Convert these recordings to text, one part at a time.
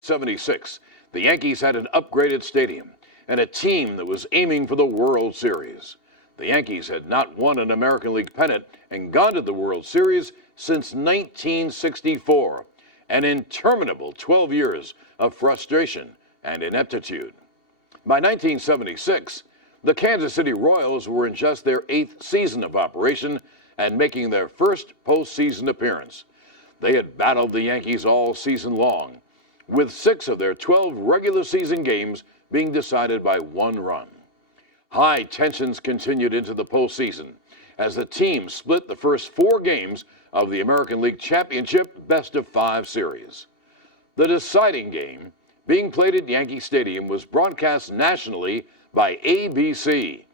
1976, the Yankees had an upgraded stadium and a team that was aiming for the World Series. The Yankees had not won an American League pennant and gone to the World Series since 1964, an interminable 12 years of frustration and ineptitude. By 1976, the Kansas City Royals were in just their 8th season of operation and making their first postseason appearance. They had battled the Yankees all season long, with 6 of their 12 regular season games being decided by 1 run. High tensions continued into the postseason as the team split the first 4 games of the American League Championship best-of-5 series. The deciding game, being played at Yankee Stadium, was broadcast nationally by ABC,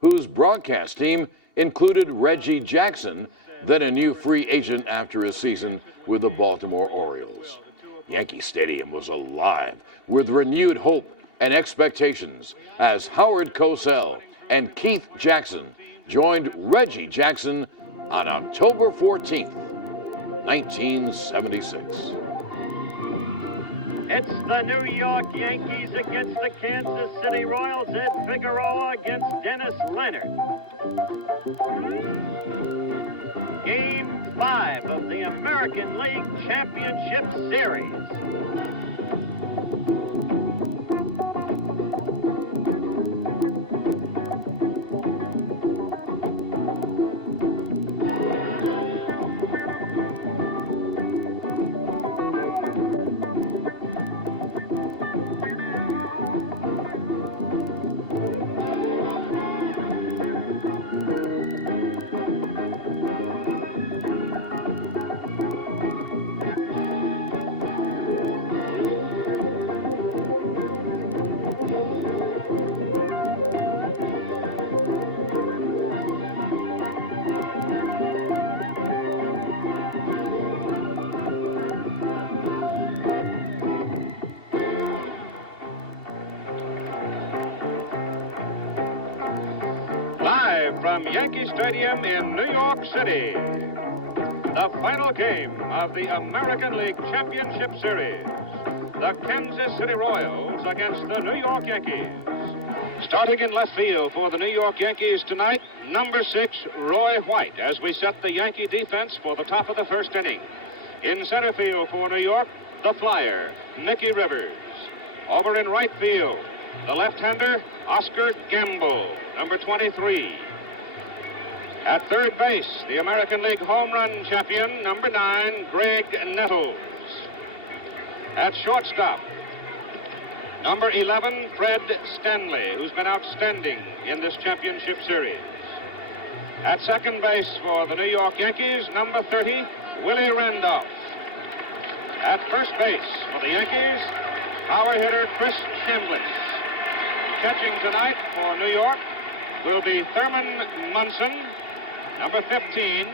whose broadcast team included Reggie Jackson, then a new free agent after his season with the Baltimore Orioles. Yankee Stadium was alive with renewed hope and expectations as Howard Cosell and Keith Jackson joined Reggie Jackson on October 14th, 1976. It's the New York Yankees against the Kansas City Royals. Ed Figueroa against Dennis Leonard. Game 5 of the American League Championship Series. From Yankee Stadium in New York City, the final game of the American League Championship Series, the Kansas City Royals against the New York Yankees. Starting in left field for the New York Yankees tonight, number 6, Roy White, as we set the Yankee defense for the top of the first inning. In center field for New York, the flyer, Mickey Rivers. Over in right field, the left-hander, Oscar Gamble, number 23. At third base, the American League home run champion, number 9, Greg Nettles. At shortstop, number 11, Fred Stanley, who's been outstanding in this championship series. At second base for the New York Yankees, number 30, Willie Randolph. At first base for the Yankees, power hitter Chris Chambliss. Catching tonight for New York will be Thurman Munson, number 15,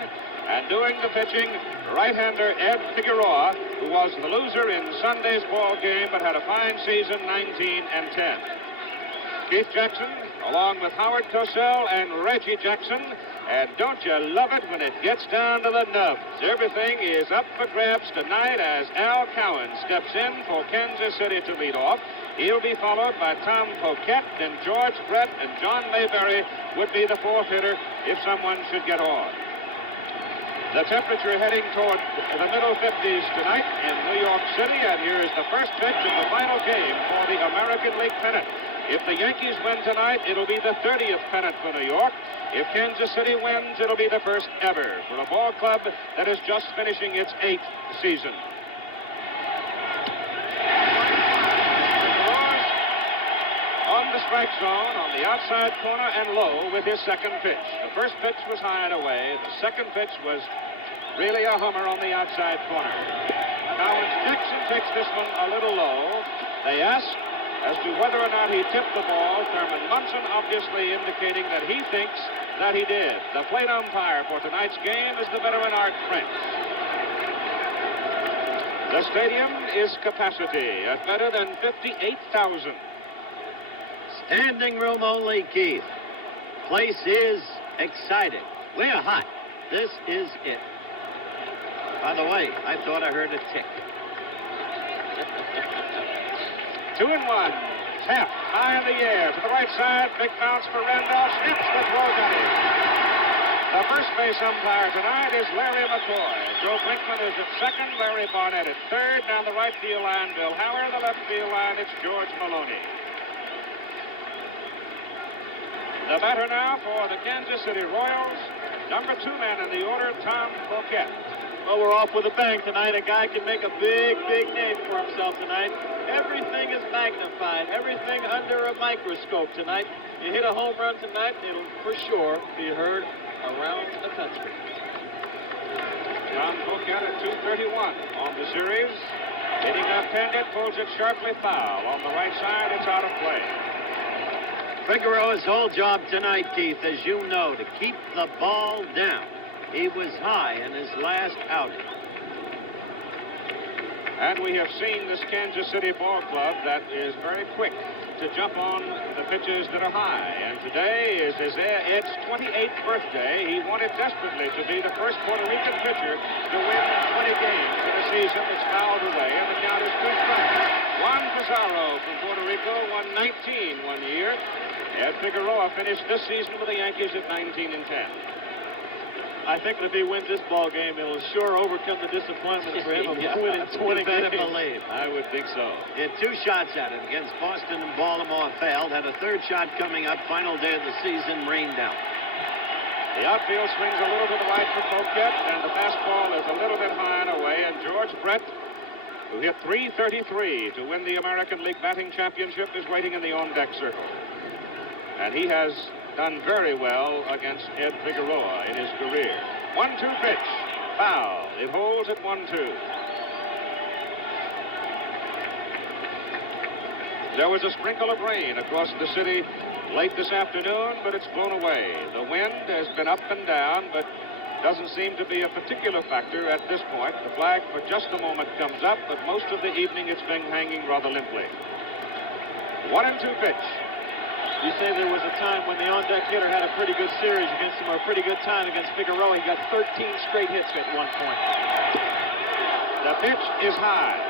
and doing the pitching, right-hander Ed Figueroa, who was the loser in Sunday's ball game but had a fine season, 19-10. Keith Jackson, along with Howard Cosell and Reggie Jackson, and don't you love it when it gets down to the nubs? Everything is up for grabs tonight as Al Cowan steps in for Kansas City to lead off. He'll be followed by Tom Poquette, and George Brett and John Mayberry would be the 4th hitter if someone should get on. The temperature heading toward the middle 50s tonight in New York City, and here is the first pitch of the final game for the American League pennant. If the Yankees win tonight, it'll be the 30th pennant for New York. If Kansas City wins, it'll be the first ever for a ball club that is just finishing its 8th season. On the strike zone, on the outside corner and low with his second pitch. The first pitch was high and away. The second pitch was really a hummer on the outside corner. Collins Jackson takes this one a little low. They ask as to whether or not he tipped the ball. Thurman Munson obviously indicating that he thinks that he did. The plate umpire for tonight's game is the veteran Art Prince. The stadium is capacity at better than 58,000. Standing room only, Keith. Place is excited. We're hot. This is it. By the way, I thought I heard a tick. 2-1. Tapped high in the air to the right side. Big bounce for Randolph. Snips the throw, got it. The first base umpire tonight is Larry McCoy. Joe Brinkman is at second. Larry Barnett at third. Down the right field line, Bill Howard. The left field line, it's George Maloney. The batter now for the Kansas City Royals, number 2 man in the order, Tom Poquette. Well, we're off with a bang tonight. A guy can make a big, big name for himself tonight. Everything is magnified. Everything under a microscope tonight. You hit a home run tonight, it'll for sure be heard around the country. Tom Poquette at 231 on the series. Hitting left-handed, pulls it sharply foul. On the right side, it's out of play. Figueroa's whole job tonight, Keith, as you know, to keep the ball down. He was high in his last outing. And we have seen this Kansas City ball club that is very quick to jump on the pitches that are high. And today is Ed's 28th birthday. He wanted desperately to be the first Puerto Rican pitcher to win 20 games in a season that's fouled away. And the count is 2 strikes. Juan Pizarro from Puerto Rico won 19 one year. Ed Figueroa finished this season with the Yankees at 19-10. I think if he wins this ball game, it'll sure overcome the disappointment for him of winning 20 better games. believe. I would think so. He had 2 shots at it against Boston and Baltimore, failed. Had a 3rd shot coming up, final day of the season, rained out. The outfield swings a little to the right for Poquette, and the fastball is a little bit high and away, and George Brett, who hit .333 to win the American League Batting Championship, is waiting in the on-deck circle. And he has done very well against Ed Figueroa in his career. 1-2 pitch. Foul. It holds at 1-2. There was a sprinkle of rain across the city late this afternoon, but it's blown away. The wind has been up and down, but doesn't seem to be a particular factor at this point. The flag for just a moment comes up, but most of the evening it's been hanging rather limply. 1-2 pitch. You say there was a time when the on-deck hitter had a pretty good series against him, or a pretty good time against Figueroa. He got 13 straight hits at one point. The pitch is high.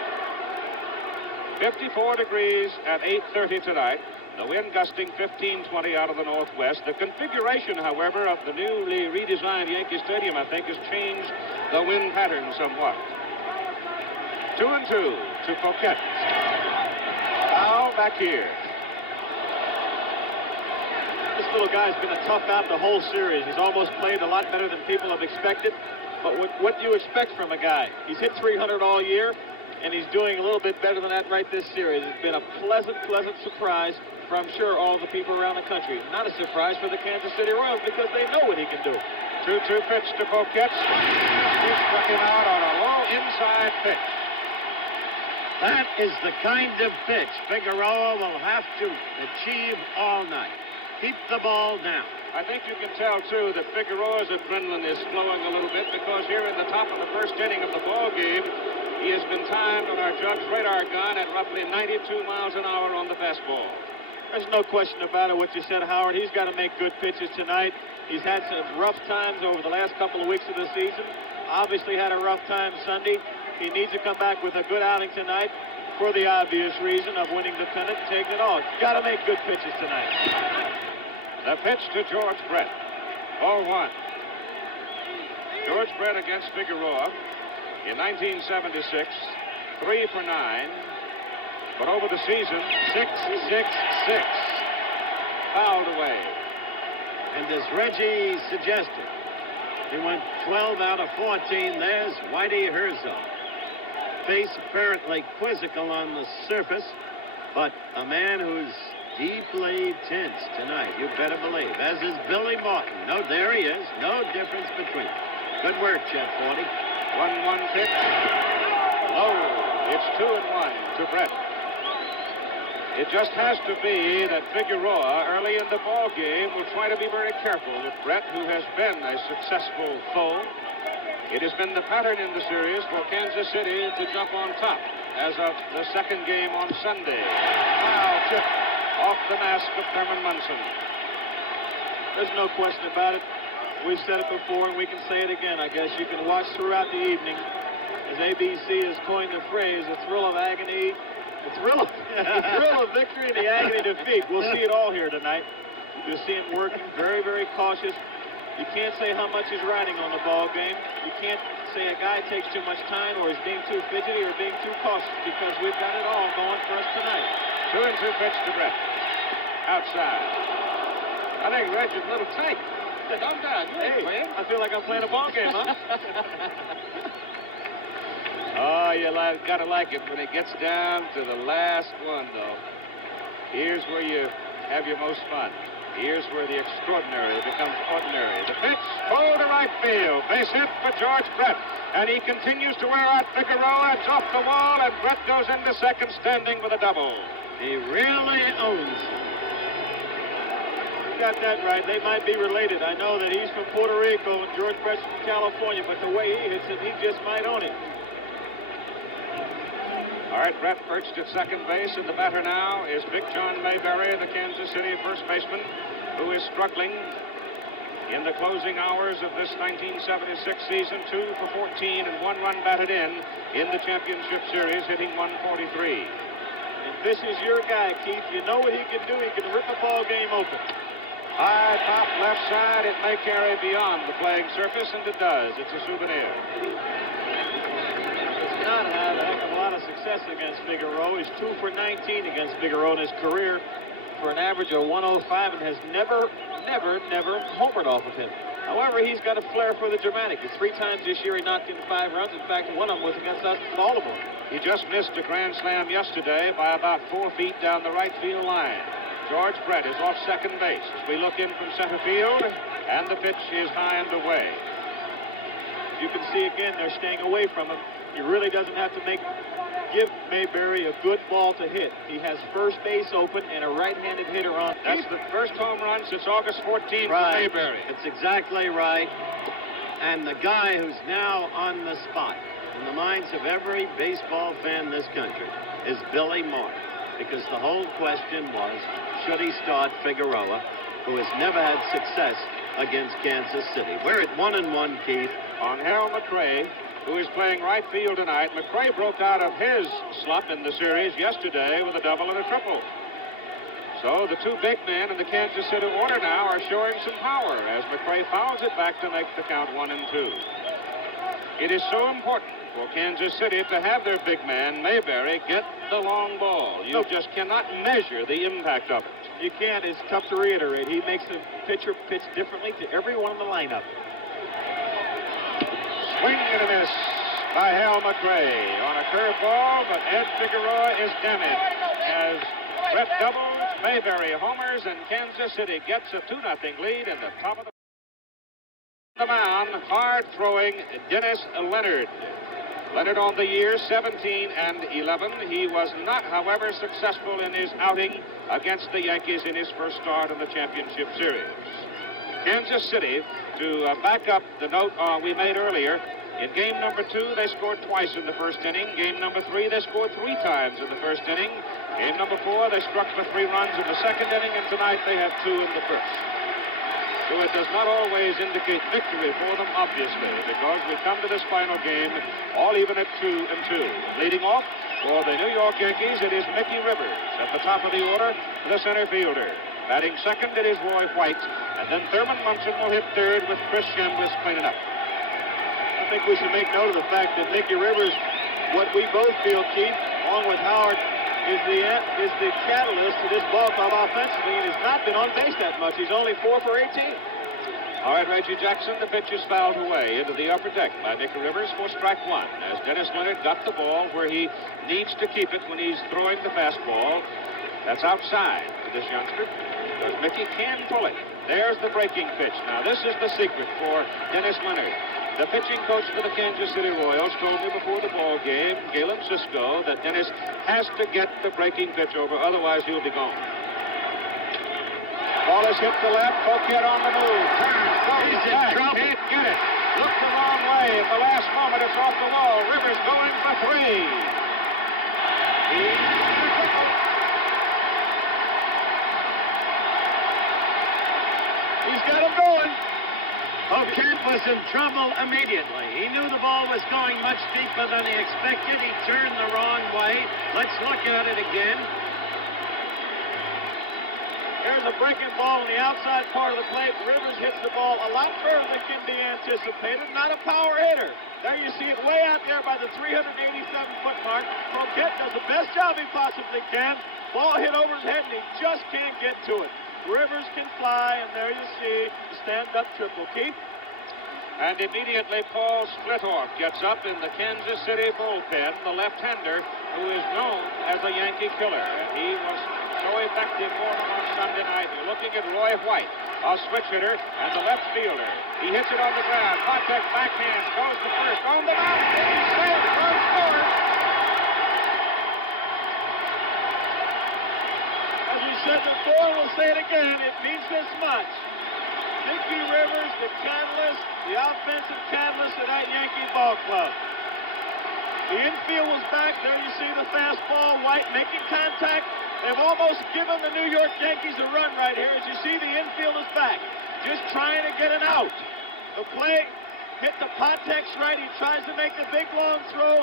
54 degrees at 8:30 tonight. The wind gusting 15-20 out of the northwest. The configuration, however, of the newly redesigned Yankee Stadium, I think, has changed the wind pattern somewhat. 2-2 to Poquette. Foul back here. This little guy's been a tough out the whole series. He's almost played a lot better than people have expected. But what do you expect from a guy? He's hit .300 all year, and he's doing a little bit better than that right this series. It's been a pleasant surprise for, I'm sure, all the people around the country. Not a surprise for the Kansas City Royals because they know what he can do. 2-2 pitch to Poquette. He struck him out on a low inside pitch. That is the kind of pitch Figueroa will have to achieve all night. Keep the ball down. I think you can tell, too, that Figueroa's adrenaline is flowing a little bit because here in the top of the first inning of the ball game, he has been timed on our Judge radar gun at roughly 92 miles an hour on the fastball. There's no question about it, what you said, Howard. He's got to make good pitches tonight. He's had some rough times over the last couple of weeks of the season. Obviously had a rough time Sunday. He needs to come back with a good outing tonight for the obvious reason of winning the pennant and taking it all. He's got to make good pitches tonight. The pitch to George Brett. 0-1. George Brett against Figueroa in 1976. 3 for 9. But over the season, 6-6-6. Fouled away. And as Reggie suggested, he went 12 out of 14. There's Whitey Herzog. Face apparently quizzical on the surface, but a man who's deeply tense tonight, you better believe, as is Billy Martin. No, there he is. No difference between them. Good work, Chet 40. 1-1 pitch. Low. It's 2-1 to Brett. It just has to be that Figueroa, early in the ball game, will try to be very careful with Brett, who has been a successful foe. It has been the pattern in the series for Kansas City to jump on top as of the second game on Sunday. Foul tip off the mask of Thurman Munson. There's no question about it. We've said it before, and we can say it again, I guess. You can watch throughout the evening, as ABC has coined the phrase, a thrill of agony, a thrill of victory and the agony of defeat. We'll see it all here tonight. You'll see him working very, very cautious. You can't say how much he's riding on the ball game. You can't say a guy takes too much time or is being too fidgety or being too cautious, because we've got it all going for us tonight. 2-2 pitch to Brett. Outside. I think Reg is a little tight. Calm down. Hey, I feel like I'm playing a ball game, huh? Oh, you gotta like it when it gets down to the last one, though. Here's where you have your most fun. Here's where the extraordinary becomes ordinary. The pitch, pulled to right field. Base hit for George Brett. And he continues to wear out Figueroa. It's off the wall, and Brett goes into second, standing with a double. He really owns it. You got that right. They might be related. I know that he's from Puerto Rico and George Brett's from California, but the way he hits it, he just might own it. All right, Brett perched at second base, and the batter now is Big John Mayberry, the Kansas City first baseman, who is struggling in the closing hours of this 1976 season. 2 for 14 and 1 run batted in the championship series, hitting 143. And this is your guy, Keith. You know what he can do. He can rip a ball game open. High pop left side. It may carry beyond the playing surface, and it does. It's a souvenir. Does not have a heck of a lot of success against Figueroa. He's 2 for 19 against Figueroa in his career for an average of 105, and has never homered off of him. However, he's got a flair for the dramatic. 3 times this year he knocked in 5 runs. In fact, one of them was against us in Baltimore. He just missed a grand slam yesterday by about 4 feet down the right field line. George Brett is off second base as we look in from center field, and the pitch is high and away. You can see again they're staying away from him. He really doesn't have to give Mayberry a good ball to hit. He has first base open and a right-handed hitter on. That's the first home run since August 14th Right. for Mayberry. It's exactly right. And the guy who's now on the spot in the minds of every baseball fan in this country is Billy Martin, because the whole question was, should he start Figueroa, who has never had success against Kansas City? We're at 1-1, Keith. On Harold McRae, who is playing right field tonight. McRae broke out of his slump in the series yesterday with a double and a triple. So the 2 big men in the Kansas City order now are showing some power as McRae fouls it back to make the count 1-2. It is so important for Kansas City to have their big man, Mayberry, get the long ball. You just cannot measure the impact of it. You can't. It's tough to reiterate. He makes the pitcher pitch differently to everyone in the lineup. Swing and a miss by Hal McRae on a curveball, but Ed Figueroa is damaged as Brett doubles, Mayberry homers, and Kansas City gets a 2-0 lead in the top of the mound. Hard-throwing Dennis Leonard. Leonard on the year 17 and 11. He was not, however, successful in his outing against the Yankees in his first start in the championship series. Kansas City, to back up the note we made earlier, in game number 2, they scored twice in the first inning. Game number 3, they scored 3 times in the first inning. Game number 4, they struck for 3 runs in the second inning, and tonight they have 2 in the first. So it does not always indicate victory for them, obviously, because we come to this final game all even at 2-2. Leading off for the New York Yankees, it is Mickey Rivers at the top of the order, the center fielder. Batting second, it is Roy White, and then Thurman Munson will hit third with Chris Chambliss cleaning up. I think we should make note of the fact that Mickey Rivers, what we both feel, Keith, along with Howard, is the catalyst to this ball club offensively, and has not been on base that much. He's only 4 for 18. All right, Reggie Jackson, the pitch is fouled away into the upper deck by Mickey Rivers for strike 1, as Dennis Leonard got the ball where he needs to keep it when he's throwing the fastball. That's outside to this youngster, because Mickey can pull it. There's the breaking pitch. Now, this is the secret for Dennis Leonard. The pitching coach for the Kansas City Royals told me before the ball game, Galen Cisco, that Dennis has to get the breaking pitch over, otherwise he'll be gone. Ball is hit to left, Coquette on the move. Turns, goes back, can't get it. Looked the wrong way. At the last moment, it's off the wall. Rivers going for 3. He's got him going. Oh, Kent was in trouble immediately. He knew the ball was going much deeper than he expected. He turned the wrong way. Let's look at it again. Here's a breaking ball on the outside part of the plate. Rivers hits the ball a lot further than can be anticipated. Not a power hitter. There you see it way out there by the 387-foot mark. Croquette does the best job he possibly can. Ball hit over his head, and he just can't get to it. Rivers can fly, and there you see the stand-up triple. Keith? And immediately Paul Splittorff gets up in the Kansas City bullpen, the left-hander who is known as a Yankee killer. And he was so effective for him on Sunday night. You're looking at Roy White, a switch hitter, and the left fielder. He hits it on the ground. Contact backhand, goes to first. On the mound, he's safe, runs forward. As we said before, we'll say it again, it means this much. Mickey Rivers, the catalyst, the offensive catalyst of that Yankee ball club. The infield was back. There you see the fastball. White making contact. They've almost given the New York Yankees a run right here. As you see, the infield is back. Just trying to get an out. The play hit the Pontex right. He tries to make the big long throw.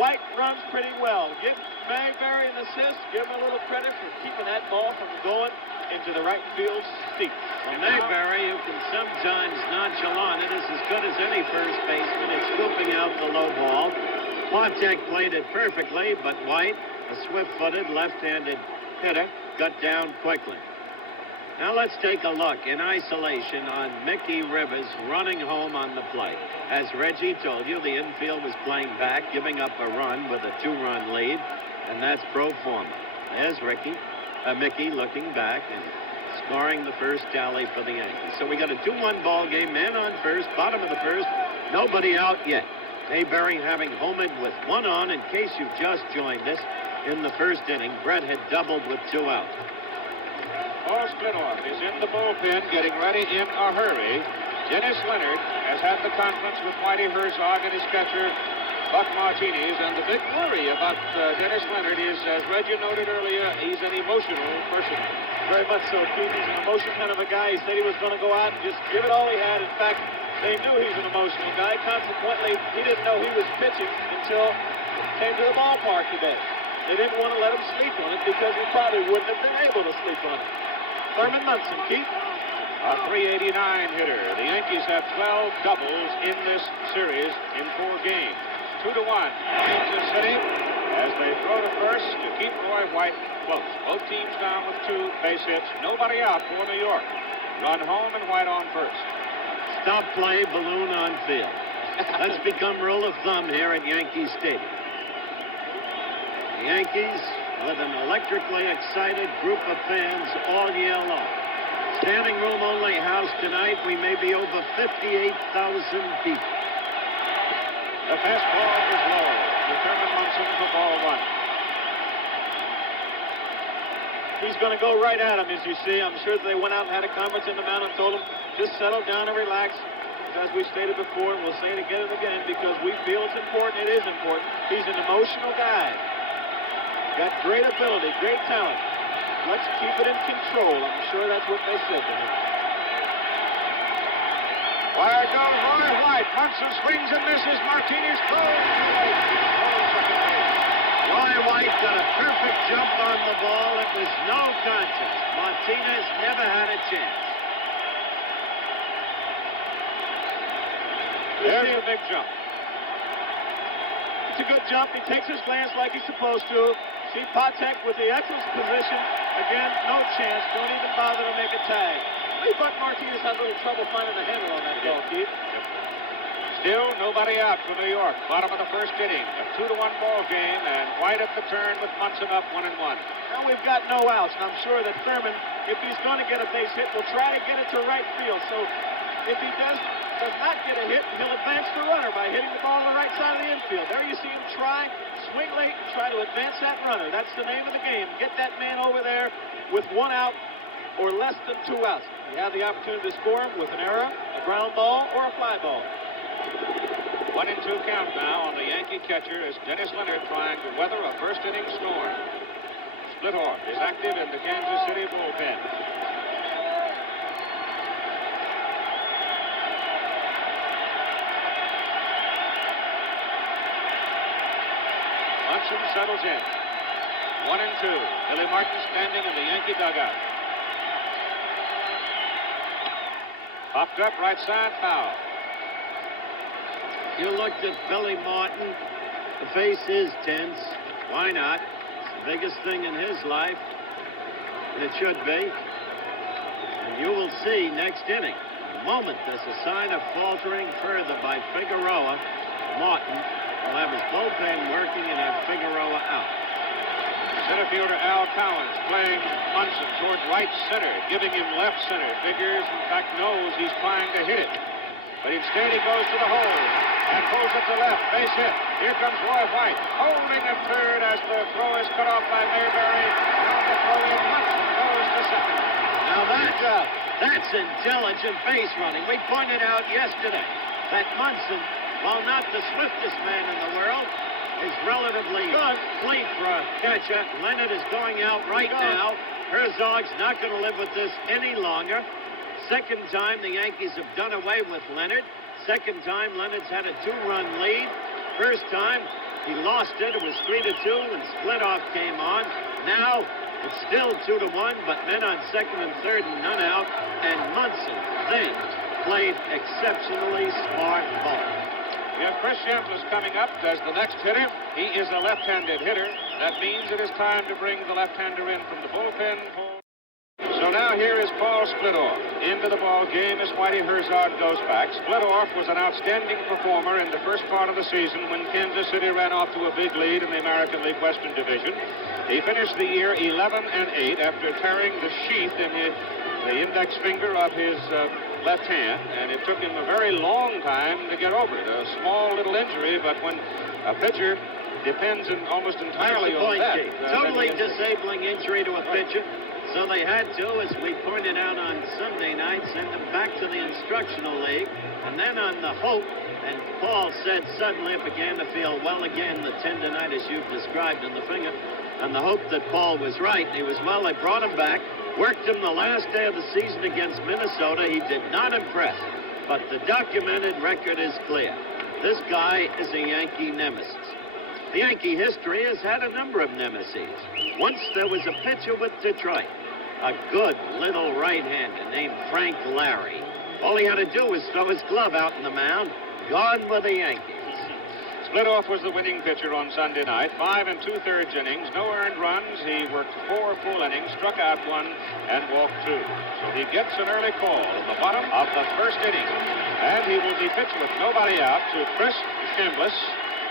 White runs pretty well. Give Mayberry an assist. Give him a little credit for keeping that ball from going into the right field seat. Well, Mayberry, who can sometimes nonchalant it, is as good as any first baseman at scooping out the low ball. Pontek played it perfectly, but White, a swift-footed left-handed hitter, got down quickly. Now let's take a look in isolation on Mickey Rivers running home on the plate. As Reggie told you, the infield was playing back, giving up a run with a 2-run lead, and that's pro forma. There's Mickey looking back and scoring the first tally for the Yankees. So we got a 2-1 ball game, man on first, bottom of the first, nobody out yet. Mayberry having homered with 1 on. In case you've just joined us, in the first inning, Brett had doubled with 2 out. Paul Splittorff is in the bullpen getting ready in a hurry. Dennis Leonard has had the conference with Whitey Herzog and his catcher, Buck Martinez, and the big worry about Dennis Leonard is, as Reggie noted earlier, he's an emotional person. Very much so, Keith. He's an emotional kind of a guy. He said he was going to go out and just give it all he had. In fact, they knew he's an emotional guy. Consequently, he didn't know he was pitching until he came to the ballpark today. They didn't want to let him sleep on it because he probably wouldn't have been able to sleep on it. Thurman Munson, Keith. A 389 hitter. The Yankees have 12 doubles in this series in 4 games. 2-1. Kansas City as they throw to first to keep Roy White close. Both teams down with 2 base hits. Nobody out for New York. Run home and White on first. Stop play, balloon on field. That's become rule of thumb here at Yankee Stadium. The Yankees with an electrically excited group of fans all year long. Standing room only house tonight. We may be over 58,000 people. The fastball is low. Thurman Munson for ball 1. He's going to go right at him, as you see. I'm sure they went out and had a conference in the mound and told him, just settle down and relax. As we stated before, and we'll say it again and again, because we feel it's important. It is important. He's an emotional guy. Got great ability, great talent. Let's keep it in control. I'm sure that's what they said to him. Wire goes Roy White. Munson swings and misses. Martinez throws. Roy White got a perfect jump on the ball. It was no contest. Martinez never had a chance. There's a big jump. It's a good jump. He takes his glance like he's supposed to. See Patek with the excellent position. Again, no chance. Don't even bother to make a tag. Maybe Buck Martinez had a little trouble finding the handle on that ball, Keith. Still nobody out for New York. Bottom of the first inning. A 2-1 ball game, and White at the turn with Munson up 1-1. Now we've got no outs, and I'm sure that Thurman, if he's going to get a base hit, will try to get it to right field. So if he does not get a hit, he'll advance the runner by hitting the ball on the right side of the infield. There you see him try, swing late, and try to advance that runner. That's the name of the game. Get that man over there with 1 out or less than 2 outs. You have the opportunity to score him with an error, a ground ball, or a fly ball. 1-2 count now on the Yankee catcher as Dennis Leonard trying to weather a first-inning storm. Splittorff is active in the Kansas City bullpen. Munson settles in. 1-2. Billy Martin standing in the Yankee dugout. Popped up right side, foul. You looked at Billy Martin. The face is tense. Why not? It's the biggest thing in his life. And it should be. And you will see next inning. The moment there's a sign of faltering further by Figueroa, Martin will have his bullpen working and have Figueroa out. Center fielder Al Collins playing Munson toward right center, giving him left center. Figures, in fact, knows he's trying to hit it. But instead he goes to the hole and pulls it to left. Base hit. Here comes Roy White, holding at third as the throw is cut off by Mayberry. On the throw in, Munson goes to second. Now that's intelligent base running. We pointed out yesterday that Munson, while not the swiftest man in the world, is relatively fleet for a catcher. Leonard is going out right now. Herzog's not going to live with this any longer. Second time the Yankees have done away with Leonard. Second time Leonard's had a 2-run lead. First time he lost it. It was 3-2 when Splitoff came on. Now it's still 2-1, but men on second and third and none out. And Munson then played exceptionally smart ball. We have Chris Chambliss coming up as the next hitter. He is a left-handed hitter. That means it is time to bring the left-hander in from the bullpen. So now here is Paul Splitoff. Into the ball game as Whitey Herzog goes back. Splitoff was an outstanding performer in the first part of the season when Kansas City ran off to a big lead in the American League Western Division. He finished the year 11-8 after tearing the sheath in the index finger of his left hand, and it took him a very long time to get over it. A small little injury, but when a pitcher depends almost entirely on that. Totally disabling injury to a pitcher. So they had to, as we pointed out on Sunday night, send him back to the instructional league. And then on the hope, and Paul said suddenly it began to feel well again, the tendonitis you've described in the finger. And the hope that Paul was right. He was well. They brought him back. Worked him the last day of the season against Minnesota. He did not impress, but the documented record is clear. This guy is a Yankee nemesis. The Yankee history has had a number of nemesis. Once there was a pitcher with Detroit, a good little right-hander named Frank Larry. All he had to do was throw his glove out in the mound. Gone with the Yankees. Splitoff was the winning pitcher on Sunday night. 5 2/3 innings, no earned runs. He worked 4 full innings, struck out 1, and walked 2. So he gets an early call at the bottom of the first inning. And he will be pitched with nobody out to Chris Chambliss,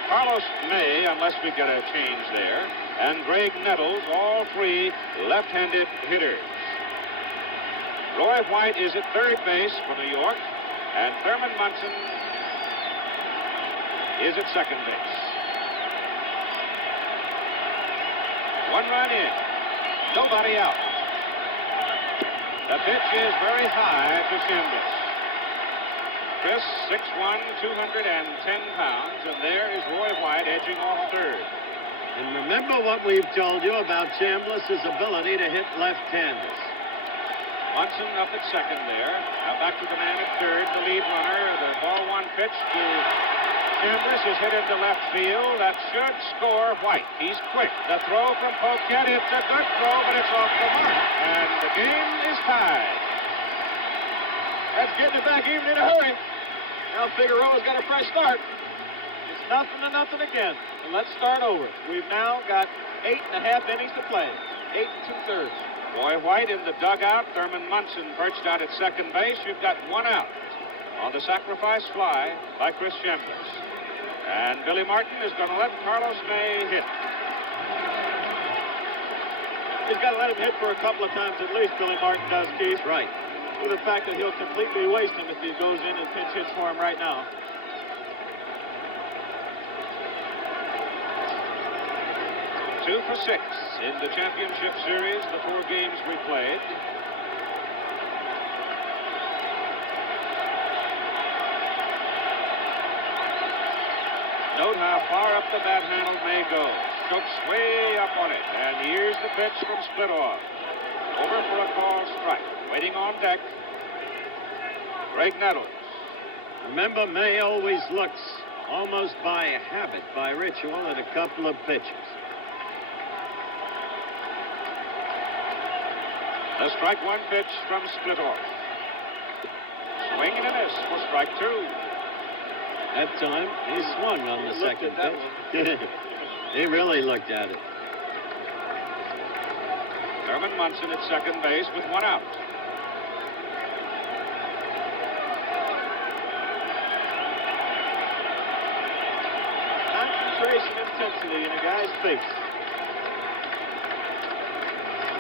Carlos May, unless we get a change there, and Greg Nettles, all three left-handed hitters. Roy White is at third base for New York, and Thurman Munson is at second base. 1 run in, nobody out. The pitch is very high to Chambliss. Chris, 6'1", 210 pounds, and there is Roy White edging off third. And remember what we've told you about Chambliss's ability to hit left-handers. Munson up at second there. Now back to the man at third, the lead runner. The ball 1 pitch to Chambliss is hit into left field. That should score White. He's quick. The throw from Poquette, it's a good throw, but it's off the mark. And the game is tied. That's getting it back even in a hurry. Now Figueroa's got a fresh start. It's 0-0 again. And let's start over. We've now got 8.5 innings to play. 8 2/3. Roy White in the dugout. Thurman Munson perched out at second base. You've got 1 out on the sacrifice fly by Chris Chambliss. And Billy Martin is going to let Carlos May hit. He's got to let him hit for a couple of times at least, Billy Martin does, Keith. Right. With the fact that he'll completely waste him if he goes in and pinch hits for him right now. Two for 6 in the championship series, the 4 games we played. Note how far up the bat handle may go. Schultz way up on it, and here's the pitch from Splitoff. Over for a called strike. Waiting on deck, Greg Nettles. Remember, May always looks almost by habit, by ritual, at a couple of pitches. The strike one pitch from Splitoff. Swing and a miss for strike two. That time, he swung on the second pitch. He really looked at it. Thurman Munson at second base with one out. Concentration, intensity in a guy's face.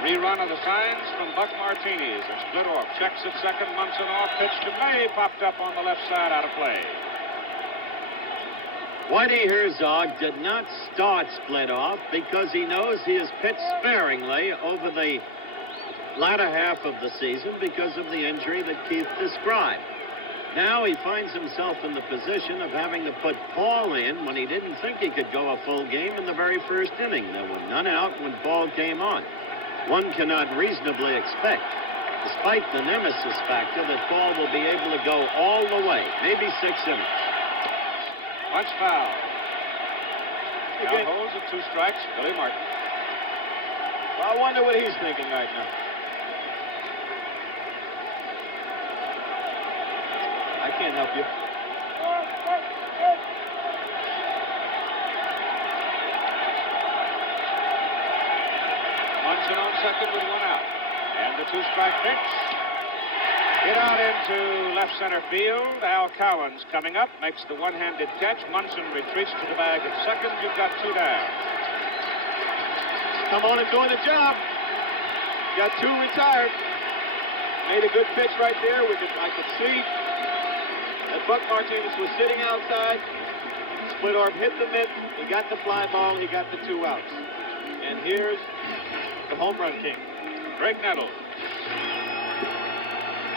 Rerun of the signs from Buck Martinez. And Splitoff checks at second. Munson off. Pitch to May. Popped up on the left side, out of play. Whitey Herzog did not start Splitoff because he knows he has pitched sparingly over the latter half of the season because of the injury that Keith described. Now he finds himself in the position of having to put Paul in when he didn't think he could go a full game in the very first inning. There were none out when Paul came on. One cannot reasonably expect, despite the nemesis factor, that Paul will be able to go all the way, maybe 6 innings. Punch foul. Count holds at 2 strikes. Billy Martin. Well, I wonder what he's thinking right now. I can't help you. Munson on second with one out. And the 2-strike pitch. Hit out into left center field. Al Cowan's coming up, makes the one-handed catch. Munson retreats to the bag at second. You've got 2 down. Come on and doing the job. Got 2 retired. Made a good pitch right there. I could see that Buck Martinez was sitting outside. Splitoff hit the mitt. He got the fly ball. He got the 2 outs. And here's the home run king, Greg Nettles.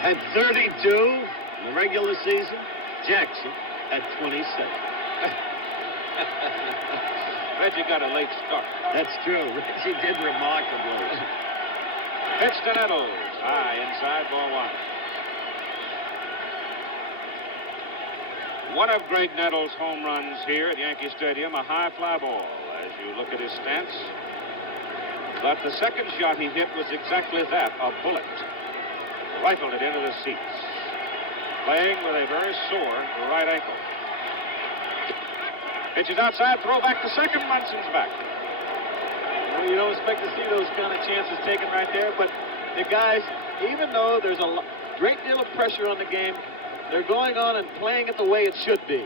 At 32 in the regular season, Jackson at 27. Reggie got a late start. That's true. Reggie did remarkably. Pitch to Nettles. High inside, ball 1. One of Greg Nettles' home runs here at Yankee Stadium, a high fly ball, as you look at his stance. But the second shot he hit was exactly that, a bullet. Rifled it into the seats. Playing with a very sore right ankle. Pitches outside, throw back to second. Munson's back. Well, you don't expect to see those kind of chances taken right there, but the guys, even though there's a great deal of pressure on the game, they're going on and playing it the way it should be.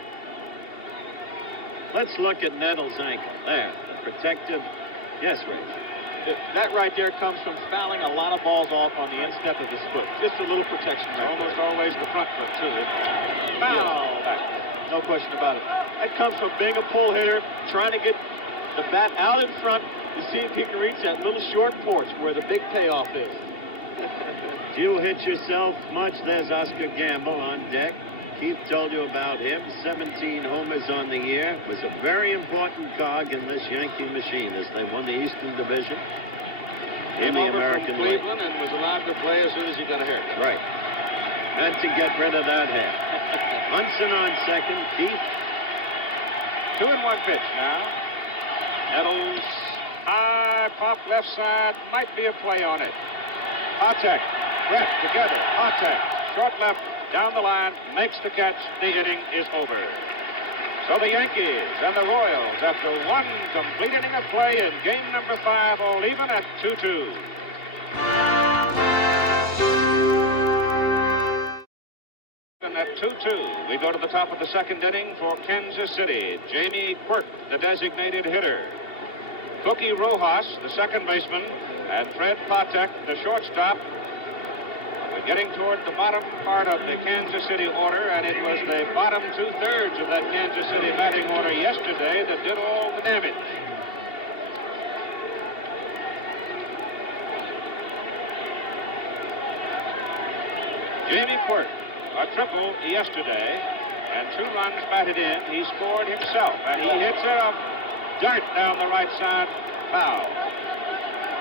Let's look at Nettles' ankle. There, the protective. Yes, Ray. That right there comes from fouling a lot of balls off on the instep of his foot. Just a little protection. Right, almost always the front foot, too. Foul back. No question about it. That comes from being a pull hitter, trying to get the bat out in front to see if he can reach that little short porch where the big payoff is. Do you hit yourself much? There's Oscar Gamble on deck. Keith told you about him. 17 homers on the year. Was a very important cog in this Yankee machine as they won the Eastern Division in the American League. Cleveland and was allowed to play as soon as he got a haircut. Right. Had to get rid of that hair. Munson on second. Keith. 2-1 pitch now. Nettles, high pop left side. Might be a play on it. Patek, Brett together. Patek, short left. Down the line, makes the catch. The inning is over. So the Yankees and the Royals, after 1 complete inning of play in game number 5, all even at 2-2. And at 2-2, we go to the top of the second inning for Kansas City. Jamie Quirk, the designated hitter. Cookie Rojas, the second baseman, and Fred Patek, the shortstop. Getting toward the bottom part of the Kansas City order, and it was the bottom 2/3 of that Kansas City batting order yesterday that did all the damage. Jamie Quirk, a triple yesterday, and 2 runs batted in. He scored himself, and he hits a dart down the right side, foul.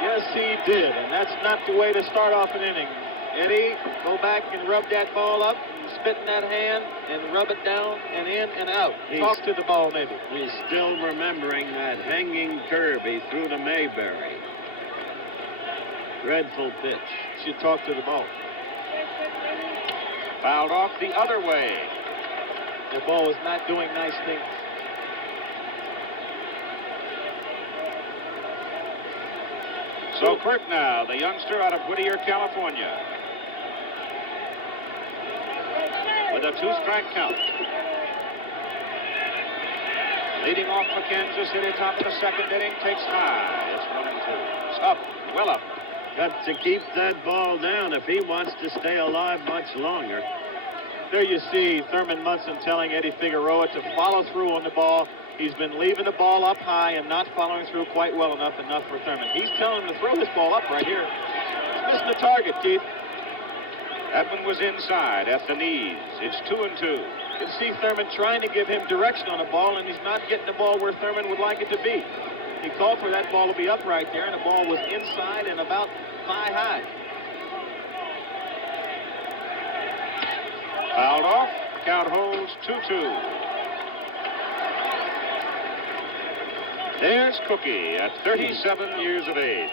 Yes, he did, and that's not the way to start off an inning. Eddie, go back and rub that ball up, and spit in that hand, and rub it down and in and out. Talk to the ball, maybe. He's still remembering that hanging curve he threw to Mayberry. Dreadful pitch. Should talk to the ball. Fouled off the other way. The ball is not doing nice things. So Kurt now, the youngster out of Whittier, California, with a 2-strike count. Leading off for Kansas City, top of the second inning, takes high. It's 1-2. It's up, well up. Got to keep that ball down if he wants to stay alive much longer. There you see Thurman Munson telling Eddie Figueroa to follow through on the ball. He's been leaving the ball up high and not following through quite well enough for Thurman. He's telling him to throw this ball up right here. He's missing the target, Keith. That one was inside at the knees. It's 2-2. You can see Thurman trying to give him direction on the ball, and he's not getting the ball where Thurman would like it to be. He called for that ball to be up right there, and the ball was inside and about thigh high. Fouled off. Count holds 2-2. There's Cookie at 37 years of age.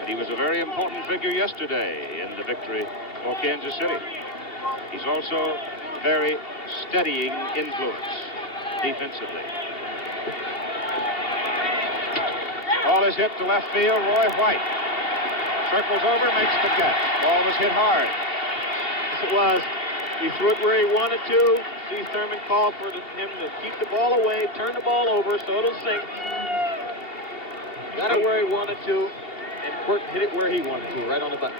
And he was a very important figure yesterday in the victory for Kansas City. He's also very steadying influence defensively. Ball is hit to left field. Roy White circles over, makes the catch. Ball was hit hard. Yes, it was. He threw it where he wanted to. See Thurman call for him to keep the ball away, turn the ball over so it'll sink. Got it where he wanted to, and Quirk hit it where he wanted to, right on the button.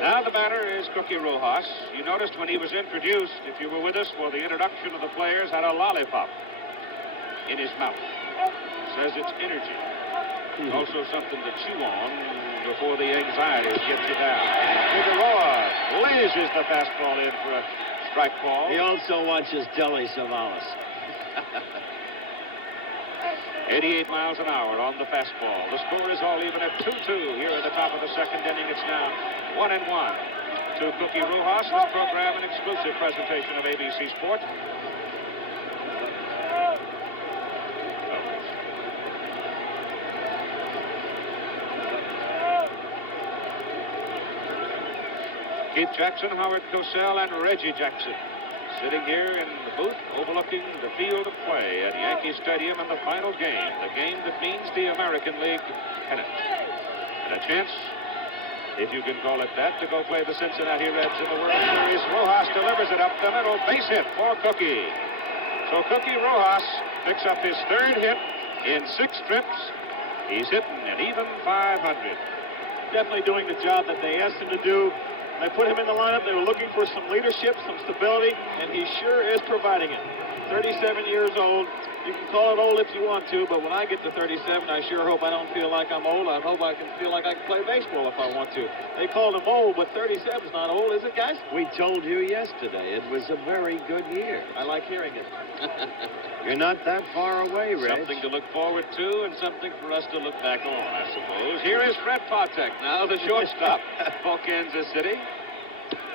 Now the batter is Cookie Rojas. You noticed when he was introduced, if you were with us for the introduction of the players, had a lollipop in his mouth. Says it's energy. Also something to chew on before the anxieties get you down. Figueroa lasers the fastball in for a strike ball. He also watches Deli Savalas. 88 miles an hour on the fastball. The score is all even at 2-2 here at the top of the second inning. It's now 1-1 to Cookie Rojas. This program an exclusive presentation of ABC Sport. Keith Jackson, Howard Cosell, and Reggie Jackson sitting here in the booth overlooking the field of play at Yankee Stadium in the final game, the game that means the American League pennant. And a chance, if you can call it that, to go play the Cincinnati Reds in the World Series. Rojas delivers it up the middle, base hit for Cookie. So Cookie Rojas picks up his third hit in 6 trips. He's hitting an even .500. Definitely doing the job that they asked him to do. They put him in the lineup. They were looking for some leadership, some stability, and he sure is providing it. 37 years old. You can call it old if you want to, but when I get to 37, I sure hope I don't feel like I'm old. I hope I can feel like I can play baseball if I want to. They called him old, but 37 is not old, is it, guys? We told you yesterday it was a very good year. I like hearing it. You're not that far away, Reg. Something to look forward to and something for us to look back on, I suppose. Here is Fred Patek, now the shortstop for Kansas City.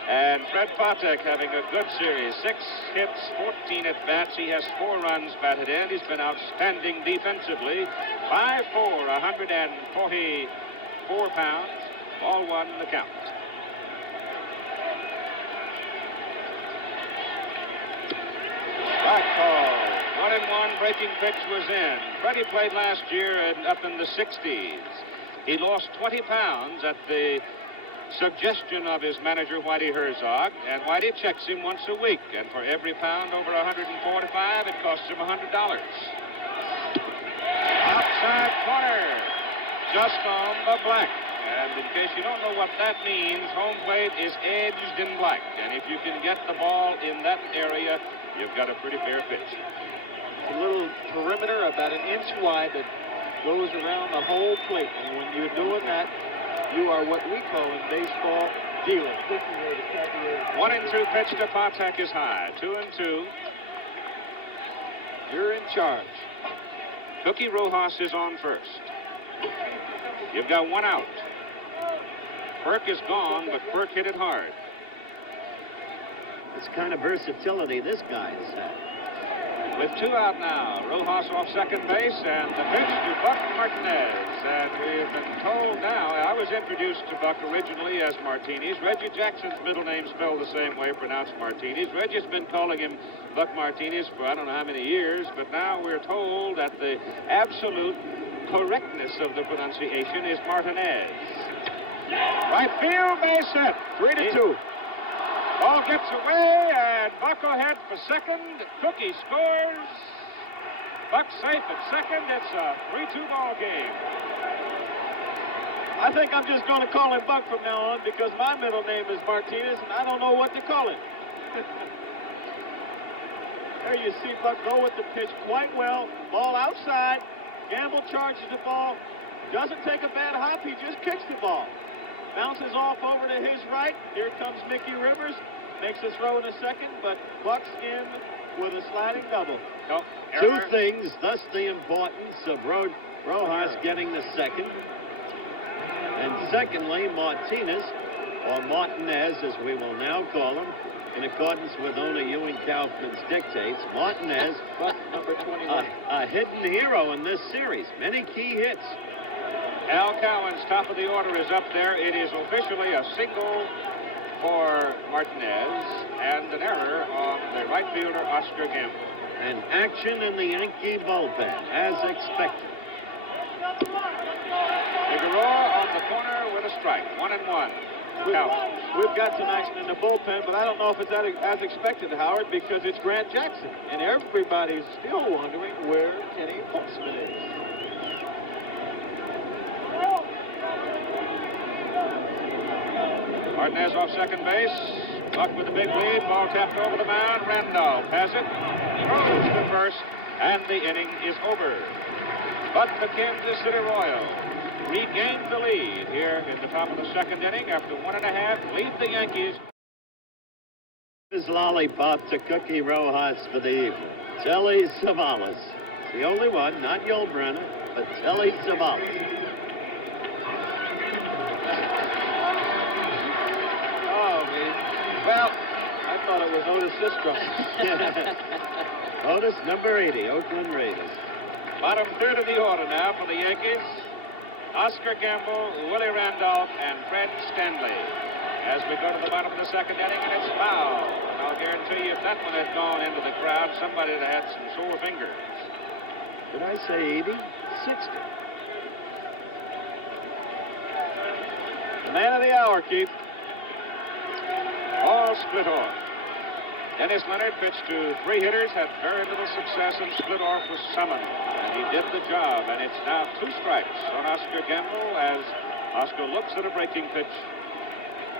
And Fred Patek having a good series. 6 hits, 14 at-bats. He has 4 runs batted in. He's been outstanding defensively. 5'4", 144 pounds. Ball 1 the count. Strike call. 1-1, breaking pitch was in. Freddie played last year and up in the 60s. He lost 20 pounds at the suggestion of his manager, Whitey Herzog, and Whitey checks him once a week, and for every pound over 145, it costs him $100. Outside corner, just on the black. And in case you don't know what that means, home plate is edged in black, and if you can get the ball in that area, you've got a pretty fair pitch. A little perimeter about an inch wide that goes around the whole plate, and when you're doing that, you are what we call in baseball dealing. 1-2 pitch to Patek is high. 2-2. You're in charge. Cookie Rojas is on first. You've got 1 out. Burke is gone, but Burke hit it hard. It's kind of versatility this guy has had. With 2 out now, Rojas off second base, and the pitch to Buck Martinez. And we have been told now, I was introduced to Buck originally as Martinez. Reggie Jackson's middle name spelled the same way, pronounced Martinez. Reggie's been calling him Buck Martinez for I don't know how many years, but now we're told that the absolute correctness of the pronunciation is Martinez. Right field, base hit. 3-2. Ball gets away, and Buck ahead for second. Cookie scores. Buck safe at second. It's a 3-2 ball game. I think I'm just going to call him Buck from now on because my middle name is Martinez, and I don't know what to call him. There you see Buck go with the pitch quite well. Ball outside. Gamble charges the ball. Doesn't take a bad hop. He just kicks the ball. Bounces off over to his right. Here comes Mickey Rivers. Makes a throw in a second, but Buck's in with a sliding double. No, Two things, thus the importance of Rojas getting the second. And secondly, Martinez, or Martinez as we will now call him, in accordance with owner Ewing Kaufman's dictates, Martinez, Number 21. a hidden hero in this series. Many key hits. Al Cowan's top of the order is up there. It is officially a single for Martinez and an error on the right fielder, Oscar Gamble. And action in the Yankee bullpen, as expected. Figueroa on the corner with a strike. 1-1. Cowan. We've got some action in the bullpen, but I don't know if it's as expected, Howard, because it's Grant Jackson, and everybody's still wondering where Kenny Postman is. Martinez off second base. Buck with the big lead. Ball tapped over the mound. Randolph has it. Throws to first. And the inning is over. But the Kansas City Royals regained the lead here in the top of the second inning after 1.5. Lead the Yankees. His lollipop to Cookie Rojas for the evening. Telly Savalas. The only one, not Yulbrenner, but Telly Savalas. Well, I thought it was Otis Siskro. Otis, number 80, Oakland Raiders. Bottom third of the order now for the Yankees. Oscar Gamble, Willie Randolph, and Fred Stanley. As we go to the bottom of the second inning, and it's foul. And I'll guarantee you if that one had gone into the crowd, somebody would have had some sore fingers. Did I say 80? 60. The man of the hour, Keith. All split off. Dennis Leonard pitched to 3 hitters, had very little success, and split off was summoned. And he did the job, and it's now 2 strikes on Oscar Gamble as Oscar looks at a breaking pitch,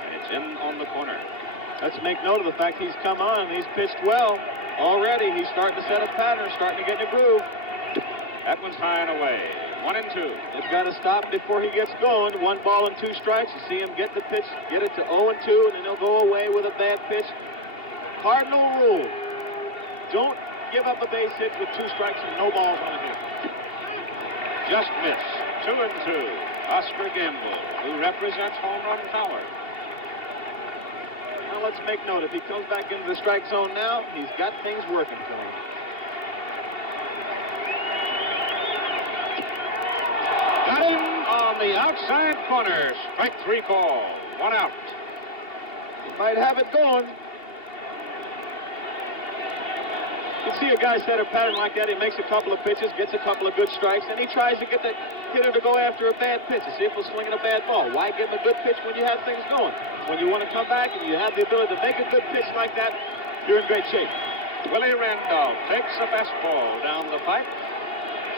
and it's in on the corner. Let's make note of the fact he's come on and he's pitched well already. He's starting to set a pattern, starting to get in a groove. That one's high and away. 1-2. They've got to stop before he gets going. 1 ball and 2 strikes. You see him get the pitch, get it to 0-2, and then he'll go away with a bad pitch. Cardinal rule. Don't give up a base hit with 2 strikes and no balls on a hit. Just missed. 2-2. Oscar Gamble, who represents home run power. Now let's make note. If he comes back into the strike zone now, he's got things working for him. Got him on the outside corner. Strike 3 call. 1 out. He might have it going. You see a guy set a pattern like that. He makes a couple of pitches, gets a couple of good strikes, and he tries to get the hitter to go after a bad pitch to see if he'll swing at a bad ball. Why give him a good pitch when you have things going? When you want to come back and you have the ability to make a good pitch like that, you're in great shape. Willie Randolph takes a fastball down the pipe.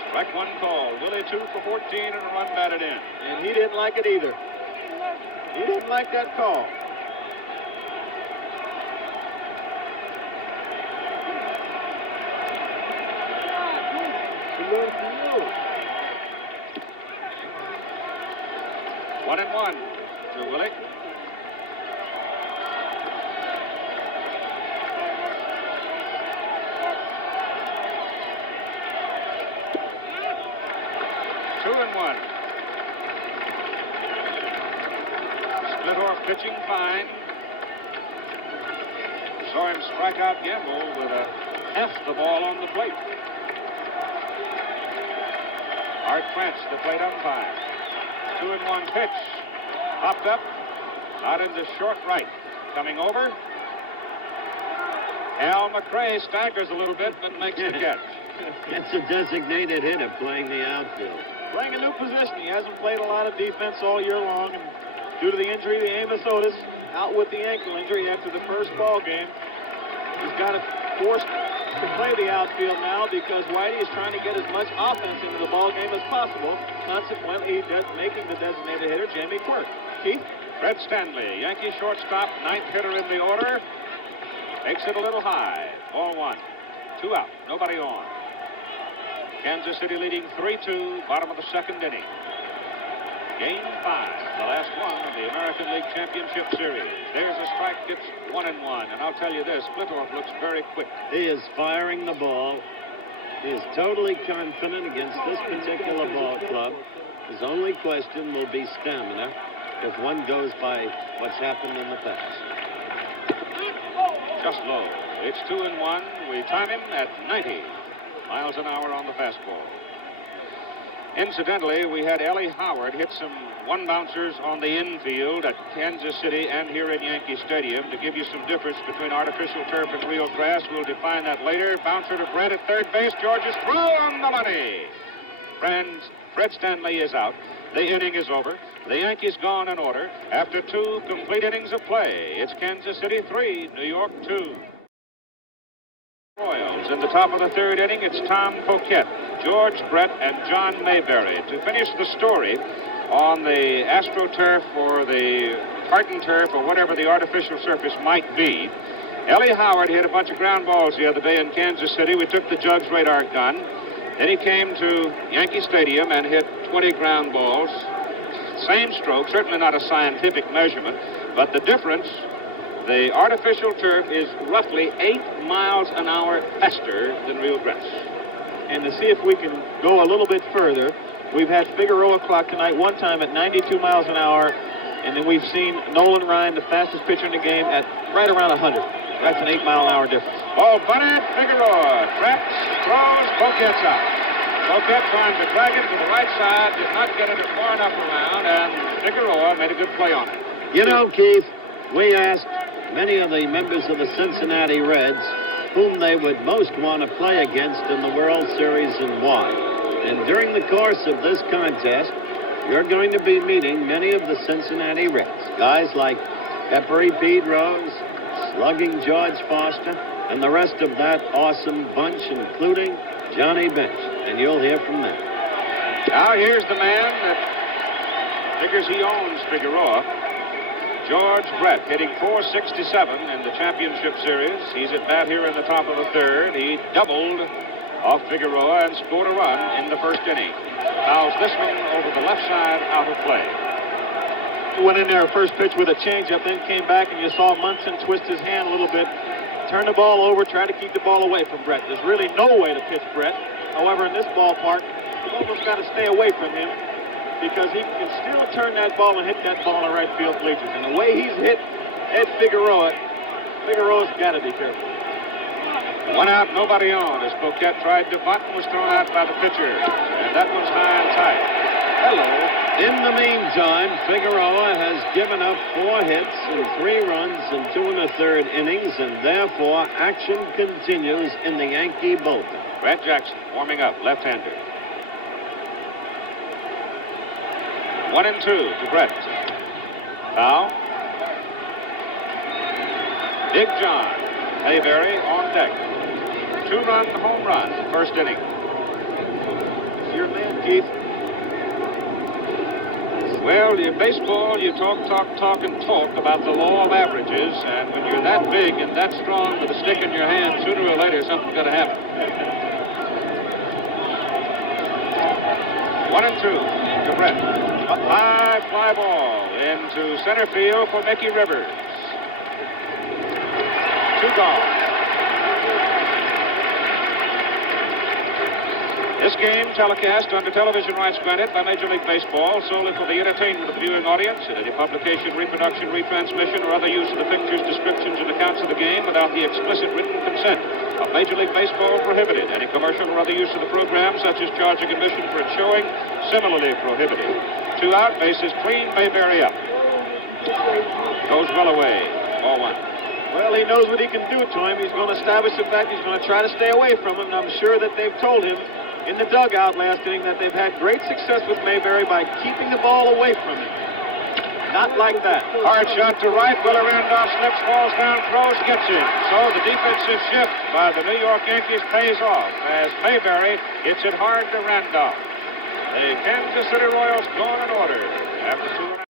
Strike 1 call. Willie 2 for 14 and a run batted in. And he didn't like it either. He didn't like that call. One and one to Willie. Splittorff pitching fine. Saw him strike out Gamble with a F the ball on the plate. Art Krantz, the plate umpire. 2-1 pitch. Popped up. Out into short right. Coming over. Al McRae staggers a little bit, but makes the catch. It's a designated hitter playing the outfield. Playing a new position. He hasn't played a lot of defense all year long. And due to the injury to Amos Otis, out with the ankle injury after the first ball game. He's got it forced to play the outfield now because Whitey is trying to get as much offense into the ball game as possible. Consequently, making the designated hitter Jamie Quirk. Keith? Fred Stanley, Yankee shortstop, 9th hitter in the order. Takes it a little high. Ball 1. 2 out. Nobody on. Kansas City leading 3-2, bottom of the 2nd inning. Game 5, the last one of the American League Championship Series. There's a strike. It's 1-1. And I'll tell you this, Splittorff looks very quick. He is firing the ball. He is totally confident against this particular ball club. His only question will be stamina if one goes by what's happened in the past. Just low. It's 2-1. We time him at 90 miles an hour on the fastball. Incidentally, we had Ellie Howard hit some one-bouncers on the infield at Kansas City and here in Yankee Stadium. To give you some difference between artificial turf and real grass, we'll define that later. Bouncer to Brett at third base. George's throw on the money. Friends, Fred Stanley is out. The inning is over. The Yankees gone in order after 2 complete innings of play. It's Kansas City 3, New York 2. Royals in the top of the 3rd inning. It's Tom Poquette, George Brett, and John Mayberry. To finish the story on the AstroTurf or the hardened turf or whatever the artificial surface might be, Ellie Howard hit a bunch of ground balls the other day in Kansas City. We took the Jugs radar gun. Then he came to Yankee Stadium and hit 20 ground balls. Same stroke, certainly not a scientific measurement, but the difference, the artificial turf is roughly 8 miles an hour faster than real grass. And to see if we can go a little bit further, we've had Figueroa clock tonight one time at 92 miles an hour, and then we've seen Nolan Ryan, the fastest pitcher in the game, at right around 100. That's an 8 mile an hour difference. Ball bunted, Figueroa traps, throws, Poquette's out. Poquette trying to drag it to the right side, did not get it far enough around, and Figueroa made a good play on it. You know, Keith, we asked many of the members of the Cincinnati Reds whom they would most want to play against in the World Series and why. And during the course of this contest, you're going to be meeting many of the Cincinnati Reds. Guys like Peppery Pete Rose, Slugging George Foster, and the rest of that awesome bunch, including Johnny Bench. And you'll hear from them. Now here's the man that figures he owns Figueroa. George Brett hitting .467 in the championship series. He's at bat here in the top of the 3rd. He doubled off Figueroa and scored a run in the 1st inning. Fouls this one over the left side, out of play. He went in there first pitch with a changeup, then came back, and you saw Munson twist his hand a little bit, turn the ball over, try to keep the ball away from Brett. There's really no way to pitch Brett. However, in this ballpark, you've almost got to stay away from him because he can still turn that ball and hit that ball in right field bleachers. And the way he's hit Ed Figueroa's got to be careful. 1 out, nobody on as Poquette tried to bunt and was thrown out by the pitcher. And that one's high and tight. Hello. In the meantime, Figueroa has given up 4 hits and 3 runs in 2 1/3 innings, and therefore action continues in the Yankee bullpen. Brad Jackson warming up, left-hander. 1-2 to Brett. Foul. Big John Mayberry on deck. 2-run home run, 1st inning. Your man, Keith. Well, in baseball, you talk about the law of averages, and when you're that big and that strong with a stick in your hand, sooner or later something's going to happen. 1-2 to Brett. A high fly ball into center field for Mickey Rivers. 2 gone. This game, telecast under television rights granted by Major League Baseball, solely for the entertainment of the viewing audience, and any publication, reproduction, retransmission, or other use of the pictures, descriptions, and accounts of the game without the explicit written consent of Major League Baseball prohibited. Any commercial or other use of the program, such as charging admission for its showing, similarly prohibited. 2 out, bases clean, Mayberry up. Goes well away, ball 1. Well, he knows what he can do to him. He's going to establish the fact he's going to try to stay away from him, and I'm sure that they've told him in the dugout last inning that they've had great success with Mayberry by keeping the ball away from him. Not like that. Hard shot to right. Willie Randolph slips, falls down, throws, gets him. So the defensive shift by the New York Yankees pays off as Mayberry hits it hard to Randolph. The Kansas City Royals go in order after 2 1/2.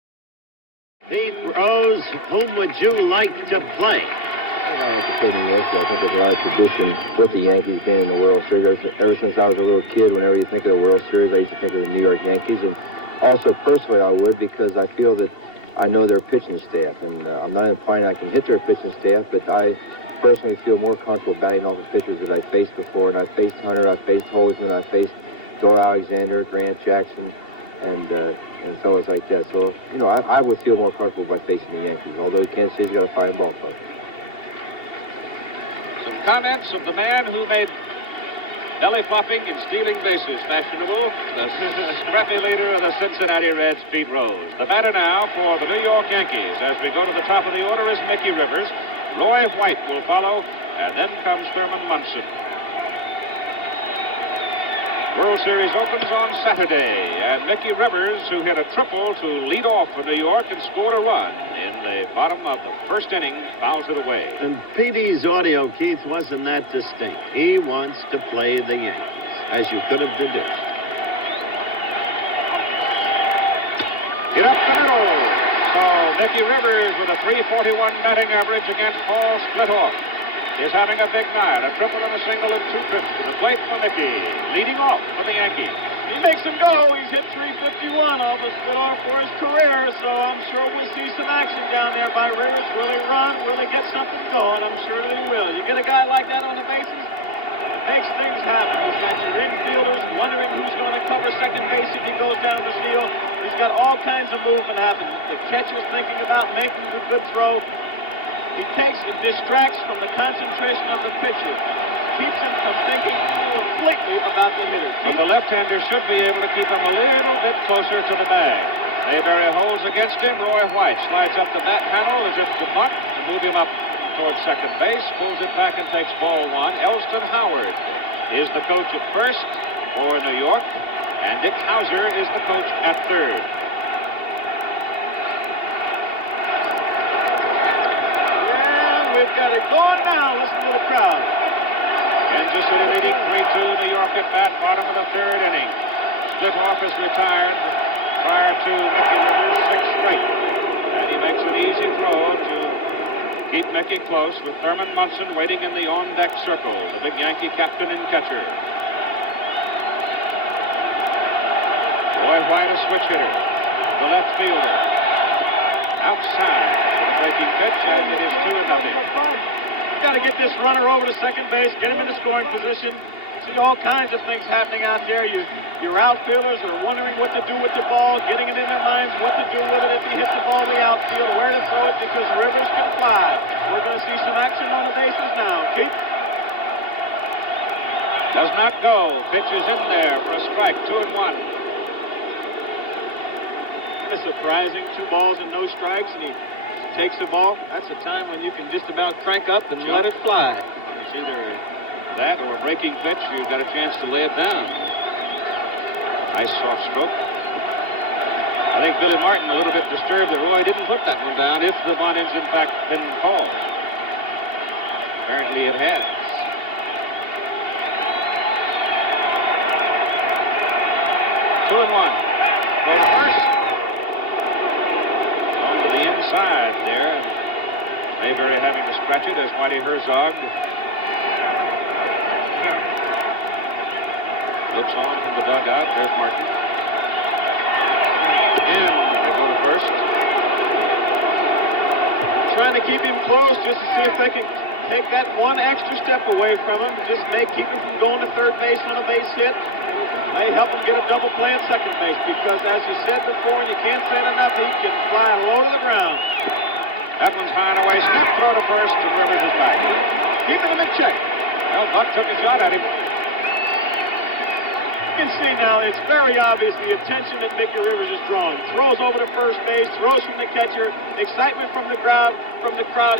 Pete Rose, whom would you like to play? I think there's a lot of tradition with the Yankees being in the World Series. Ever since I was a little kid, whenever you think of the World Series, I used to think of the New York Yankees. And also, personally, I would, because I feel that I know their pitching staff. And I'm not implying I can hit their pitching staff, but I personally feel more comfortable batting off the pitchers that I faced before. And I faced Hunter, I faced Holzman, I faced Doyle Alexander, Grant Jackson, and fellas like that. So, you know, I would feel more comfortable by facing the Yankees, although Kansas City's got a fine ball club. Some comments of the man who made belly flopping and stealing bases fashionable, the scrappy leader of the Cincinnati Reds, Pete Rose. The batter now for the New York Yankees, as we go to the top of the order, is Mickey Rivers. Roy White will follow, and then comes Thurman Munson. World Series opens on Saturday, and Mickey Rivers, who hit a triple to lead off for New York and scored a run in the bottom of the first inning, fouls it away. And Petey's audio, Keith, wasn't that distinct. He wants to play the Yankees, as you could have deduced. Get up the middle. So Mickey Rivers, with a .341 batting average against Paul Splitoff, is having a big night. A triple and a single and 2 trips to the plate for Mickey, leading off for the Yankees. He makes him go. He's hit .351 off the Splitoff for his career, so I'm sure we'll see some action down there by Rivers. Will he run? Will he get something going? I'm sure that he will. You get a guy like that on the bases, it makes things happen. He's got your infielders wondering who's going to cover second base if he goes down the field. He's got all kinds of movement happening. The catcher's thinking about making a good throw. He distracts from the concentration of the pitcher. Keeps him from thinking completely about the hitter. But the left-hander should be able to keep him a little bit closer to the bag. Mayberry holds against him. Roy White slides up the bat panel as if to bunt and move him up towards second base. Pulls it back and takes ball 1. Elston Howard is the coach at first for New York, and Dick Hauser is the coach at third. We've got it going now. Listen to the crowd. Kansas City leading 3-2. New York at bat, bottom of the third inning. Splitoff is retired prior to Mickey Rivers' 6th straight. And he makes an easy throw to keep Mickey close, with Thurman Munson waiting in the on-deck circle, the big Yankee captain and catcher. Roy White, a switch hitter. The left fielder. Outside. Breaking pitch, and it is 2-0. You've got to get this runner over to second base, get him in the scoring position. See all kinds of things happening out there. Your outfielders are wondering what to do with the ball, getting it in their minds what to do with it if he hits the ball in the outfield, where to throw it, because Rivers can fly. We're going to see some action on the bases now. Keith? Does not go. Pitch is in there for a strike, 2-1. It's surprising, 2 balls and no strikes, and he takes the ball. That's a time when you can just about crank up and let it fly. It's either that or a breaking pitch. You've got a chance to lay it down. Nice soft stroke. I think Billy Martin a little bit disturbed that Roy didn't put that one down if the bunt has in fact been called. Apparently it has. Two and one. Go to first. Inside there. Mayberry having to scratch it as Whitey Herzog looks on from the dugout. There's Martin. Again, they go to first. Trying to keep him close just to see if they can take that one extra step away from him. Just may keep him from going to third base on a base hit. May help him get a double play at second base because, as you said before, and you can't say it enough, he can fly low to the ground. That one's high and away. Snap throw to first, and Rivers is back. Keeping him in check. Well, Buck took a shot at him. You can see now it's very obvious the attention that Mickey Rivers is drawing. Throws over to first base, throws from the catcher, excitement from the crowd.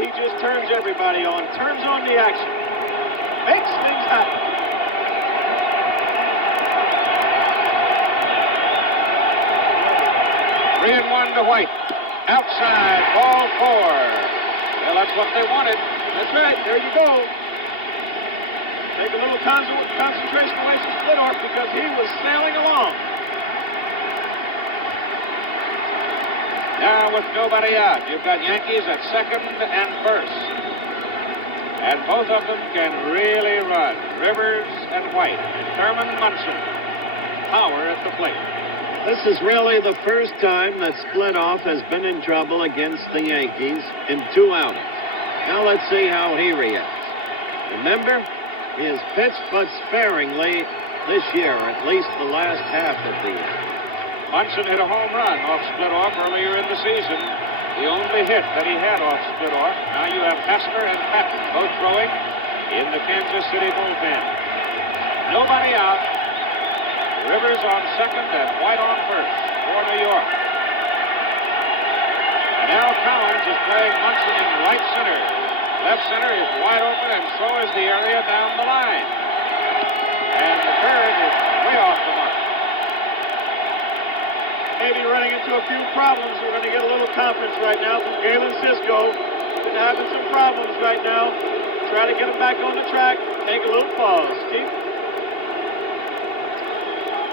He just turns everybody on, turns on the action, makes things happen. 3-1 to White. Outside, ball 4. Well, that's what they wanted. That's right, there you go. Take a little concentration away from Splitoff because he was sailing along. Now with nobody out, you've got Yankees at second and first. And both of them can really run. Rivers and White. Thurman Munson. Power at the plate. This is really the first time that Splitoff has been in trouble against the Yankees in 2 outings. Now let's see how he reacts. Remember, he has pitched but sparingly this year, at least the last half of the year. Munson hit a home run off Splitoff earlier in the season. The only hit that he had off Splitoff. Now you have Hassler and Patton both throwing in the Kansas City bullpen. Nobody out. Rivers on second and White on first for New York. Now Collins is playing Munson in right center. Left center is wide open, and so is the area down the line. And the third is way off the mark. Maybe running into a few problems. We're going to get a little conference right now from Galen Cisco. Been having some problems right now. Try to get him back on the track. Take a little pause. Keith?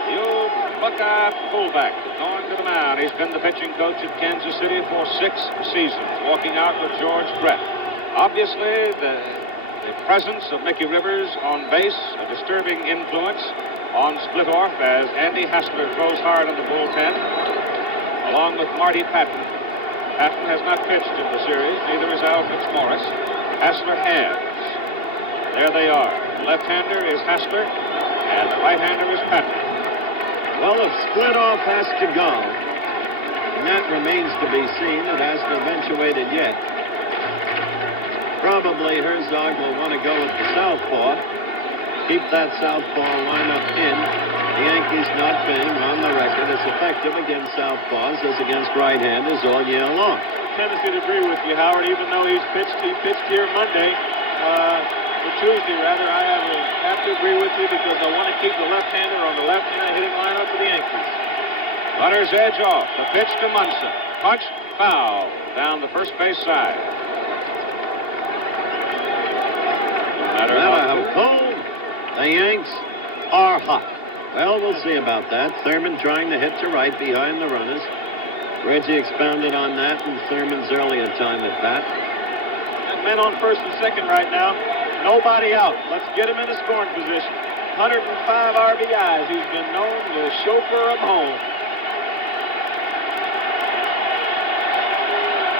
The old Buckeye fullback going to the mound. He's been the pitching coach at Kansas City for 6 seasons, walking out with George Brett. Obviously, the presence of Mickey Rivers on base, a disturbing influence on Splitoff as Andy Hassler throws hard in the bullpen, along with Marty Patton. Patton has not pitched in the series, neither is Al Fitzmaurice. Hassler has. There they are. The left-hander is Hassler, and the right-hander is Patton. Well, if Splitoff has to go, and that remains to be seen, it hasn't eventuated yet. Probably Herzog will want to go with the southpaw. Keep that southpaw lineup in. The Yankees not being on the record as effective against southpaws as against right-handers all year long. Tendency to agree with you, Howard, even though he pitched here Monday, or Tuesday rather. I have to agree with you because I want to keep the left-hander on the left-handed hitting lineup for the Yankees. Runner's edge off. The pitch to Munson. Punched, foul down the first base side. No matter how cold, the Yanks are hot. Well, we'll see about that. Thurman trying to hit to right behind the runners. Reggie expounded on that in Thurman's earlier time at bat. And men on first and second right now. Nobody out. Let's get him in a scoring position. 105 RBIs. He's been known the chauffeur of home.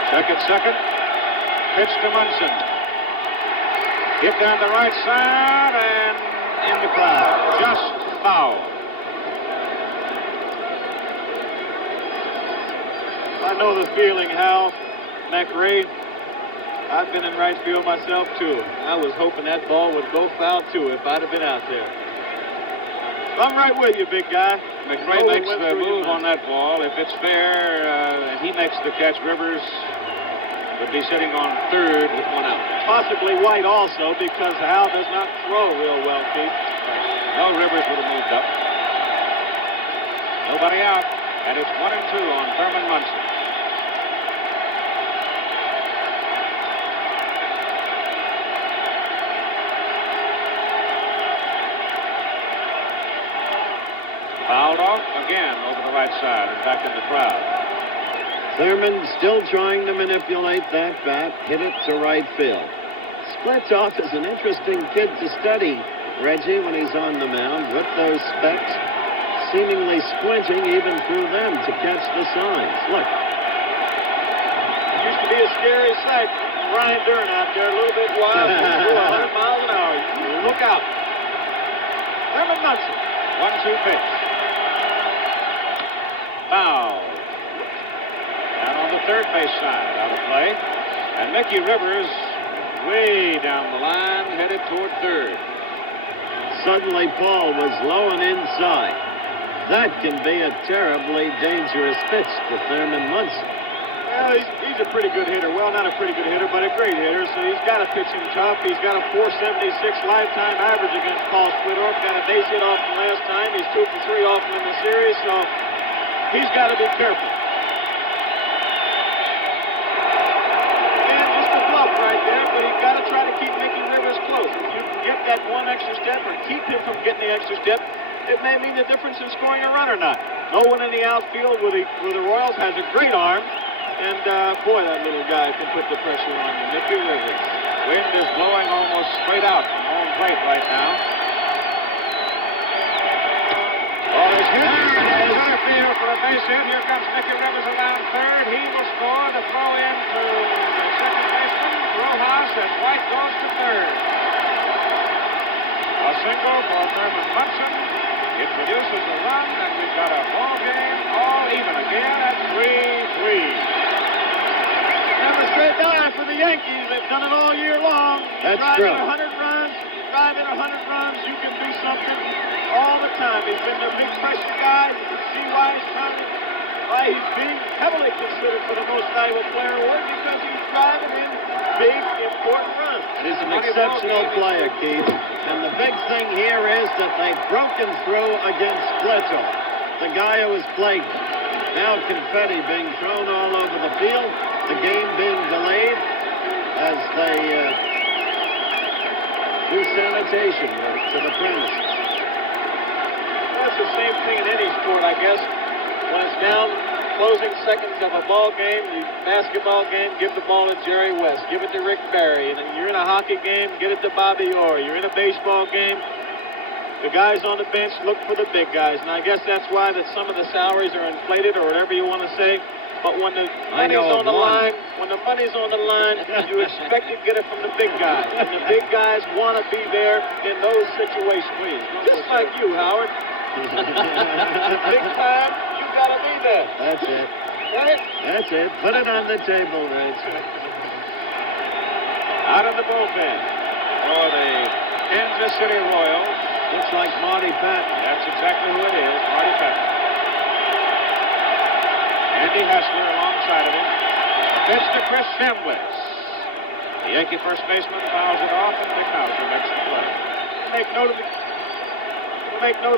Check at second. Pitch to Munson. Hit down the right side and in the cloud. Just foul. I know the feeling, Hal. McRae. I've been in right field myself, too. I was hoping that ball would go foul, too, if I'd have been out there. I'm right with you, big guy. McRae makes the move on that ball. If it's fair and he makes the catch, Rivers would be sitting on third with 1 out. Possibly White also, because Hal does not throw real well, Keith. No, Rivers would have moved up. Nobody out, and it's 1-2 on Thurman Munson. Fouled off again over the right side and back in the crowd. Thurman still trying to manipulate that bat, hit it to right field. Splitoff is an interesting kid to study, Reggie, when he's on the mound with those specs, seemingly squinting even through them to catch the signs. Look. It used to be a scary sight. Brian Dern out there, a little bit wild, 100 miles an hour. Look out. Thurman Munson, 1-2 pitch. Foul. Down on the third base side, out of play. And Mickey Rivers, way down the line, headed toward third. Suddenly, Paul was low and inside. That can be a terribly dangerous pitch to Thurman Munson. well, he's a pretty good hitter. Well, not a pretty good hitter, but a great hitter. So he's got a pitching tough. He's got a 476 lifetime average against Paul Splittorff. Got a base hit off him last time. He's 2 for 3 off him in the series, so he's got to be careful. And just a bluff right there, but he's got to try to keep Mickey Rivers close. If you can get that one extra step or keep him from getting the extra step, it may mean the difference in scoring a run or not. No one in the outfield with the Royals has a great arm. And, boy, that little guy can put the pressure on him. Mickey Rivers. Wind is blowing almost straight out from home plate right now. Ball is hit. Center field for a base hit. Here comes Mickey Rivers around third. He will score. The throw in to second baseman Rojas, and White goes to third. A single for Thurman Munson. It produces a run, and we've got a ball game all even again at 3-3. Never say die for the Yankees. They've done it all year long. That's driving true. 100 runs, driving 100 runs, you can do something all the time. He's been the big pressure guy. You can see why he's being heavily considered for the most valuable player award, because he's driving in big, important runs. He's an exceptional player, Keith. And the big thing here is that they've broken through against Splittorff, the guy who was plagued. Now confetti being thrown all over the field, the game being delayed as they do sanitation work to the premises. That's the same thing in any sport, I guess. When it's down, closing seconds of a ball game, the basketball game, give the ball to Jerry West, give it to Rick Barry. And you're in a hockey game, get it to Bobby Orr. You're in a baseball game, the guys on the bench look for the big guys. And I guess that's why that some of the salaries are inflated, or whatever you want to say. But when the money's on the line, you expect to get it from the big guys. And the big guys want to be there in those situations. Just like you, Howard. Big time, you got to be there. That's it. Right? That's it. Put it on the table, Rich. Out of the bullpen for the Kansas City Royals. Looks like Marty Patton. That's exactly who it is, Marty Patton. Andy Hessler alongside of him. A pitch to Chris Chambliss. The Yankee first baseman fouls it off, and Dick Hauser makes the play. Make note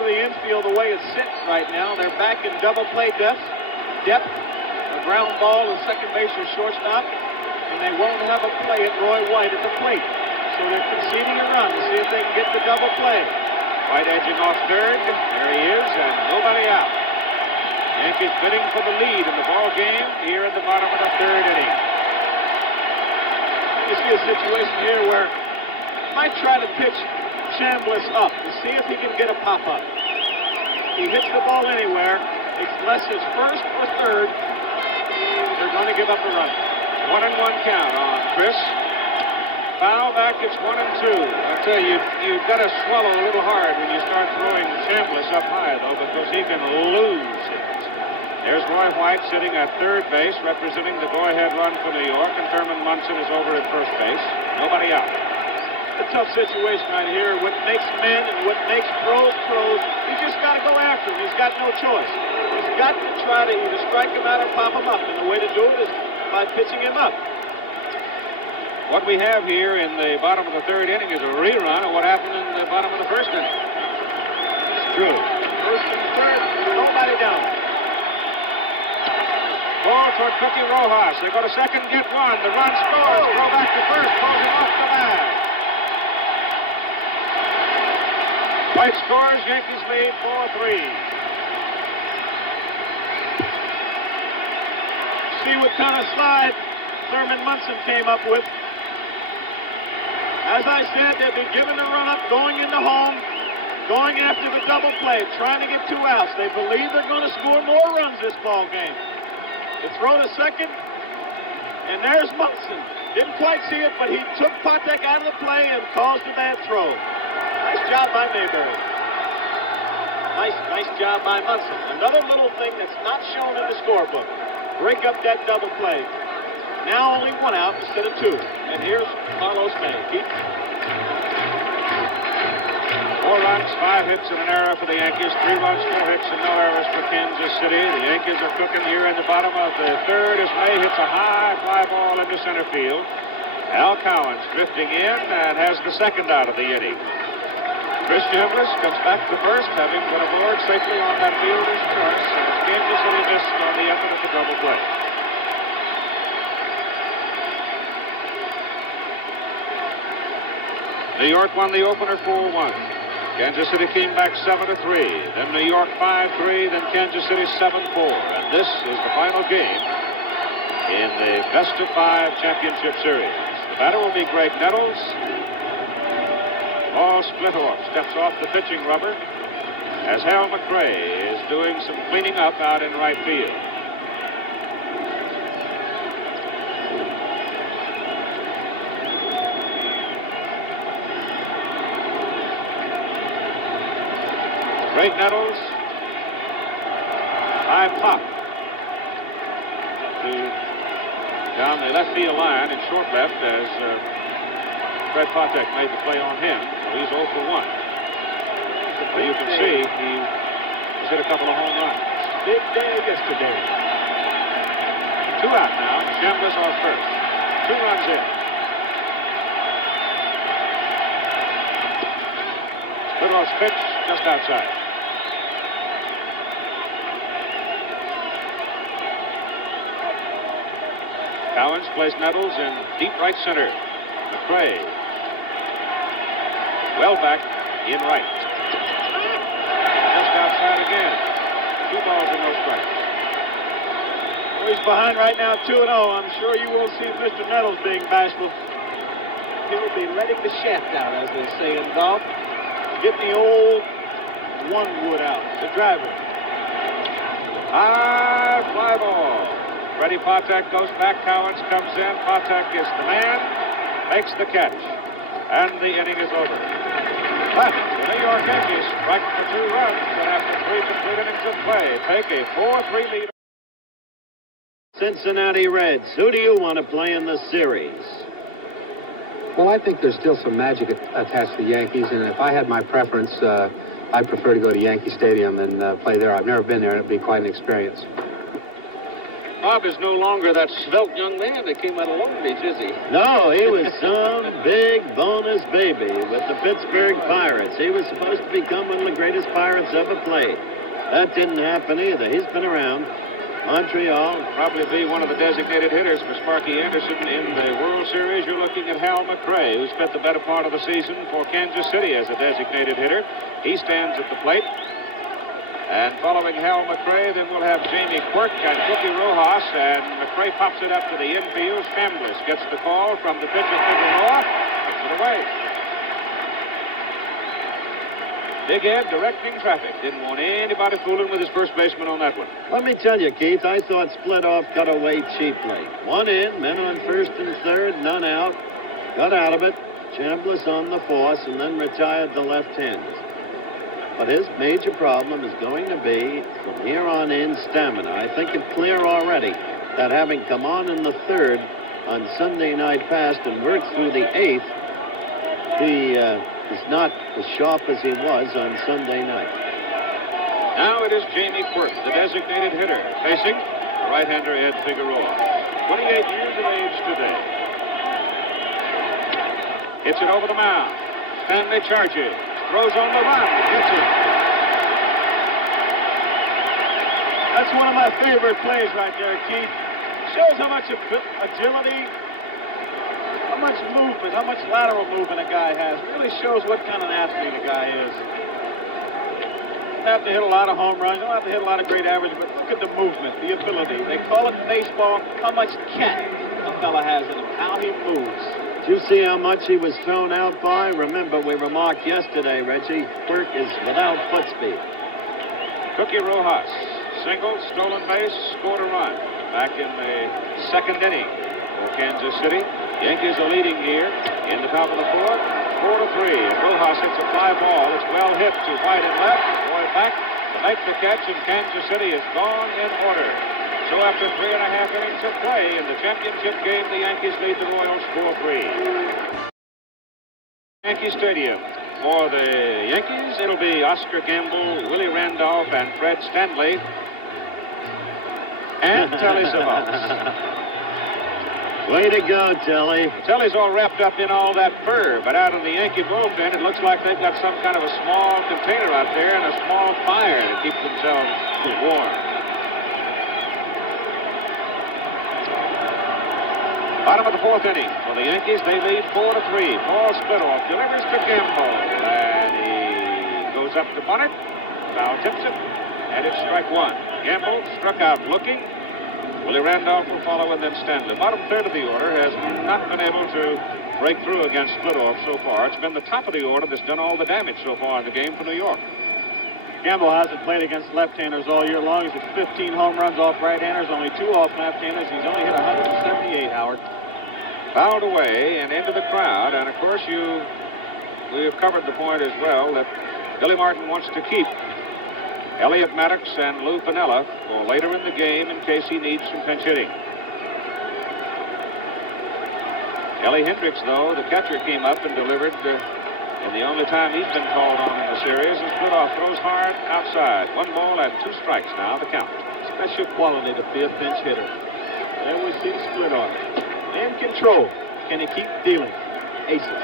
of the infield, the way it's sitting right now. They're back in double play depth. A ground ball to second base or shortstop, and they won't have a play at Roy White at the plate. So they're conceding a run to see if they can get the double play. White edging off third. There he is, and nobody out. Yankees bidding for the lead in the ball game here at the bottom of the third inning. You see a situation here where might try to pitch Chambliss up to see if he can get a pop-up. He hits the ball anywhere. It's less his first or third. They're going to give up a run. 1-1 count on Chris. Foul back, it's 1-2. I tell you, you've got to swallow a little hard when you start throwing Chambliss up high, though, because he can lose it. There's Roy White sitting at third base, representing the go-ahead run for New York, and Thurman Munson is over at first base. Nobody out. A tough situation right here. What makes men and what makes pros, you just got to go after him. He's got no choice. He's got to try to either strike him out or pop him up, and the way to do it is by pitching him up. What we have here in the bottom of the third inning is a rerun of what happened in the bottom of the first inning. It's true. First and third, nobody down. Ball toward Mickey Rojas. They go to second, get one. The run scores. Throw back to first. Throws him off the bag. White scores. Yankees lead 4-3. See what kind of slide Thurman Munson came up with. As I said, they'll be giving the run up, going into home, going after the double play, trying to get 2 outs. They believe they're going to score more runs this ball game. The throw to second, and there's Munson. Didn't quite see it, but he took Patek out of the play and caused a bad throw. Nice job by Mayberry. Nice job by Munson. Another little thing that's not shown in the scorebook. Break up that double play. Now only one out instead of two. And here's Carlos May. Keith? 4 runs, 5 hits, and an error for the Yankees. 3 runs, 4 hits, and no errors for Kansas City. The Yankees are cooking here in the bottom of the third as May hits a high fly ball into center field. Al Cowens drifting in and has the second out of the inning. Chris Chambliss comes back to first, having been aboard safely on that fielder's choice, and it's Kansas City missed on the effort of the double play. New York won the opener 4-1. Kansas City came back 7-3. Then New York 5-3. Then Kansas City 7-4. And this is the final game in the best-of-5 championship series. The batter will be Greg Nettles. Paul Splittorff steps off the pitching rubber as Hal McRae is doing some cleaning up out in right field. Greg Nettles, high pop to down the left field line and short left as Fred Patek made the play on him. So he's 0 for 1. So you can see he's hit a couple of home runs. Big day yesterday. 2 out now. Chambliss off first. 2 runs in. Splittorff's pitch just outside. Cowens plays Nettles in deep right center. McRae. Well back in right. Just outside again. 2 balls and no strikes. Well, he's behind right now 2-0. I'm sure you won't see Mr. Nettles being bashful. He will be letting the shaft out, as they say in golf. Getting the old one wood out. The driver. High fly ball. Freddie Patek goes back. Cowens comes in. Patek is the man. Makes the catch. And the inning is over. But the New York Yankees strike for 2 runs. And after 3 complete innings of play, take a 4-3 lead. Cincinnati Reds, who do you want to play in the series? Well, I think there's still some magic attached to the Yankees, and if I had my preference, I'd prefer to go to Yankee Stadium and play there. I've never been there, and it'd be quite an experience. Bob is no longer that svelte young man that came out of Long Beach, is he? No, he was some big bonus baby with the Pittsburgh Pirates. He was supposed to become one of the greatest Pirates ever played. That didn't happen either. He's been around. Montreal. Probably be one of the designated hitters for Sparky Anderson in the World Series. You're looking at Hal McRae, who spent the better part of the season for Kansas City as a designated hitter. He stands at the plate. And following Hal McRae, then we'll have Jamie Quirk and Cookie Rojas, and McRae pops it up to the infield. Chambliss gets the call from the pitcher, Figueroa, puts it away. Big Ed directing traffic. Didn't want anybody fooling with his first baseman on that one. Let me tell you, Keith, I thought Splittorff cut away cheaply. 1 in, men on first and third, none out. Got out of it. Chambliss on the force, and then retired the left hand. But his major problem is going to be, from here on in, stamina. I think it's clear already that having come on in the third on Sunday night past and worked through the 8th, he is not as sharp as he was on Sunday night. Now it is Jamie Quirk, the designated hitter, facing right-hander Ed Figueroa. 28 years of age today. Hits it over the mound. Stanley charges. Throws on the run. Gets it. That's one of my favorite plays right there, Keith. Shows how much agility, how much movement, how much lateral movement a guy has. Really shows what kind of an athlete a guy is. You don't have to hit a lot of home runs. You don't have to hit a lot of great average, but look at the movement, the ability. They call it in baseball how much cat a fella has in him, how he moves. Did you see how much he was thrown out by? Remember, we remarked yesterday, Reggie, Quirk is without foot speed. Cookie Rojas, single, stolen base, scored a run back in the second inning. for Kansas City. Yankees are leading here in the top of the fourth, 4-3. And Rojas hits a fly ball. It's well hit to White and left. Boy back to make the catch, and Kansas City is gone in order. So after 3.5 innings of play in the championship game, the Yankees lead the Royals 4-3. Yankee Stadium. For the Yankees, it'll be Oscar Gamble, Willie Randolph, and Fred Stanley, and Telly Savalas. Way to go, Telly. Telly's all wrapped up in all that fur, but out in the Yankee bullpen, it looks like they've got some kind of a small container out there and a small fire to keep themselves warm. Bottom of the fourth inning for the Yankees. They lead 4-3. Paul Splidoff delivers to Gamble, and he goes up to bunt it. Foul tips it, and it's strike one. Gamble struck out looking. Willie Randolph will follow, and then Stanley. Bottom third of the order has not been able to break through against Splidoff so far. It's been the top of the order that's done all the damage so far in the game for New York. Gamble hasn't played against left-handers all year long. He's hit 15 home runs off right-handers, only 2 off left-handers. He's only hit 178, Howard. Fouled away and into the crowd, and of course we have covered the point as well that Billy Martin wants to keep Elliott Maddox and Lou Piniella for later in the game in case he needs some pinch hitting. Ellie Hendricks, though, the catcher, came up and delivered, and the only time he's been called on in the series, and Splidoff throws hard outside. 1 ball and 2 strikes now, the count. Special quality to be a pinch hitter. There we see Splidoff. In control. Can he keep dealing? Aces.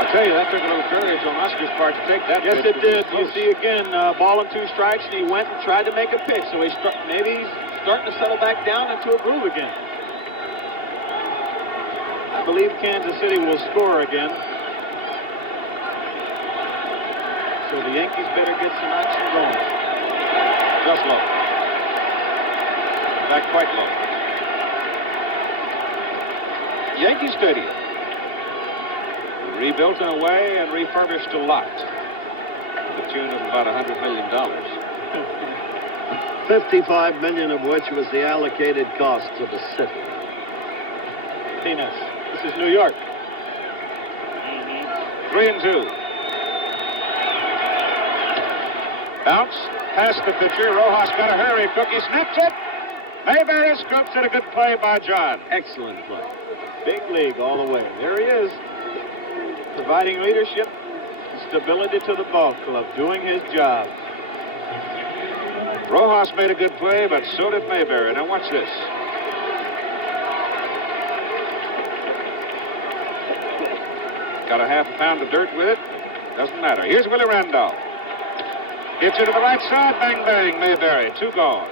I'll tell you, that took a little courage on Oscar's part to take that. Yes, pitch. it did. You see again, ball and 2 strikes, and he went and tried to make a pitch. So maybe he's starting to settle back down into a groove again. I believe Kansas City will score again. So the Yankees better get some action going. Just low. In fact, quite low. Yankee Stadium. Rebuilt in a way and refurbished a lot. To the tune of about $100 million. $55 million of which was the allocated cost to the city. Peanuts. This is New York. 3-2. Bounce past the pitcher. Rojas got a hurry. Cookie snaps it. Mayberry scoops it. A good play by John. Excellent play. Big league all the way. There he is. Providing leadership and stability to the ball club. Doing his job. Rojas made a good play, but so did Mayberry. Now watch this. Got a half a pound of dirt with it. Doesn't matter. Here's Willie Randolph. Hits it to the right side. Bang, bang. Mayberry. 2 gone.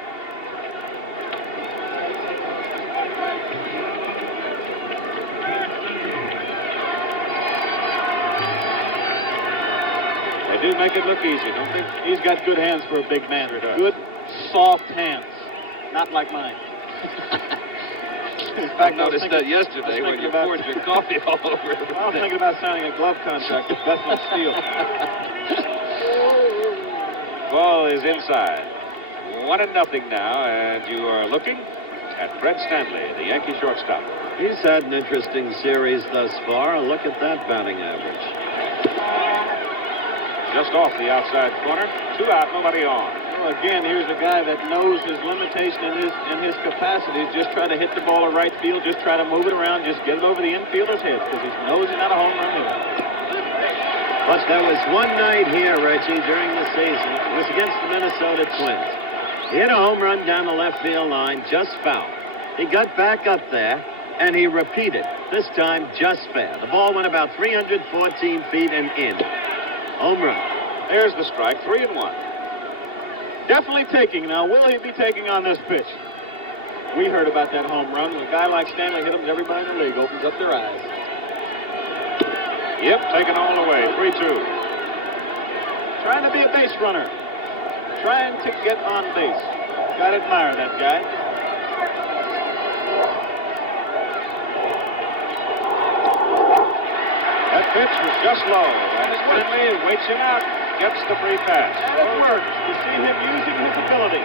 They do make it look easy, don't they? He's got good hands for a big man. Good, soft hands. Not like mine. In fact, I noticed that yesterday when you poured your coffee all over it. I was thinking about signing a glove contract with Bethel Steel. Ball is inside. 1-0 now, and you are looking at Fred Stanley, the Yankee shortstop. He's had an interesting series thus far. Look at that batting average. Just off the outside corner. 2 out, nobody on. Well, again, here's a guy that knows his limitation in his capacity. Just try to hit the ball to right field. Just try to move it around. Just get it over the infielder's head because he knows he's not a home run hitter. But there was one night here, Reggie, during the season. It was against the Minnesota Twins. He hit a home run down the left field line, just foul. He got back up there, and he repeated. This time, just fair. The ball went about 314 feet and in. Home run. There's the strike. 3-1. Definitely taking. Now, will he be taking on this pitch? We heard about that home run. When a guy like Stanley hit him, everybody in the league opens up their eyes. Yep, taken all the way. 3-2. Trying to be a base runner. Trying to get on base. Gotta admire that guy. That pitch was just low. And Stanley waits him out. Gets the free pass. And it works. You see him using his ability.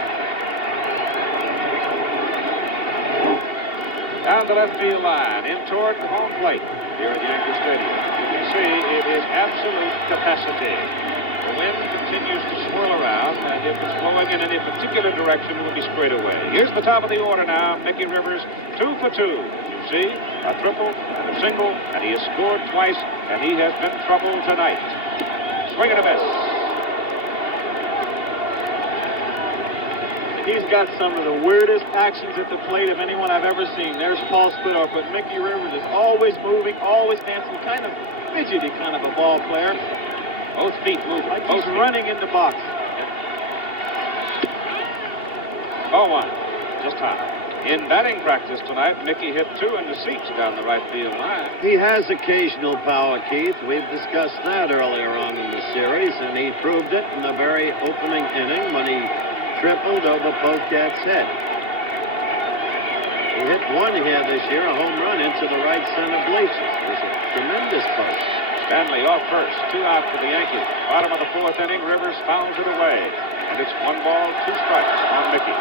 down the left field line, in toward home plate here at Yankee Stadium. You can see it is absolute capacity. The wind continues to swirl around, and if it's blowing in any particular direction, it will be straight away. Here's the top of the order now. Mickey Rivers, 2 for 2. You see, a triple and a single, and he has scored twice, and he has been trouble tonight. Swing and a miss. He's got some of the weirdest actions at the plate of anyone I've ever seen. There's Paul Splitoff, but Mickey Rivers is always moving, always dancing, kind of fidgety kind of a ball player. Both feet moving. Like he's running in the box. Ball 1, just high. In batting practice tonight, Mickey hit 2 in the seats down the right field line. He has occasional power, Keith. We've discussed that earlier on in the series, and he proved it in the very opening inning when he tripled over Pocat's head. He hit 1 here this year, a home run into the right center bleachers. It was a tremendous post. Stanley off first, 2 out for the Yankees. Bottom of the 4th inning, Rivers fouls it away. And it's 1 ball, 2 strikes on Mickey.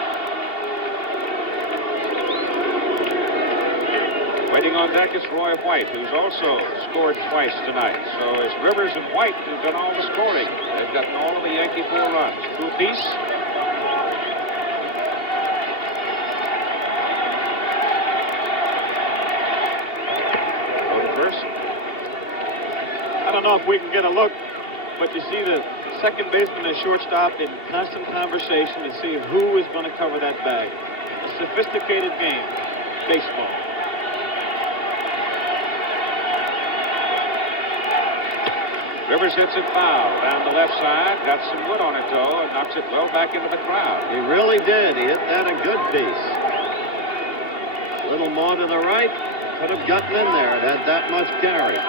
Waiting on deck is Roy White, who's also scored twice tonight. So it's Rivers and White who've done all the scoring. They've gotten all of the Yankee 4 runs. 2 apiece. I don't know if we can get a look, but you see the second baseman and shortstop in constant conversation to see who is going to cover that bag. A sophisticated game, baseball. Rivers hits it foul down the left side. Got some wood on it, though, and knocks it well back into the crowd. He really did. He hit that a good piece. A little more to the right. Could have gotten in there. It had that much carry.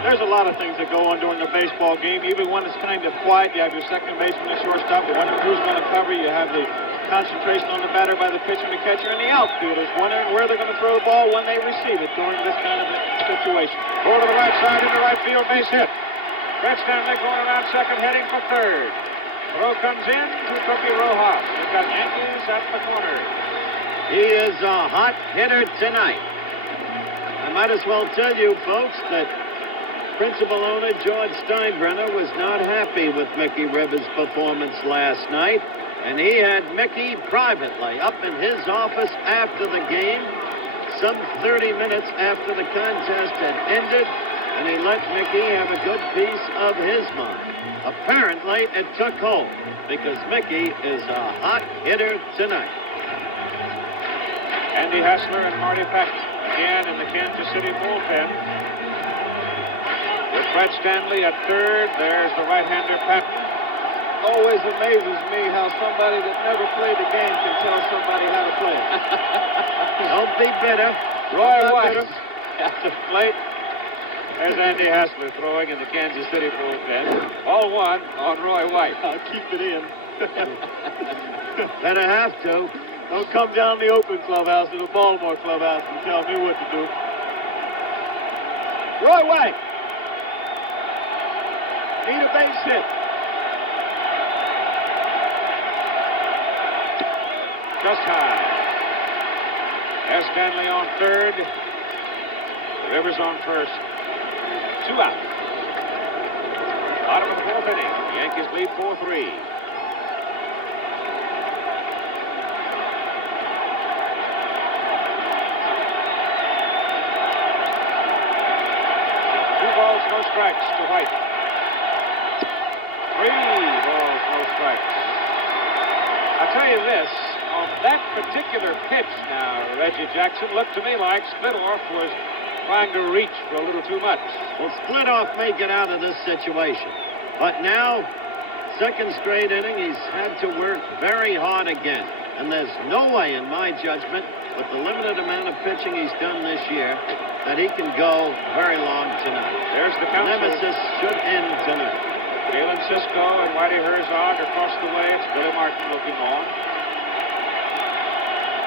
There's a lot of things that go on during the baseball game. Even when it's kind of quiet, you have your second baseman and shortstop. You wonder who's going to cover. You have the concentration on the batter by the pitcher and the catcher, and the outfielders wondering where they're going to throw the ball when they receive it during this kind of a situation. Ball to the right side into right field, base hit. Brett Stanley going around second, heading for third. Throw comes in to Cookie Rojas. We've got Yankees at the corner. He is a hot hitter tonight. I might as well tell you, folks, that principal owner George Steinbrenner was not happy with Mickey Rivers' performance last night, and he had Mickey privately up in his office after the game, some 30 minutes after the contest had ended, and he let Mickey have a good piece of his mind. Apparently, it took hold, because Mickey is a hot hitter tonight. Andy Hassler and Marty Patton again in the Kansas City bullpen. With Brett Stanley at third, there's the right-hander Patton. Always amazes me how somebody that never played the game can tell somebody how to play it. Don't be bitter. Roy White at the plate. There's Andy Hassler throwing in the Kansas City bullpen. All 1 on Roy White. I'll keep it in. Better have to. Don't come down the Oakland clubhouse or the Baltimore clubhouse and tell me what to do. Roy White. Need a base hit. Just high. There's Stanley on third. Rivers on first. 2 out. Bottom of the 4th inning. The Yankees lead 4-3. No strikes to White. 3 balls, no strikes. I'll tell you this, on that particular pitch now, Reggie Jackson looked to me like Splitoff was trying to reach for a little too much. Well, Splitoff may get out of this situation. But now, second straight inning, he's had to work very hard again. And there's no way, in my judgment, with the limited amount of pitching he's done this year, that he can go very long tonight. There's the council. Nemesis should end tonight. Galen Cisco and Whitey Herzog across the way. It's Billy Martin looking on.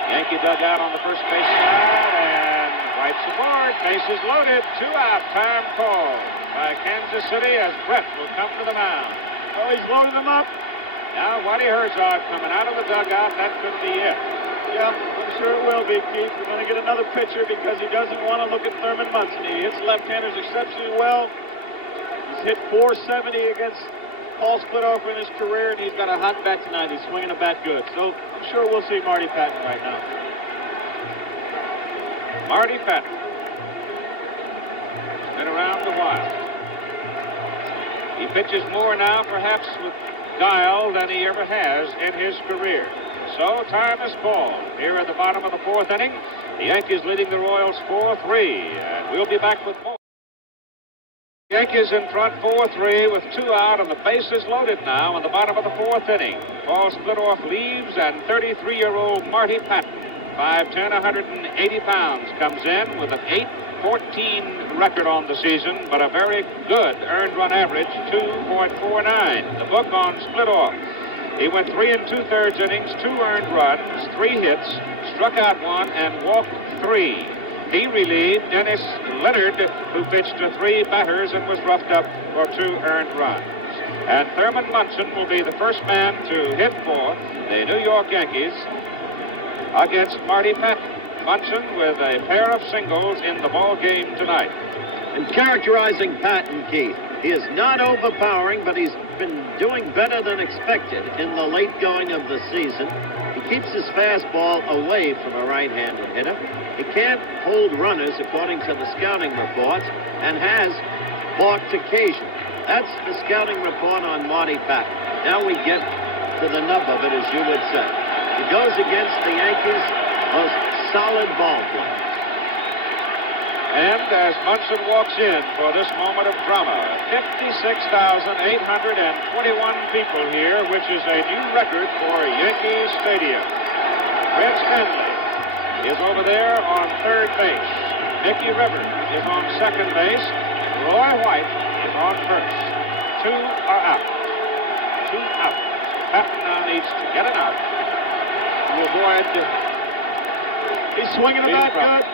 Yankee dugout on the first base side, and White's aboard. Bases loaded. 2 out. Time called by Kansas City as Brett will come to the mound. Oh, he's loading them up. Now Whitey Herzog coming out of the dugout. That could be it. Yeah, I'm sure it will be, Keith. We're going to get another pitcher because he doesn't want to look at Thurman Munson. He hits left-handers exceptionally well. He's hit .470 against Paul Splitoff in his career, and he's got a hot bat tonight. He's swinging a bat good. So I'm sure we'll see Marty Patton right now. Marty Patton. Been around a while. He pitches more now, perhaps with guile, than he ever has in his career. So time is called. Here at the bottom of the fourth inning, the Yankees leading the Royals 4-3. And we'll be back with more. Yankees in front 4-3 with 2 out, and the bases loaded now in the bottom of the fourth inning. Paul Splitoff leaves, and 33-year-old Marty Patton, 5'10", 180 pounds, comes in with an 8-14 record on the season, but a very good earned run average, 2.49. The book on Splitoff. He went 3 2/3 innings, 2 earned runs, 3 hits, struck out 1, and walked 3. He relieved Dennis Leonard, who pitched to 3 batters and was roughed up for 2 earned runs. And Thurman Munson will be the first man to hit for the New York Yankees against Marty Patton. Munson with a pair of singles in the ball game tonight. And characterizing Patton, Keith, he is not overpowering, but he's been doing better than expected in the late going of the season. He keeps his fastball away from a right-handed hitter. He can't hold runners, according to the scouting reports, and has balked occasionally. That's the scouting report on Marty Patton. Now we get to the nub of it, as you would say. He goes against the Yankees' most solid ball players. And as Munson walks in for this moment of drama, 56,821 people here, which is a new record for Yankee Stadium. Red Stanley is over there on third base. Mickey Rivers is on second base. Roy White is on first. 2 are out. 2 out. Patton now needs to get an out to avoid. He's swinging the bat good.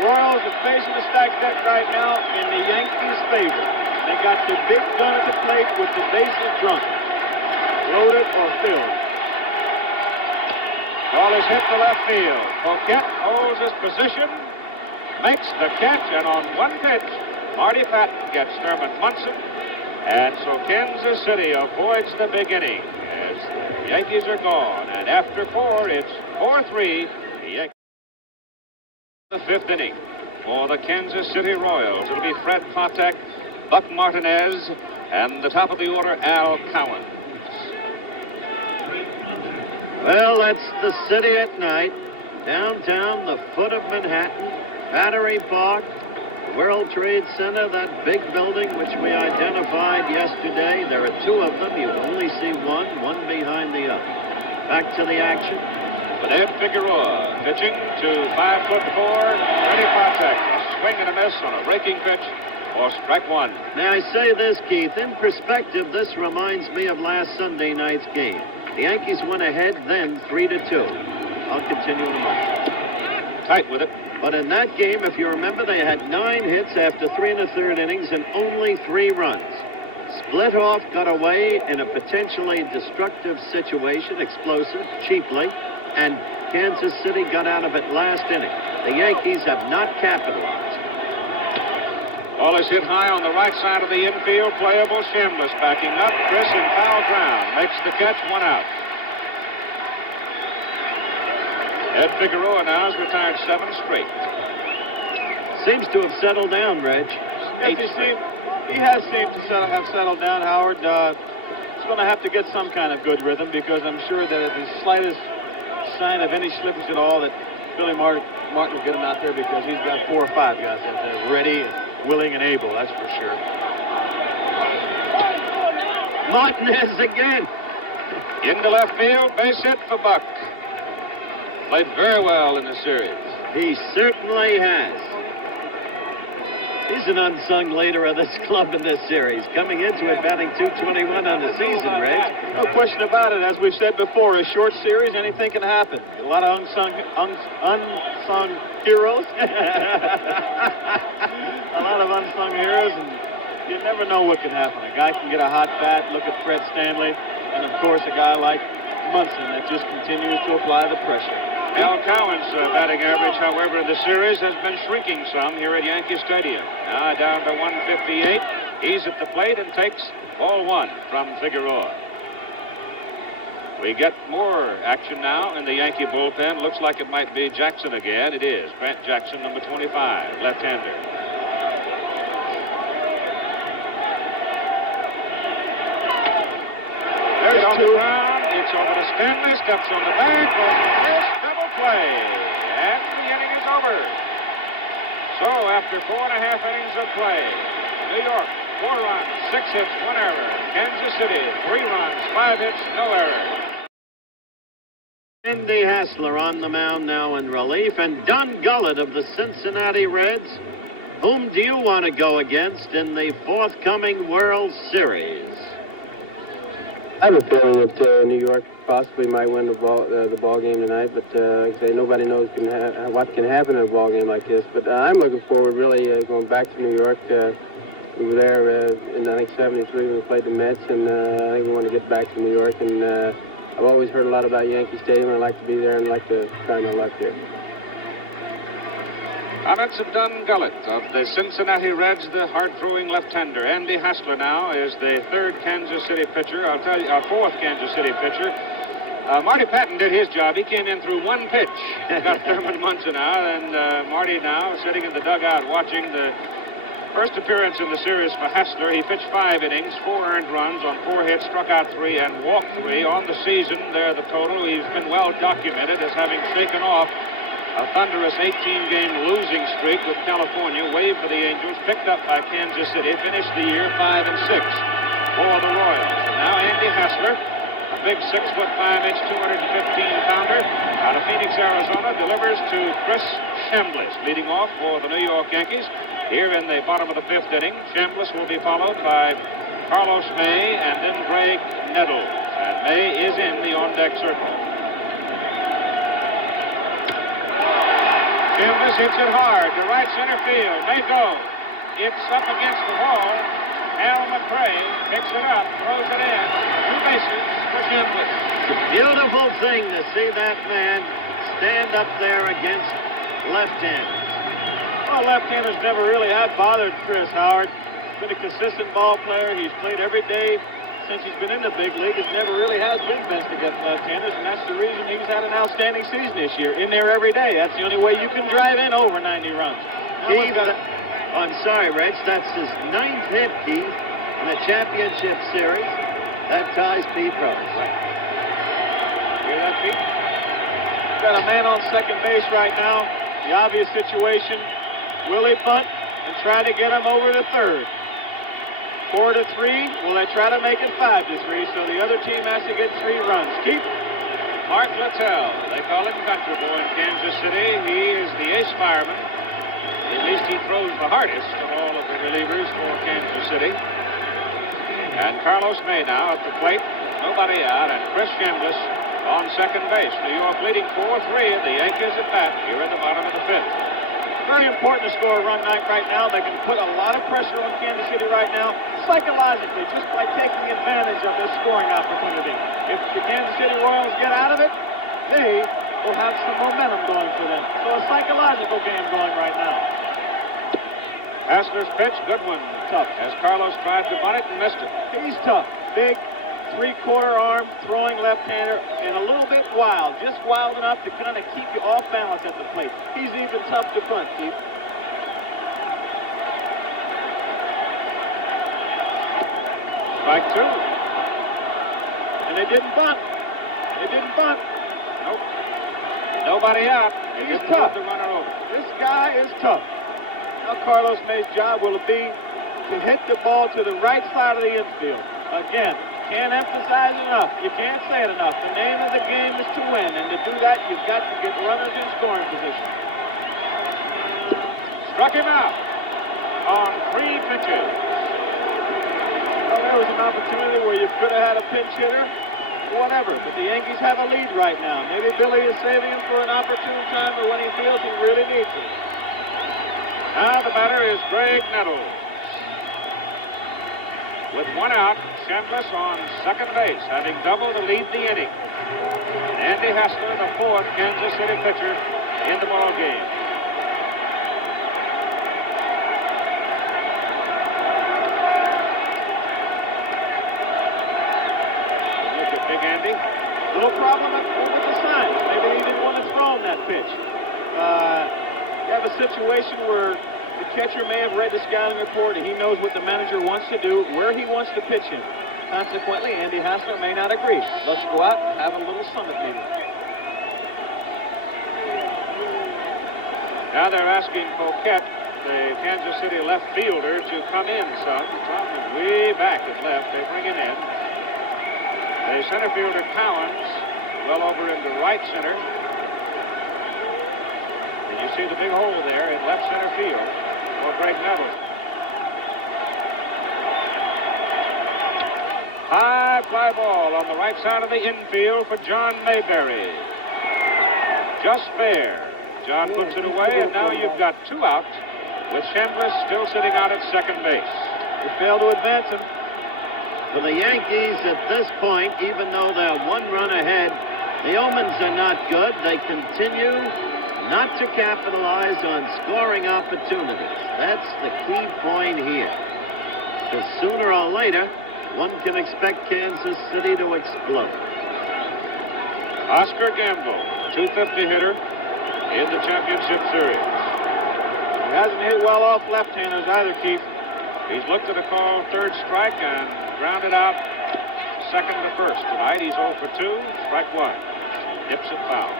Royals are facing the stacked deck right now in the Yankees' favor. They got the big gun at the plate with the bases drunk. Loaded or filled. Ball is hit to left field. Poquette holds his position, makes the catch, and on one pitch, Marty Patton gets Thurman Munson. And so Kansas City avoids the big inning as the Yankees are gone. And after 4, it's 4-3. The Yankees. The 5th inning for the Kansas City Royals. It'll be Fred Patek, Buck Martinez, and the top of the order, Al Cowan. Well, that's the city at night. Downtown, the foot of Manhattan, Battery Park, the World Trade Center, that big building which we identified yesterday. There are 2 of them. You only see one behind the other. Back to the action. But Ed Figueroa pitching to 5'4", Freddie Patek. A swing and a miss on a raking pitch for strike 1. Now, I say this, Keith. In perspective, this reminds me of last Sunday night's game. The Yankees went ahead then 3-2. I'll continue in a moment. Tight with it. But in that game, if you remember, they had 9 hits after 3 1/3 innings and only 3 runs. Splitoff got away in a potentially destructive situation, explosive, cheaply, and Kansas City got out of it last inning. The Yankees have not capitalized. Ball is hit high on the right side of the infield. Playable. Chambliss backing up. Chris in foul ground. Makes the catch. 1 out. Ed Figueroa now has retired 7 straight. Seems to have settled down, Reg. Yes, he has seemed to have settled down, Howard. He's going to have to get some kind of good rhythm because I'm sure that if the slightest sign of any slippage at all, that Billy Martin will get him out there because he's got 4 or 5 guys out there ready, willing, and able, that's for sure. Martinez again. Into left field. Base hit for Buck. Played very well in the series. He certainly has. He's an unsung leader of this club in this series. Coming into it, batting .221 on the season, Reg. No question about it. As we've said before, a short series, anything can happen. A lot of unsung heroes. A lot of unsung heroes, and you never know what can happen. A guy can get a hot bat. Look at Fred Stanley. And, of course, a guy like Munson that just continues to apply the pressure. Al Cowan's batting average, however, in the series has been shrinking some here at Yankee Stadium. Now down to 158. He's at the plate and takes ball one from Figueroa. We get more action now in the Yankee bullpen. Looks like it might be Jackson again. It is. Grant Jackson, number 25, left-hander. There's on the ground. It's over to Stanley. Steps on the bag. Goes to first. Double play. And the inning is over. So after 4.5 innings of play, New York, 4 runs, 6 hits, 1 error. Kansas City, 3 runs, 5 hits, no error. Andy Hassler on the mound now in relief, and Don Gullett of the Cincinnati Reds. Whom do you want to go against in the forthcoming World Series? I have a feeling that New York possibly might win the ball game tonight, but like I say, nobody knows what can happen in a ball game like this. But I'm looking forward, really, going back to New York. We were there in, I think, 73 when we played the Mets, and I think we want to get back to New York. And I've always heard a lot about Yankee Stadium. I'd like to be there and like to try my luck here. Comments of Don Gullett of the Cincinnati Reds, the hard-throwing left-hander. Andy Hassler now is the third Kansas City pitcher. I'll tell you, our fourth Kansas City pitcher. Marty Patton did his job. He came in through one pitch. Got Thurman Munson out, and Marty now sitting in the dugout watching the first appearance in the series for Hassler. He pitched 5 innings, 4 earned runs on 4 hits, struck out 3, and walked 3. On the season, there the total. He's been well documented as having shaken off a thunderous 18-game losing streak with California, waived for the Angels, picked up by Kansas City, finished the year 5-6 for the Royals. And now Andy Hassler, a big 6'5", 215-pounder out of Phoenix, Arizona, delivers to Chris Chambliss, leading off for the New York Yankees. Here in the bottom of the 5th inning, Chambliss will be followed by Carlos May and then Greg Nettles. And May is in the on-deck circle. Chambliss hits it hard to right center field. May go. It's up against the wall. Al McRae picks it up, throws it in. 2 bases for Chambliss. It's a beautiful thing to see that man stand up there against left-handers. Well, left-handers never really have bothered Chris Howard. He's been a consistent ball player. He's played every day since he's been in the big league. It never really has been best against left-handers, and that's the reason he's had an outstanding season this year. In there every day. That's the only way you can drive in over 90 runs. I'm sorry, Rich. That's his 9th hit, Keith, in the championship series. That ties Pete Rose. Hear that, Pete? Got a man on second base right now. The obvious situation. Will he bunt and try to get him over to third? 4-3. Will they try to make it 5-3? So the other team has to get 3 runs. Keep. Mark Littell, they call him Country Boy in Kansas City. He is the ace fireman. At least he throws the hardest of all of the relievers for Kansas City. And Carlos May now at the plate. Nobody out, and Chris Chambliss on second base. New York leading 4-3, and the Yankees at bat here in the bottom of the 5th. Very important to score a run right now. They can put a lot of pressure on Kansas City right now, psychologically, just by taking advantage of this scoring opportunity. If the Kansas City Royals get out of it, they will have some momentum going for them. So a psychological game going right now. Hassler's pitch, good one. Tough. As Carlos tried to bunt it and missed it. He's tough. Big, 3/4 arm, throwing left-hander, and a little bit wild. Just wild enough to kind of keep you off balance at the plate. He's even tough to bunt, Keith. Strike 2. And they didn't bunt. They didn't bunt. Nope. Nobody out. They He's didn't tough. move the runner over. This guy is tough. Now Carlos May's job will be to hit the ball to the right side of the infield. Again, can't emphasize enough. You can't say it enough. The name of the game is to win, and to do that, you've got to get runners in scoring position. Struck him out on 3 pitches. Well, there was an opportunity where you could have had a pinch hitter, whatever. But the Yankees have a lead right now. Maybe Billy is saving him for an opportune time or when he feels he really needs it. Now the batter is Greg Nettles. With 1 out, Chambliss on second base, having doubled to lead the inning. Andy Hassler, the fourth Kansas City pitcher in the ball game. Look at Big Andy. Little problem with the signs. Maybe he didn't want to throw him that pitch. You have a situation where the catcher may have read the scouting report and he knows what the manager wants to do, where he wants to pitch him. Consequently, Andy Hassler may not agree. Let's go out and have a little summit meeting. Now they're asking Poquette, the Kansas City left fielder, to come in some. Tom is way back at left. They bring him in. The center fielder, Cowens, well over into right center. And you see the big hole there in left center field for Greg Neville. High fly ball on the right side of the infield for John Mayberry. Just fair. John puts it away, and now you've got 2 outs with Chambliss still sitting out at second base. They failed to advance him. For the Yankees at this point, even though they're 1 run ahead, the omens are not good. They continue not to capitalize on scoring opportunities. That's the key point here. Because sooner or later, one can expect Kansas City to explode. Oscar Gamble, 250 hitter in the championship series. He hasn't hit well off left-handers either, Keith. He's looked at a call third strike and grounded out second to first. Tonight he's 0 for 2, strike 1. Dips it foul.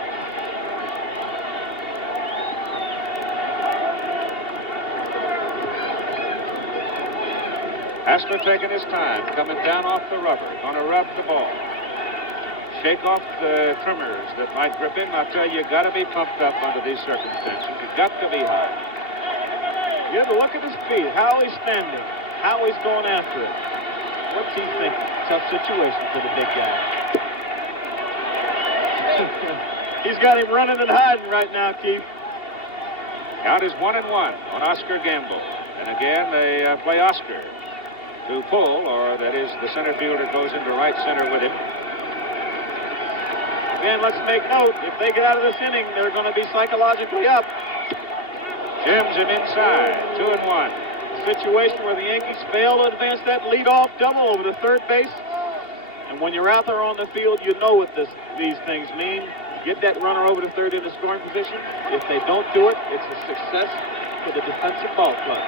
Hassler taking his time, coming down off the rubber, gonna rub the ball. Shake off the trimmers that might grip him. I'll tell you, you got to be pumped up under these circumstances. You've got to be high. You have to look at his feet, how he's standing, how he's going after it. What's he thinking? Tough situation for the big guy. He's got him running and hiding right now, Keith. Count is 1-1 on Oscar Gamble. And again, they play Oscar to pull, or that is, the center fielder goes into right center with him. Again, let's make note, if they get out of this inning, they're going to be psychologically up. Jims him inside, 2-1. A situation where the Yankees fail to advance that leadoff double over to third base. And when you're out there on the field, you know what these things mean. Get that runner over to third in the scoring position. If they don't do it, it's a success for the defensive ball club.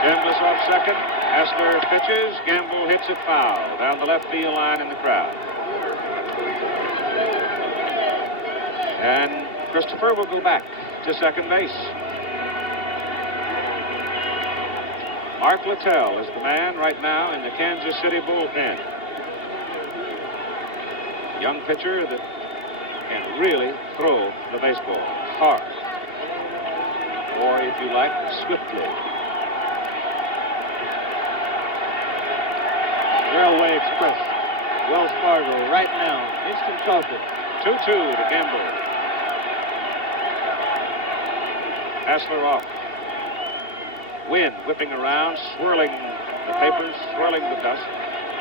Chambliss off second. Hassler pitches. Gamble hits it foul down the left field line in the crowd. And Christopher will go back to second base. Mark Littell is the man right now in the Kansas City bullpen. Young pitcher that can really throw the baseball hard. Or, if you like, swiftly. Railway Express, Wells Fargo, right now, instant coffee. 2-2 to Gamble. Hassler off. Wind whipping around, swirling the papers, swirling the dust.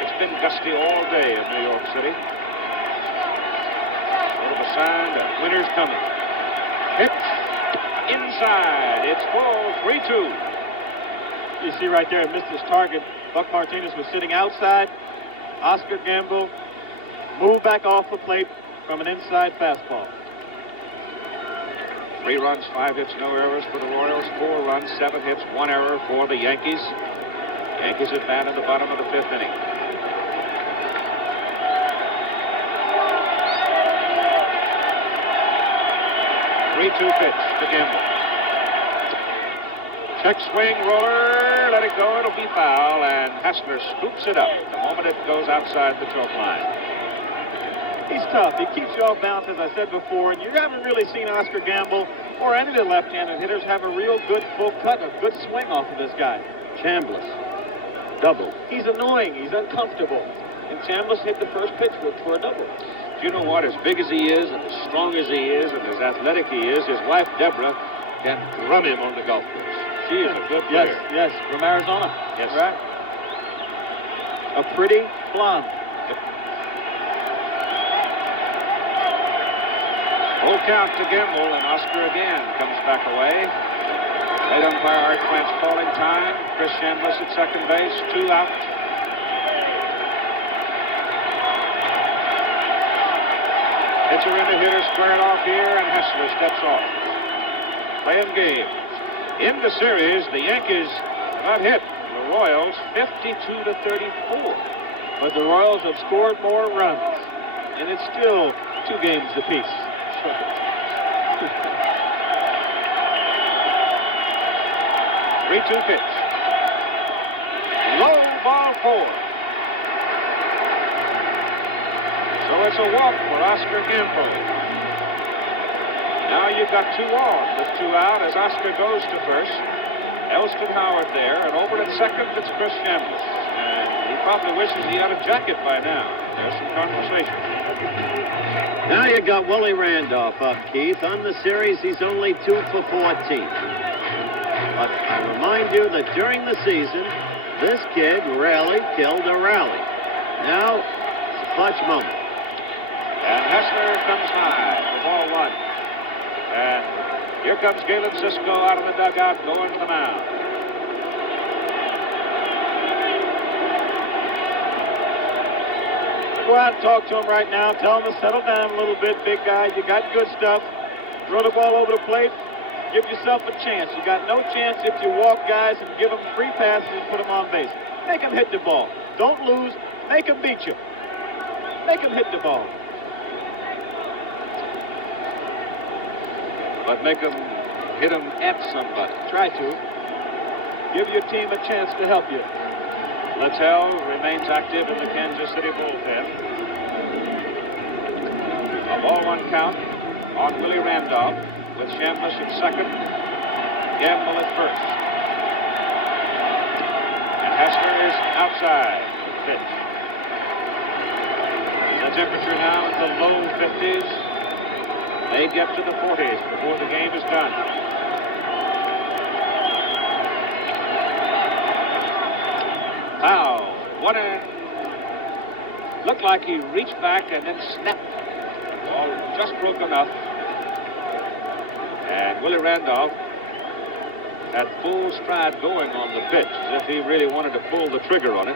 It's been gusty all day in New York City. Sort of a sign that winter's coming. Hits inside. It's full, 3-2. You see right there, missed his target. Buck Martinez was sitting outside. Oscar Gamble moved back off the plate from an inside fastball. 3 runs, 5 hits, no errors for the Royals. 4 runs, 7 hits, 1 error for the Yankees. Yankees at bat in the bottom of the 5th inning. Pitch to Gamble. Check swing, roller, let it go, it'll be foul, and Hassler scoops it up the moment it goes outside the choke line. He's tough. He keeps you off balance, as I said before, and you haven't really seen Oscar Gamble or any of the left-handed hitters have a real good full cut, a good swing off of this guy. Chambliss, double. He's annoying. He's uncomfortable. And Chambliss hit the first pitch for a double. Do you know what? As big as he is, and as strong as he is, and as athletic he is, his wife, Deborah, can drum him on the golf course. She is a good player. Yes, from Arizona. Yes. Right. A pretty blonde. Full count to Gamble, and Oscar again comes back away. Late umpire Art Quent's calling time. Chris Chambliss at second base, 2 out. Pitcher in, the hitter squared off here, and Hessler steps off. Playing game. In the series, the Yankees got hit. The Royals 52-34. But the Royals have scored more runs, and it's still 2 games apiece. 3-2 pitch. Low, ball 4. So it's a walk for Oscar Gamble. Now you've got 2 on with 2 out as Oscar goes to first. Elston Howard there, and over at second, it's Chris Chambliss. And he probably wishes he had a jacket by now. There's some conversation. Now you got Willie Randolph up, Keith. On the series, he's only 2 for 14. But I remind you that during the season, this kid rarely killed a rally. Now, it's a clutch moment. And Hessler comes high for ball 1. And here comes Galen Cisco out of the dugout, going to the mound. Go out and talk to him right now. Tell him to settle down a little bit, big guy. You got good stuff. Throw the ball over the plate. Give yourself a chance. You got no chance if you walk guys and give them free passes and put them on base. Make them hit the ball. Don't lose. Make them beat you. Make them hit the ball. But make them hit them at somebody. Try to. Give your team a chance to help you. Littell remains active in the Kansas City bullpen. A ball 1 count on Willie Randolph with Chambliss at second, Gamble at first. And Hessler is outside the pitch. The temperature now in the low 50s. May get to the 40s before the game is done. Wow, what a... Looked like he reached back and then snapped. The ball just broke enough. And Willie Randolph had full stride going on the pitch, as if he really wanted to pull the trigger on it.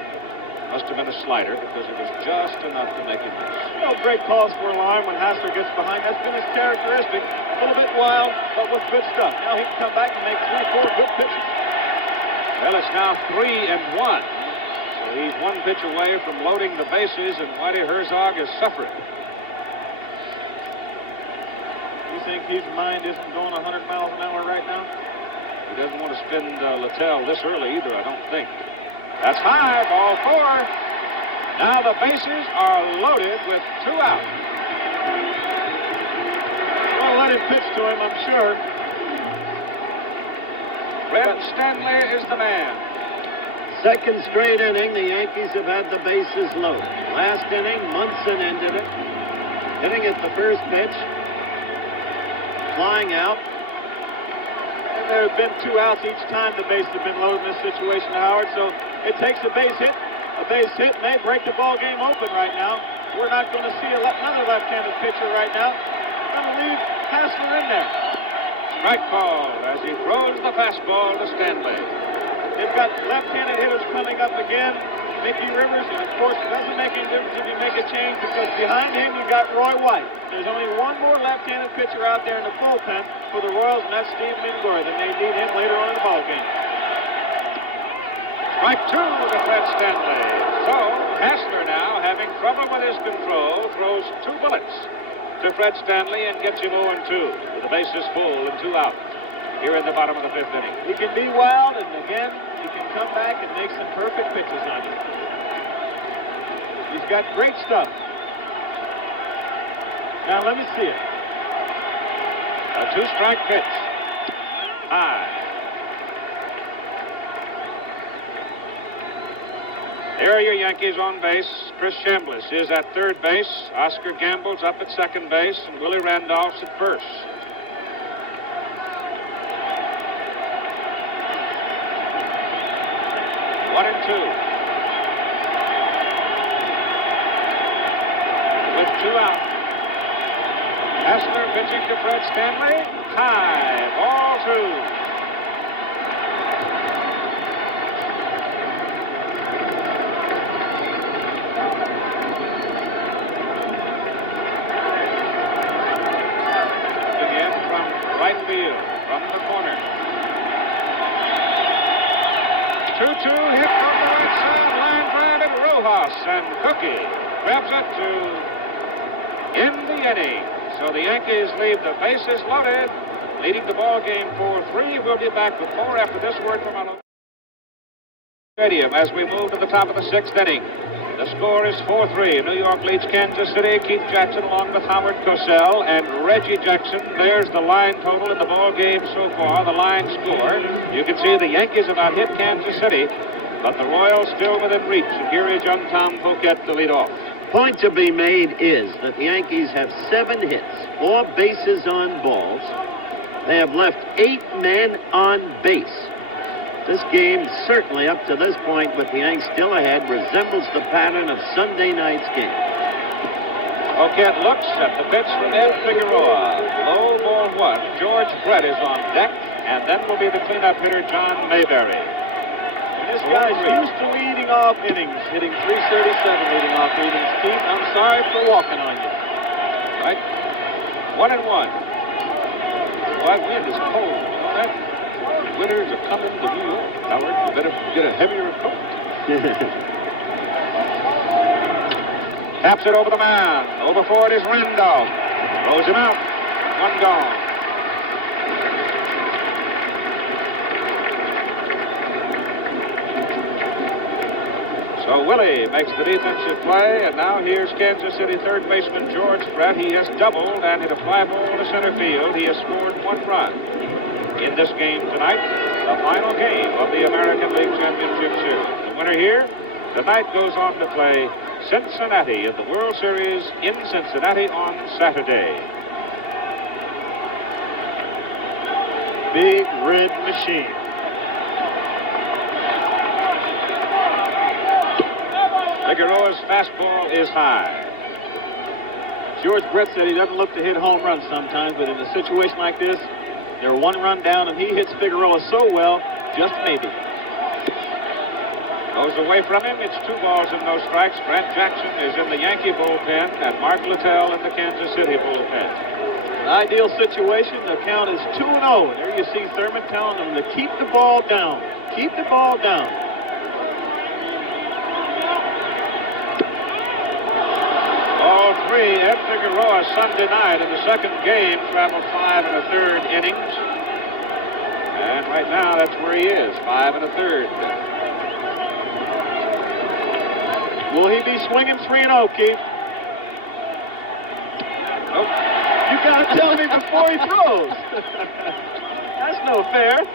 Must have been a slider because it was just enough to make him miss. You know, great calls for a line when Hessler gets behind. That's been his characteristic. A little bit wild, but with good stuff. Now he can come back and make 3, 4 good pitches. Well, it's now 3-1. So he's 1 pitch away from loading the bases, and Whitey Herzog is suffering. You think his mind isn't going 100 miles an hour right now? He doesn't want to spin Littell this early either, I don't think. That's high, ball 4. Now the bases are loaded with 2 out. Well, let him pitch to him, I'm sure. Fred Stanley is the man. Second straight inning, the Yankees have had the bases loaded. Last inning, Munson ended it. Hitting at the first pitch. Flying out. And there have been 2 outs each time the bases have been loaded in this situation, Howard. So it takes a base hit, and they break the ball game open right now. We're not going to see another left-handed pitcher right now. We're going to leave Hessler in there. Strike ball as he throws the fastball to Stanley. They've got left-handed hitters coming up again. Mickey Rivers, and of course, it doesn't make any difference if you make a change because behind him you got Roy White. There's only 1 more left-handed pitcher out there in the bullpen for the Royals, and that's Steve Mingora. They may need him later on in the ballgame. Strike 2 to Fred Stanley. So Hessler now, having trouble with his control, throws 2 bullets to Fred Stanley and gets him 0-2 with the bases full and 2 out here in the bottom of the 5th inning. He can be wild, and again, he can come back and make some perfect pitches on you. He's got great stuff. Now, let me see it. A 2-strike pitch. High. There are your Yankees on base. Chris Chambliss is at third base. Oscar Gamble's up at second base, and Willie Randolph's at first. One and 2. With 2 out. Hassler pitching to Fred Stanley. High, ball 2. From the corner. 2-2 hit from the right side. Line drive at Rojas, and Cookie grabs it to end the inning. So the Yankees leave the bases loaded, leading the ball game 4-3. We'll be back with more after this word from our stadium as we move to the top of the 6th inning. The score is 4-3. New York leads Kansas City. Keith Jackson along with Howard Cosell and Reggie Jackson. There's the line total in the ball game so far, the line score. You can see the Yankees about hit Kansas City, but the Royals still within reach. And here is young Tom Poquette to lead off. Point to be made is that the Yankees have 7 hits, 4 bases on balls. They have left 8 men on base. This game, certainly up to this point, with the Yanks still ahead, resembles the pattern of Sunday night's game. Poquette looks at the pitch from Ed Figueroa. Low ball 1. George Brett is on deck, and then will be the cleanup hitter, John Mayberry. This guy's used to leading off innings, hitting .337 leading off innings. Keith, I'm sorry for walking on you. Right? 1-1. Well, that wind is cold. You know that? Winters are coming to New York. Howard, you better get a heavier coat. Taps it over the mound. Over for it is Randolph. Throws him out. 1 gone. So Willie makes the defensive play, and now here's Kansas City third baseman George Brett. He has doubled and hit a fly ball to center field. He has scored 1 run. In this game tonight, the final game of the American League Championship Series. The winner here tonight goes on to play Cincinnati in the World Series in Cincinnati on Saturday. Big red machine. Figueroa's fastball is high. George Brett said he doesn't look to hit home runs sometimes, but in a situation like this, they're 1 run down, and he hits Figueroa so well, just maybe. Goes away from him. It's 2 balls and no strikes. Brent Jackson is in the Yankee bullpen, and Mark Littell in the Kansas City bullpen. An ideal situation. The count is 2-0. And there you see Thurman telling them to keep the ball down. Keep the ball down. All 3, Ed Figueroa Sunday night in the second game traveled 5 1/3 innings. And right now that's where he is, 5 1/3. Will he be swinging 3-0, Keith? Nope. You got to tell me before he throws. That's no fair.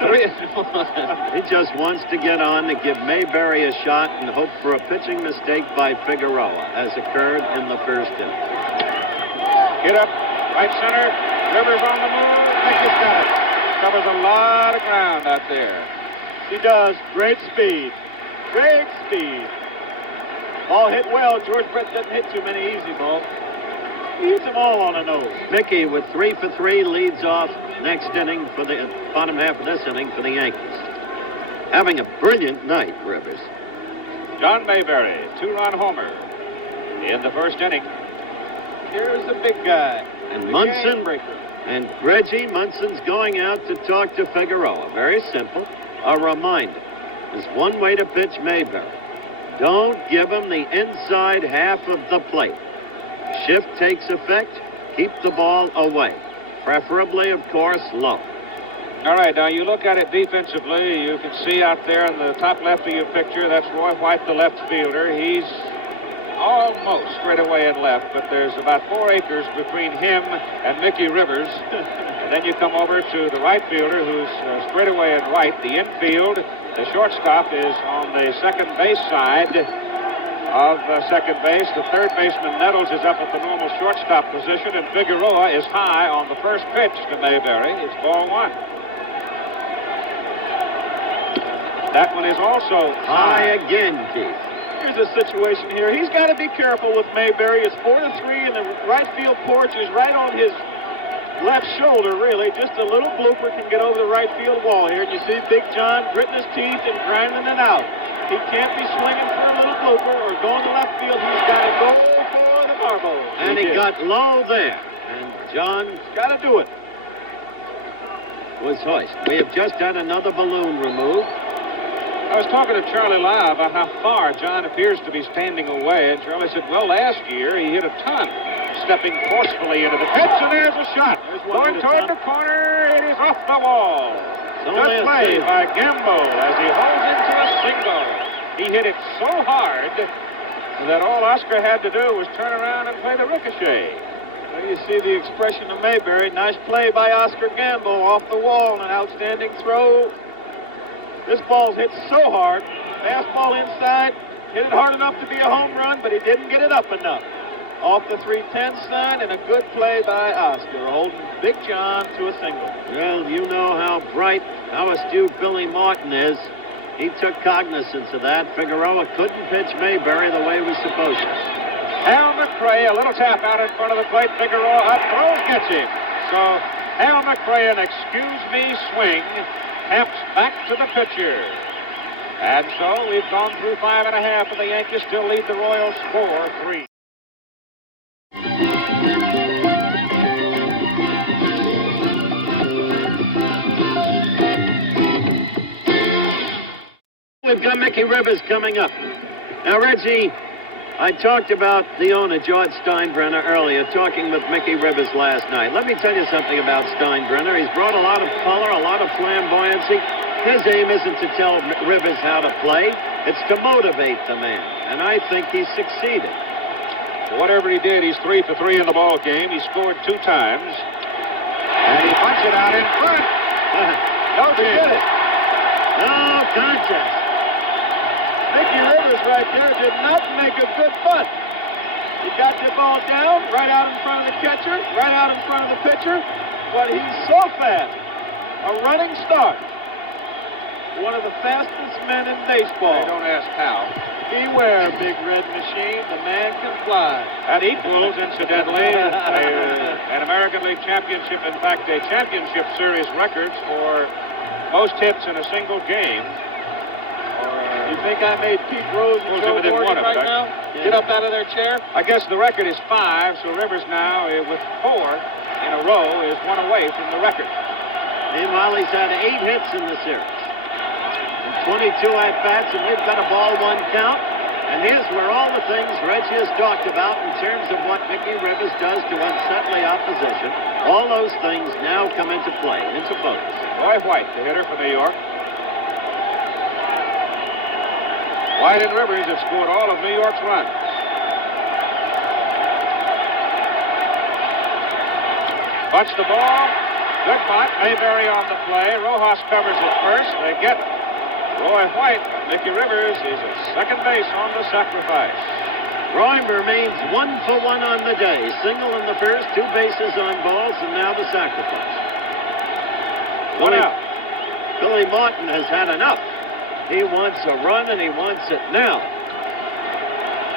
He just wants to get on to give Mayberry a shot and hope for a pitching mistake by Figueroa, as occurred in the first inning. Get up, right center. Rivers on the move. Mickey's got it. Covers a lot of ground out there. He does. Great speed. Great speed. Ball hit well. George Brett doesn't hit too many easy balls. He hits them all on the nose. Mickey with 3 for 3 leads off next inning for the bottom half of this inning for the Yankees. Having a brilliant night, Rivers. John Mayberry, 2-run homer in the first inning. Here's the big guy. And Munson and Reggie Munson's going out to talk to Figueroa. Very simple. A reminder. There's one way to pitch Mayberry. Don't give him the inside half of the plate. Shift takes effect. Keep the ball away. Preferably, of course, low. All right, now you look at it defensively. You can see out there in the top left of your picture, that's Roy White, the left fielder. He's almost straight away at left, but there's about 4 acres between him and Mickey Rivers. And then you come over to the right fielder, who's straight away at right. The infield, the shortstop is on the second base side of second base. The third baseman, Nettles, is up at the normal shortstop position, and Figueroa is high on the first pitch to Mayberry. It's ball 1. That one is also High again, Keith. Here's a situation here. He's got to be careful with Mayberry. It's 4-3, and the right field porch is right on his left shoulder, really. Just a little blooper can get over the right field wall here. And you see Big John gritting his teeth and grinding it out. He can't be swinging for a little blooper or going to left field. He's got to go for the marble. And he got low there. And John's got to do it. Was hoist. We have just had another balloon removed. I was talking to Charlie Lau about how far John appears to be standing away, and Charlie said, well, last year he hit a ton, stepping forcefully into the pitch, and there's a shot. Going toward the corner, it is off the wall. Good play by Gamble as he holds into a single. He hit it so hard that all Oscar had to do was turn around and play the ricochet. Well, you see the expression of Mayberry. Nice play by Oscar Gamble off the wall, an outstanding throw. This ball's hit so hard. Fastball inside. Hit it hard enough to be a home run, but he didn't get it up enough. Off the 310 sign, and a good play by Oscar, holding Big John to a single. Well, you know how bright, how astute Billy Martin is. He took cognizance of that. Figueroa couldn't pitch Mayberry the way he was supposed to. Al McRae, a little tap out in front of the plate. Figueroa up, throws, gets him. So Al McRae, an excuse me swing, taps back to the pitcher. And so we've gone through 5 1/2, and the Yankees still lead the Royals 4-3. We've got Mickey Rivers coming up. Now, Reggie, I talked about the owner, George Steinbrenner, earlier, talking with Mickey Rivers last night. Let me tell you something about Steinbrenner. He's brought a lot of color, a lot of flamboyancy. His aim isn't to tell Rivers how to play. It's to motivate the man. And I think he's succeeded. Whatever he did, he's 3 for 3 in the ball game. He scored 2 times. And he punched it out in front. No, forget it. No contest. Mickey Rivers right there did not make a good bunt. He got the ball down, right out in front of the catcher, right out in front of the pitcher, but he's so fast. A running start. One of the fastest men in baseball. They don't ask how. Beware, Big Red Machine. The man can fly. That equals, incidentally, an American League championship, in fact, a championship series records for most hits in a single game. You think I made Pete Rose and Joe Morgan right now? Yeah. Get up out of their chair? I guess the record is 5, so Rivers now, with 4 in a row, is 1 away from the record. Meanwhile, he's had 8 hits in the series. And 22 at-bats, and we've got a ball 1 count. And here's where all the things Reggie has talked about in terms of what Mickey Rivers does to unsettle the opposition, all those things now come into play, into focus. Roy White, the hitter for New York. White and Rivers have scored all of New York's runs. Bunch the ball. Good bunt. Mayberry on the play. Rojas covers it first. They get Roy White. Mickey Rivers is at second base on the sacrifice. Roy remains 1 for 1 on the day. Single in the first, 2 bases on balls, and now the sacrifice. 1 out. Billy Martin has had enough. He wants a run, and he wants it now.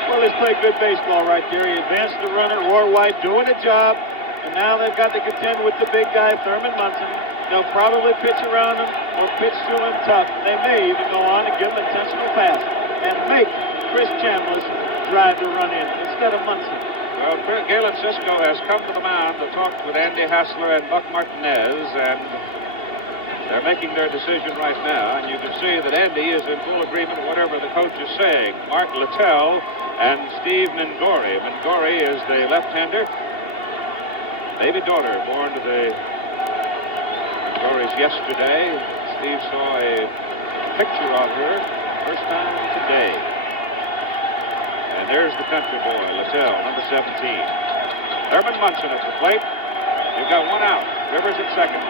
Well, he's played good baseball right there. He advanced the runner, Roy White, doing a job. And now they've got to contend with the big guy, Thurman Munson. They'll probably pitch around him or pitch to him tough. They may even go on and give him an intentional pass and make Chris Chambliss drive to run in instead of Munson. Well, Galen Cisco has come to the mound to talk with Andy Hassler and Buck Martinez, and they're making their decision right now, and you can see that Andy is in full agreement with whatever the coach is saying. Mark Littell and Steve Mingori. Mingori is the left-hander. Baby daughter born to the Mingoris yesterday. Steve saw a picture of her first time today. And there's the country boy, Littell, number 17. Thurman Munson at the plate. You've got 1 out. Rivers at second.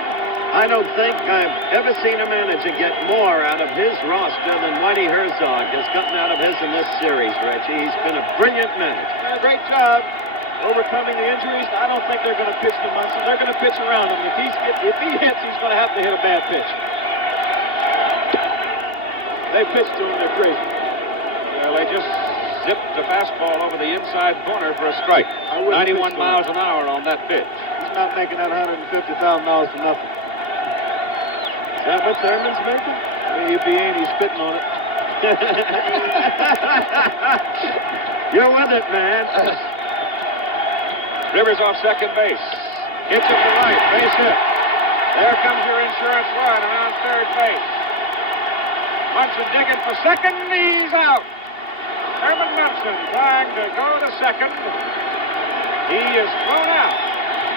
I don't think I've ever seen a manager get more out of his roster than Whitey Herzog has gotten out of his in this series, Reggie. He's been a brilliant manager. Great job overcoming the injuries. I don't think they're going to pitch to Munson. They're going to pitch around him. If he hits, he's going to have to hit a bad pitch. They pitch to him, they're crazy. Well, they just zipped the fastball over the inside corner for a strike. 91 miles an hour on that pitch. He's not making that $150,000 for nothing. Is that what Thurman's making? I mean, if he ain't, he's spitting on it. You're with it, man. Rivers off second base. Hits it to right. Base hit. There comes your insurance run around third base. Munson digging for second. He's out. Herman Munson trying to go to second. He is thrown out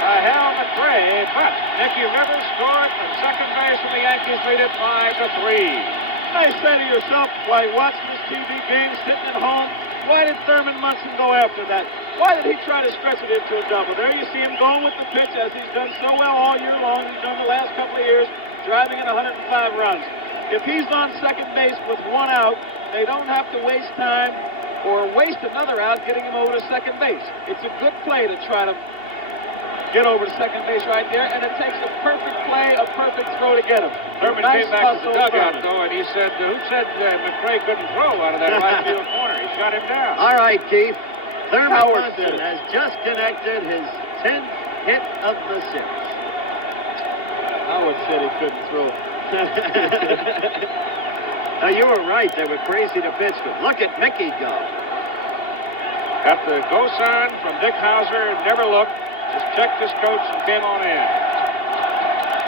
by Hal McRae, but Nicky Rivers scored from second base, and the Yankees lead it 5-3. I say to yourself, while watching this TV game, sitting at home, why did Thurman Munson go after that? Why did he try to stretch it into a double? There you see him going with the pitch, as he's done so well all year long. He's done the last couple of years, driving in 105 runs. If he's on second base with one out, they don't have to waste time or waste another out getting him over to second base. It's a good play to try to get over to second base right there, and it takes a perfect play, a perfect throw to get him. Thurman came back to the dugout, though, and he said, who said McRae couldn't throw out of that right field corner? He shot him down. All right, Keith. Thurman Munson has just connected his 10th hit of the series. Howard said he couldn't throw. Now, you were right. They were crazy to pitch to. Look at Mickey go. Got the go sign from Dick Hauser, never looked. Just checked his coach and came on in.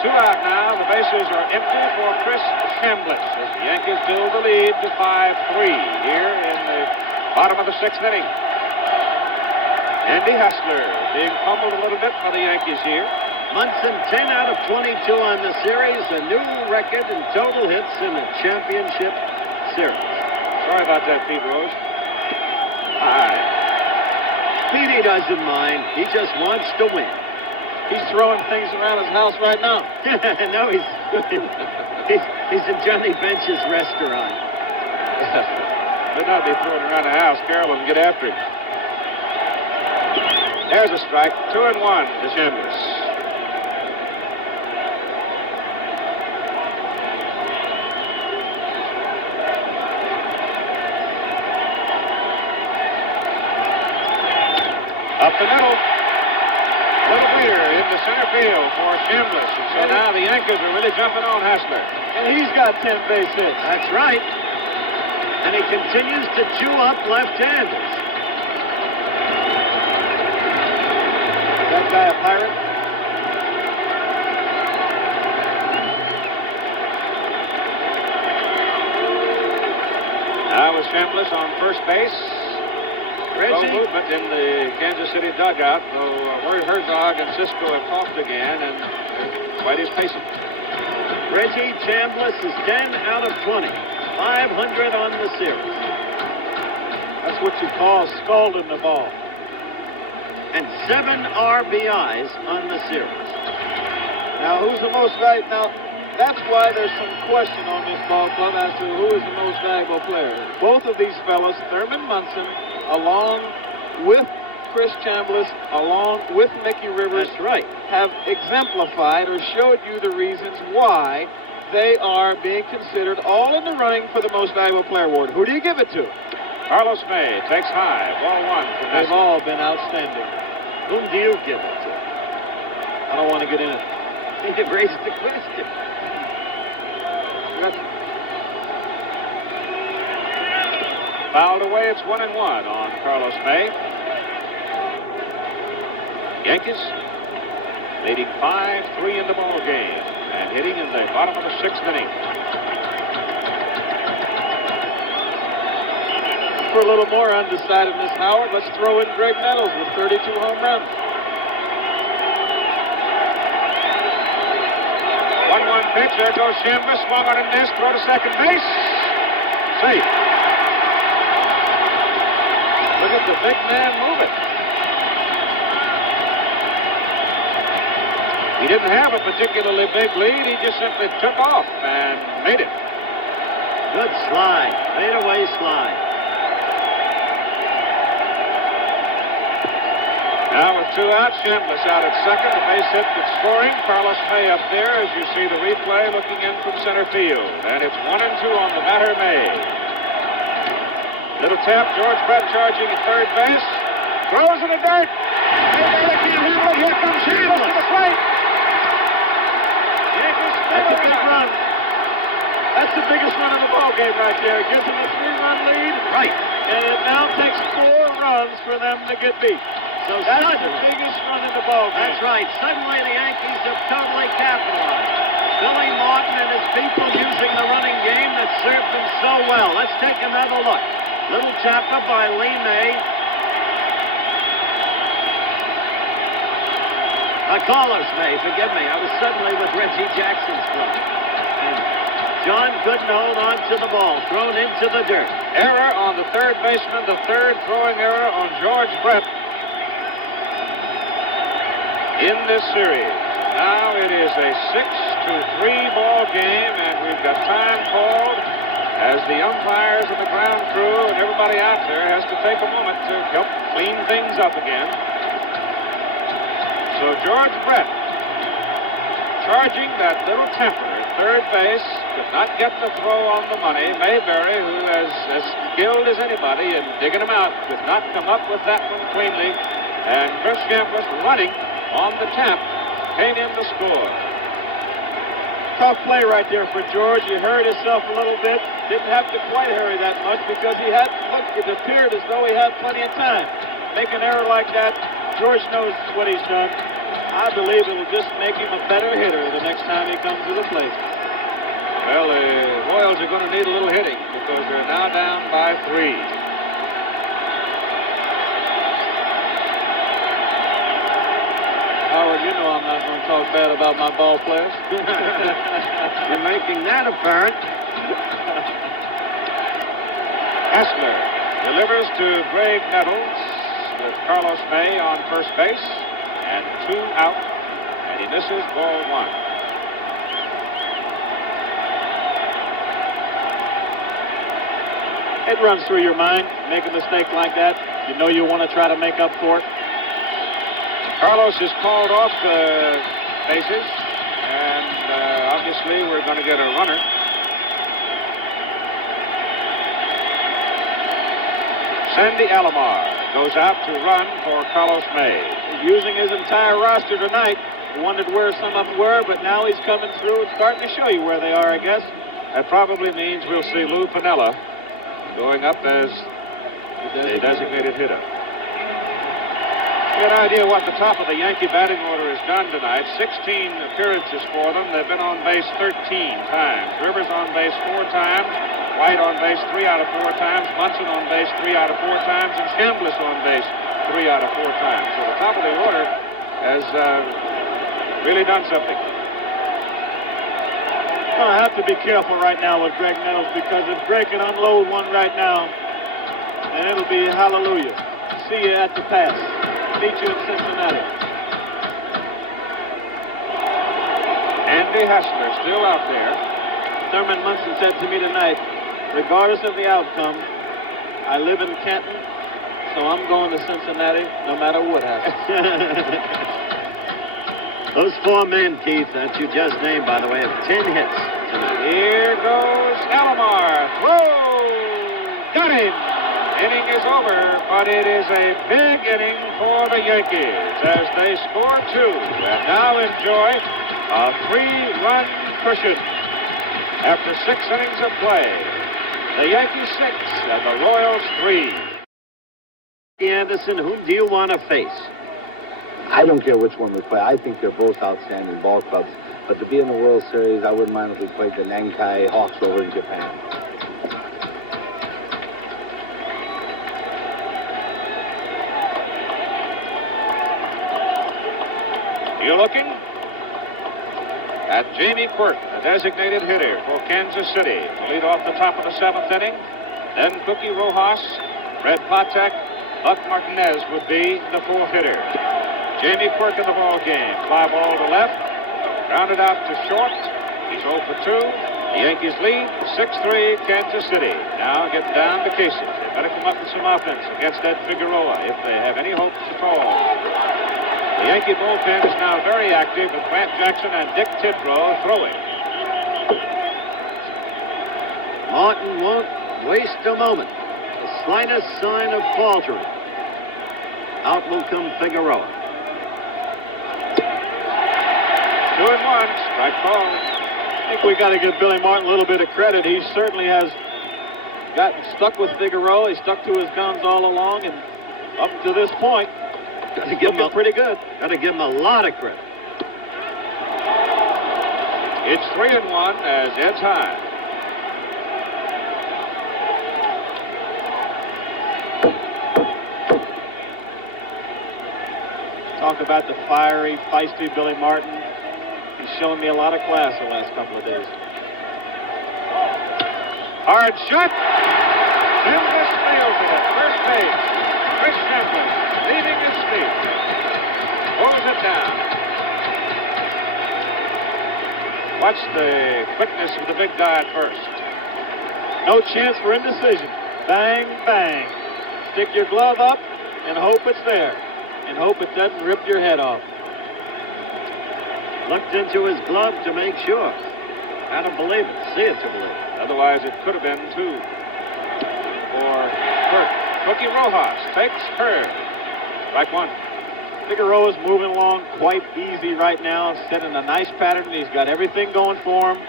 2 out now. The bases are empty for Chris Chambliss as the Yankees build the lead to 5-3 here in the bottom of the 6th inning. Andy Hassler being pummeled a little bit for the Yankees here. Munson 10 out of 22 on the series, a new record in total hits in the championship series. Sorry about that, Pete Rose. High. Petey doesn't mind. He just wants to win. He's throwing things around his house right now. No, he's in Johnny Bench's restaurant. Better not be throwing around the house. Carroll will get after him. There's a strike. 2-1 to Chambliss. Up the middle. A little clear into center field for Chambliss. And so now the Yankees are really jumping on Hassler. And he's got 10 base hits. That's right. And he continues to chew up left-handers. That guy a pirate? Now with Chambliss on first base. No movement in the Kansas City dugout, though Roy Herzog and Cisco have talked again, and Whitey's pacing. Reggie Chambliss is 10 out of 20. 500 on the series. That's what you call scalding the ball. And 7 RBIs on the series. Now, who's the most valuable? Now, that's why there's some question on this ball club as to who is the most valuable player. Both of these fellows, Thurman Munson, along with Chris Chambliss, along with Mickey Rivers, that's right, have exemplified or showed you the reasons why they are being considered all in the running for the most valuable player award. Who do you give it to? Carlos May takes high, ball 1. They've all been outstanding. Whom do you give it to? I don't want to get in it. You've raised the question. Fouled away, it's 1-1 on Carlos May. Yankees leading 5-3 in the ball game and hitting in the bottom of the 6th inning. For a little more undecidedness, Howard, let's throw in Greg Nettles with 32 home runs. 1-1 pitch. There goes Chambliss. Swung on and missed. Throw to second base. Safe. Look at the big man moving. He didn't have a particularly big lead. He just simply took off and made it. Good slide. Fadeaway slide. Now with 2 outs, Chambliss out at second. The base hit that's scoring. Carlos May up there as you see the replay looking in from center field. And it's 1-2 on the batter, May. Little tap, George Brett charging at third base. Throws in the dirt. Mayberry can't handle it. Here comes Shambles to the plate. Yankees That's a big run. That's the biggest run in the ball game right there. It gives them a 3-run lead. Right. And it now takes 4 runs for them to get beat. So that's the biggest run in the ball game. That's right. Suddenly the Yankees have totally capitalized. Billy Martin and his people using the running game that served them so well. Let's take another look. Little chop-up by Lee May. Callers may, forgive me. I was suddenly with Reggie Jackson's club. And John couldn't hold on to the ball. Thrown into the dirt. Error on the third baseman, the third throwing error on George Brett in this series. Now it is a 6-3 ball game, and we've got time called as the umpires and the ground crew and everybody out there has to take a moment to help clean things up again. So George Brett charging that little temper at third base, could not get the throw on the money. Mayberry, who is as skilled as anybody in digging him out, could not come up with that one cleanly. And Chris Chambliss running on the tap came in to score. Tough play right there for George. He hurried himself a little bit. Didn't have to quite hurry that much because it appeared as though he had plenty of time. Make an error like that, George knows what he's done. I believe it will just make him a better hitter the next time he comes to the plate. Well, the Royals are going to need a little hitting because they're now down by 3. Howard, you know I'm not going to talk bad about my ball players. You're making that apparent. Hessler delivers to Greg Nettles with Carlos May on first base and 2 out, and he misses ball 1. It runs through your mind, make a mistake like that. You know you want to try to make up for it. Carlos is called off the bases, and obviously we're going to get a runner. Sandy Alomar goes out to run for Carlos May. He's using his entire roster tonight. He wondered where some of them were, but now he's coming through and starting to show you where they are, I guess. That probably means we'll see Lou Piniella going up as the designated hitter. Get an idea what the top of the Yankee batting order has done tonight. 16 appearances for them. They've been on base 13 times. Rivers on base 4 times. White on base 3 out of 4 times. Munson on base 3 out of 4 times. And Chambliss on base 3 out of 4 times. So the top of the order has really done something. I have to be careful right now with Greg Nettles because if Greg can unload one right now, then it'll be hallelujah. See you at the pass. Meet you in Cincinnati. Andy Hessler still out there. Thurman Munson said to me tonight, regardless of the outcome, I live in Canton, so I'm going to Cincinnati no matter what happens. Those 4 men, Keith, that you just named, by the way, have 10 hits tonight. Here goes Alomar. Whoa! Got him! Inning is over, but it is a big inning for the Yankees as they score 2 and now enjoy a 3-run cushion after 6 innings of play. The Yankees 6 and the Royals 3. Anderson, whom do you want to face? I don't care which one we play. I think they're both outstanding ball clubs. But to be in the World Series, I wouldn't mind if we played the Nankai Hawks over in Japan. You're looking at Jamie Quirk, the designated hitter for Kansas City, to lead off the top of the 7th inning. Then Cookie Rojas, Fred Patek, Buck Martinez would be the 4th hitter. Jamie Quirk in the ball game. Fly ball to left, grounded out to short. He's 0 for 2. The Yankees lead 6-3 Kansas City. Now getting down to cases. They better come up with some offense against Ed Figueroa if they have any hopes at all. The Yankee bullpen is now very active with Grant Jackson and Dick Tidrow throwing. Martin won't waste a moment. The slightest sign of faltering, out will come Figueroa. 2-1, strike ball. I think we got to give Billy Martin a little bit of credit. He certainly has gotten stuck with Figueroa. He stuck to his guns all along, and up to this point, Gotta give him pretty good. Gotta give him a lot of credit. It's 3-1 as Ed's high. Talk about the fiery, feisty Billy Martin. He's shown me a lot of class the last couple of days. Hard shot. Memphis nails it at first base. Chris Champlin leading his feet. Pulls it down. Watch the quickness of the big guy at first. No chance for indecision. Bang, bang. Stick your glove up and hope it's there. And hope it doesn't rip your head off. Looked into his glove to make sure. Had to believe it. See it to believe it. Otherwise, it could have been 2 for Burke. Cookie Rojas takes her. Strike 1. Figueroa's moving along quite easy right now, setting a nice pattern. He's got everything going for him. 2.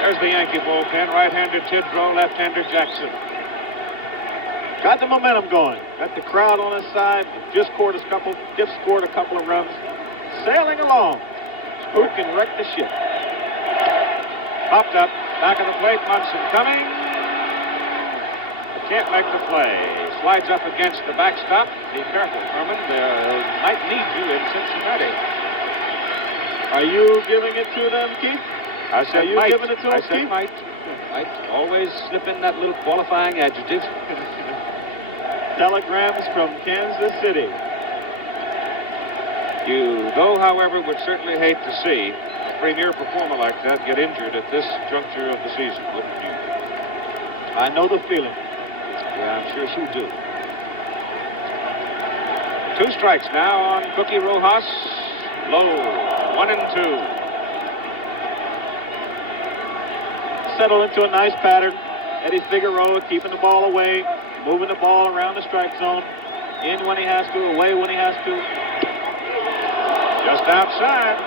There's the Yankee bullpen. Right-hander Tidrow, left-hander Jackson. Got the momentum going. Got the crowd on his side. Just scored a couple of runs. Sailing along. Who can wreck the ship? Popped up. Back of the plate. Munson coming. Can't make the play. Slides up against the backstop. Be careful, Herman. They might need you in Cincinnati. Are you giving it to them, Keith? I said Are you might. giving it to I us, said Keith? might. Might always slip in that little qualifying adjective. Telegrams from Kansas City. You, though, however, would certainly hate to see a premier performer like that get injured at this juncture of the season, wouldn't you? I know the feeling. Yeah, I'm sure you do. 2 strikes now on Cookie Rojas. Low. 1-2. Settled into a nice pattern. Eddie Figueroa keeping the ball away, moving the ball around the strike zone. In when he has to, away when he has to. Just outside.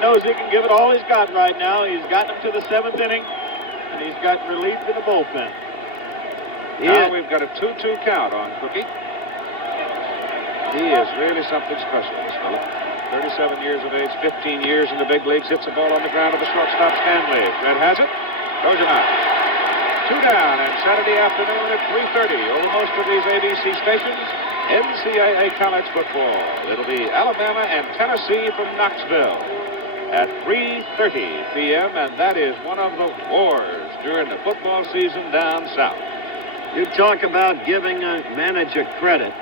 Knows he can give it all he's got right now. He's gotten him to the 7th inning, and he's got relief in the bullpen. Now we've got a 2-2 count on Cookie. He is really something special, this fellow. 37 years of age, 15 years in the big leagues, hits the ball on the ground of the shortstop Stanley. Fred has it, throws him out. 2 down, and Saturday afternoon at 3:30 over most of these ABC stations, NCAA college football. It'll be Alabama and Tennessee from Knoxville at 3:30 p.m., and that is one of the wars during the football season down south. You talk about giving a manager credit,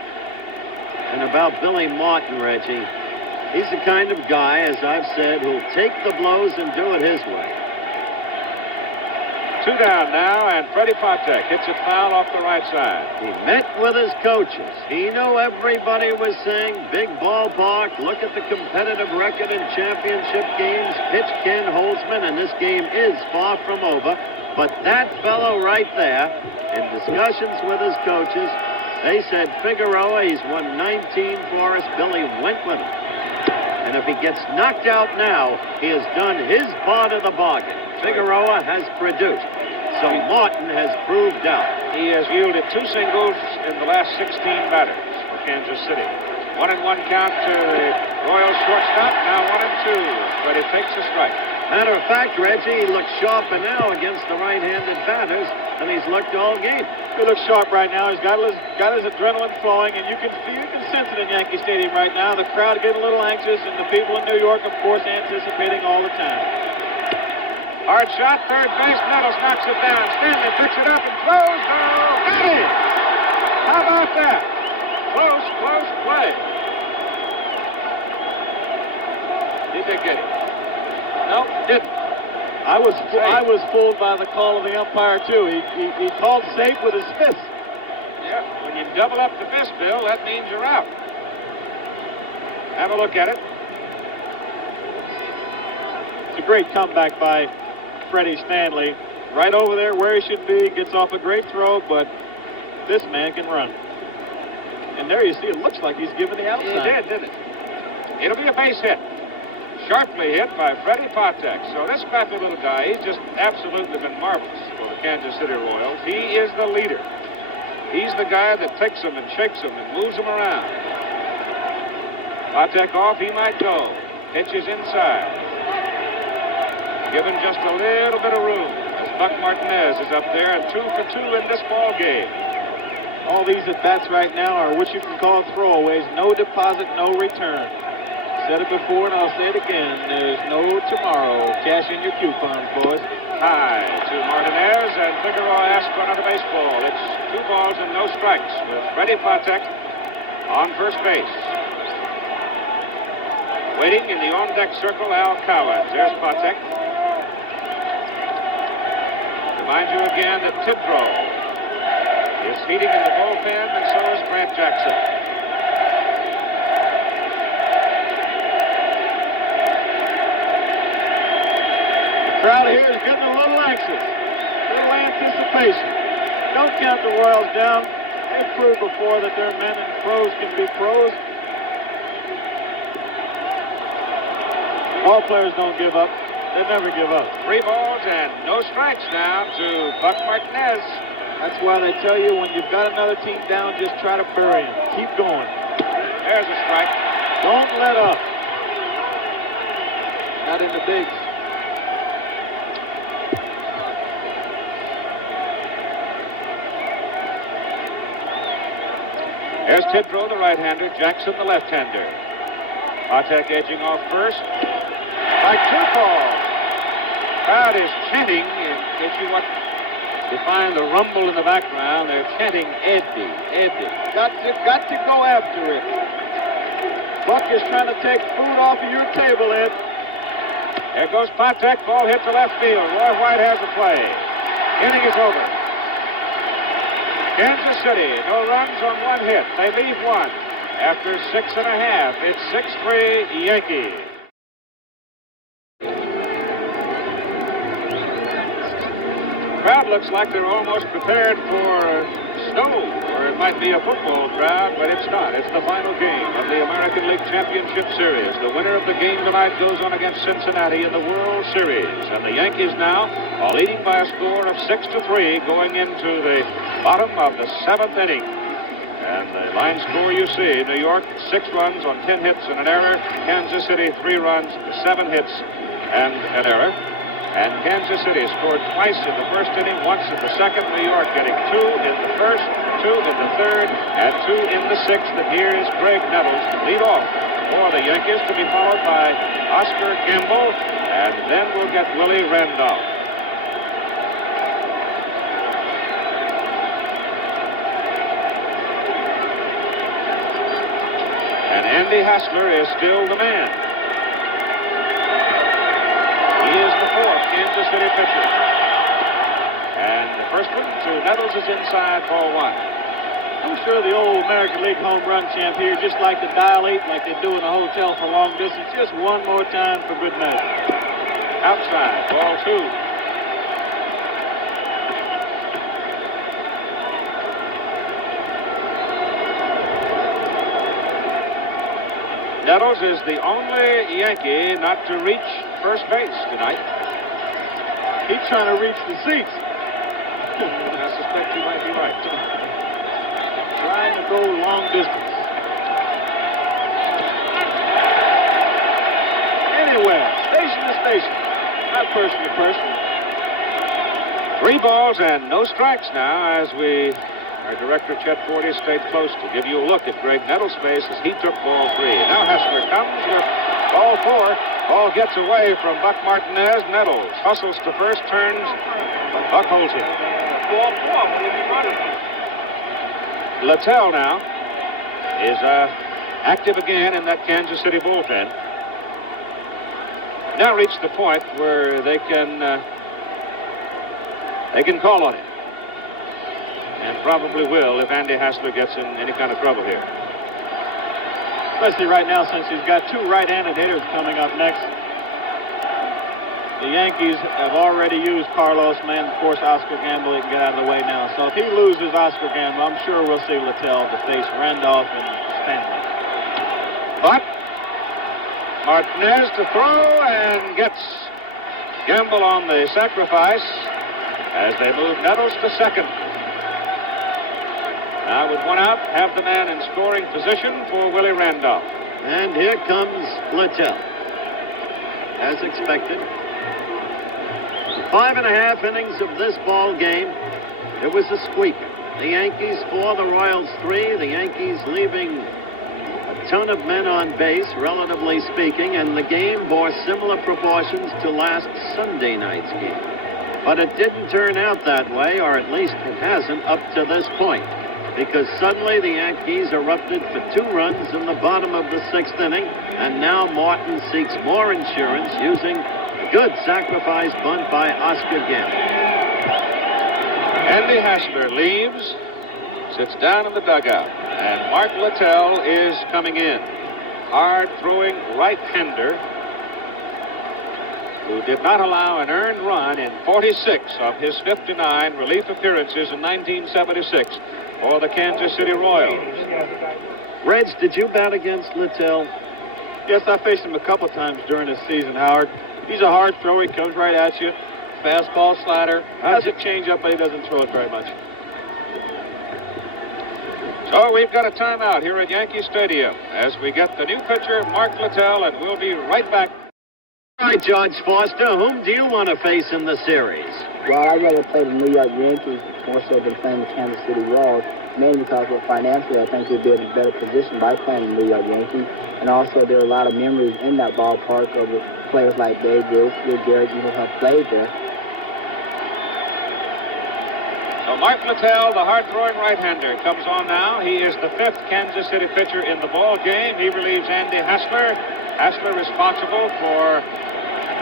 and about Billy Martin, Reggie. He's the kind of guy, as I've said, who'll take the blows and do it his way. 2 down now, and Freddie Patek hits it foul off the right side. He met with his coaches. He knew everybody was saying, big ballpark, look at the competitive record in championship games. Pitch Ken Holtzman, and this game is far from over. But that fellow right there, in discussions with his coaches, they said, Figueroa, he's won 19 for us. Billy went with him. And if he gets knocked out now, he has done his part of the bargain. Figueroa has produced. So Martin has proved out. He has yielded 2 singles in the last 16 batters for Kansas City. 1-1 count to the Royals shortstop, now 1-2. But he takes a strike. Matter of fact, Reggie, he looks sharper now against the right-handed batters than he's looked all game. He looks sharp right now. He's got his adrenaline flowing, and you can sense it in Yankee Stadium right now. The crowd getting a little anxious, and the people in New York, of course, anticipating all the time. Hard shot, third base, Nettles knocks it down. Stanley picks it up and throws. Oh, got it! How about that? Close play. Did they get it? No, didn't. I was fooled by the call of the umpire, too. He called safe with his fist. Yeah, when you double up the fist, Bill, that means you're out. Have a look at it. a great comeback by Freddie Stanley. Right over there where he should be, gets off a great throw, but this man can run. And there you see, it looks like he's given the outside. He did, didn't it? It'll be a base hit. Sharply hit by Freddie Patek. So this crappy little guy, he's just absolutely been marvelous for the Kansas City Royals. He is the leader. He's the guy that takes them and shakes them and moves them around. Patek off, he might go. Pitches inside. Given just a little bit of room as Buck Martinez is up there and 2 for 2 in this ball game. All these at-bats right now are what you can call throwaways. No deposit, no return. Said it before and I'll say it again. There's no tomorrow. Cash in your coupons, boys. High to Martinez, and Figueroa asks for another baseball. It's 2 balls and no strikes with Freddie Patek on first base. Waiting in the on-deck circle, Al Cowens. There's Patek. Remind you again that Tidrow is heating in the bullpen, and so is Grant Jackson. The crowd here is getting a little anxious. A little anticipation. Don't count the Royals down. They've proved before that their men and pros can be pros. Ball players don't give up. They never give up. 3 balls and no strikes now to Buck Martinez. That's why they tell you when you've got another team down, just try to bury them. Keep going. There's a strike. Don't let up. Not in the bigs. There's Tidrow, the right-hander. Jackson, the left-hander. Patek edging off first. By 2 balls. Crowd is chanting. Did you what? Define the rumble in the background. They're chanting Eddie, Eddie. Got to go after it. Buck is trying to take food off of your table, Ed. There goes Patek. Ball hit to left field. Roy White has the play. Inning is over. Kansas City, no runs on 1 hit. They leave 1 after 6.5. It's 6-3 Yankees. Crowd looks like they're almost prepared for snow, or it might be a football crowd, but it's not. It's the final game of the American League Championship Series. The winner of the game tonight goes on against Cincinnati in the World Series, and the Yankees now are leading by a score of 6-3 going into the bottom of the 7th inning. And the line score you see, New York 6 runs on 10 hits and an error. Kansas City 3 runs, 7 hits and an error. And Kansas City scored twice in the first inning, once in the second. New York getting 2 in the first, 2 in the third, and 2 in the sixth. And here is Greg Nettles to lead off for the Yankees, to be followed by Oscar Gamble, and then we'll get Willie Randolph. And Andy Hassler is still the man. Kansas City pitcher. And the first one to Nettles is inside, ball 1. I'm sure the old American League home run champ here just like to dial 8 like they do in a hotel for long distance. Just one more time for good measure. Outside, ball 2. Nettles is the only Yankee not to reach first base tonight. He's trying to reach the seats. I suspect you might be right. Trying to go long distance. Anywhere, station to station, not person to person. 3 balls and no strikes now as our director Chet Forty stayed close to give you a look at Greg Nettles' face as he took ball 3. Now Hassler comes with ball 4. Ball gets away from Buck Martinez. Nettles hustles to first, turns, but Buck holds it. Ball 4, what did he run it? Littell now is active again in that Kansas City bullpen. Now reached the point where they can call on him. And probably will if Andy Hassler gets in any kind of trouble here. Especially right now since he's got 2 right-handed hitters coming up next. the Yankees have already used Carlos, man. Of course, Oscar Gamble, he can get out of the way now. So if he loses Oscar Gamble, I'm sure we'll see Littell to face Randolph and Stanley. But Martinez to throw and gets Gamble on the sacrifice as they move Nettles to second. Now with one out, have the man in scoring position for Willie Randolph. And here comes Littell. As expected. 5.5 innings of this ball game. It was a squeaker. The Yankees 4, the Royals 3. The Yankees leaving a ton of men on base, relatively speaking, and the game bore similar proportions to last Sunday night's game. But it didn't turn out that way, or at least it hasn't up to this point, because suddenly the Yankees erupted for 2 runs in the bottom of the 6th inning, and now Martin seeks more insurance using a good sacrifice bunt by Oscar Gamble. Andy Hassler leaves, sits down in the dugout, and Mark Littell is coming in. Hard-throwing right-hander who did not allow an earned run in 46 of his 59 relief appearances in 1976 for the Kansas City Royals. Reg, did you bat against Littell? Yes, I faced him a couple times during the season, Howard. He's a hard thrower. He comes right at you. Fastball, slider. Has a changeup, but he doesn't throw it very much. So we've got a timeout here at Yankee Stadium as we get the new pitcher, Mark Littell, and we'll be right back. All right, George Foster, whom do you want to face in the series? Well, I'd rather play the New York Yankees more so than playing the Kansas City Royals, mainly because financially I think we'd be in a better position by playing the New York Yankees. And also there are a lot of memories in that ballpark of players like Babe Ruth, Will Garrett, who have played there. So Mark Littell, the hard-throwing right-hander, comes on now. He is the 5th Kansas City pitcher in the ball game. He relieves Andy Hassler. Hassler responsible for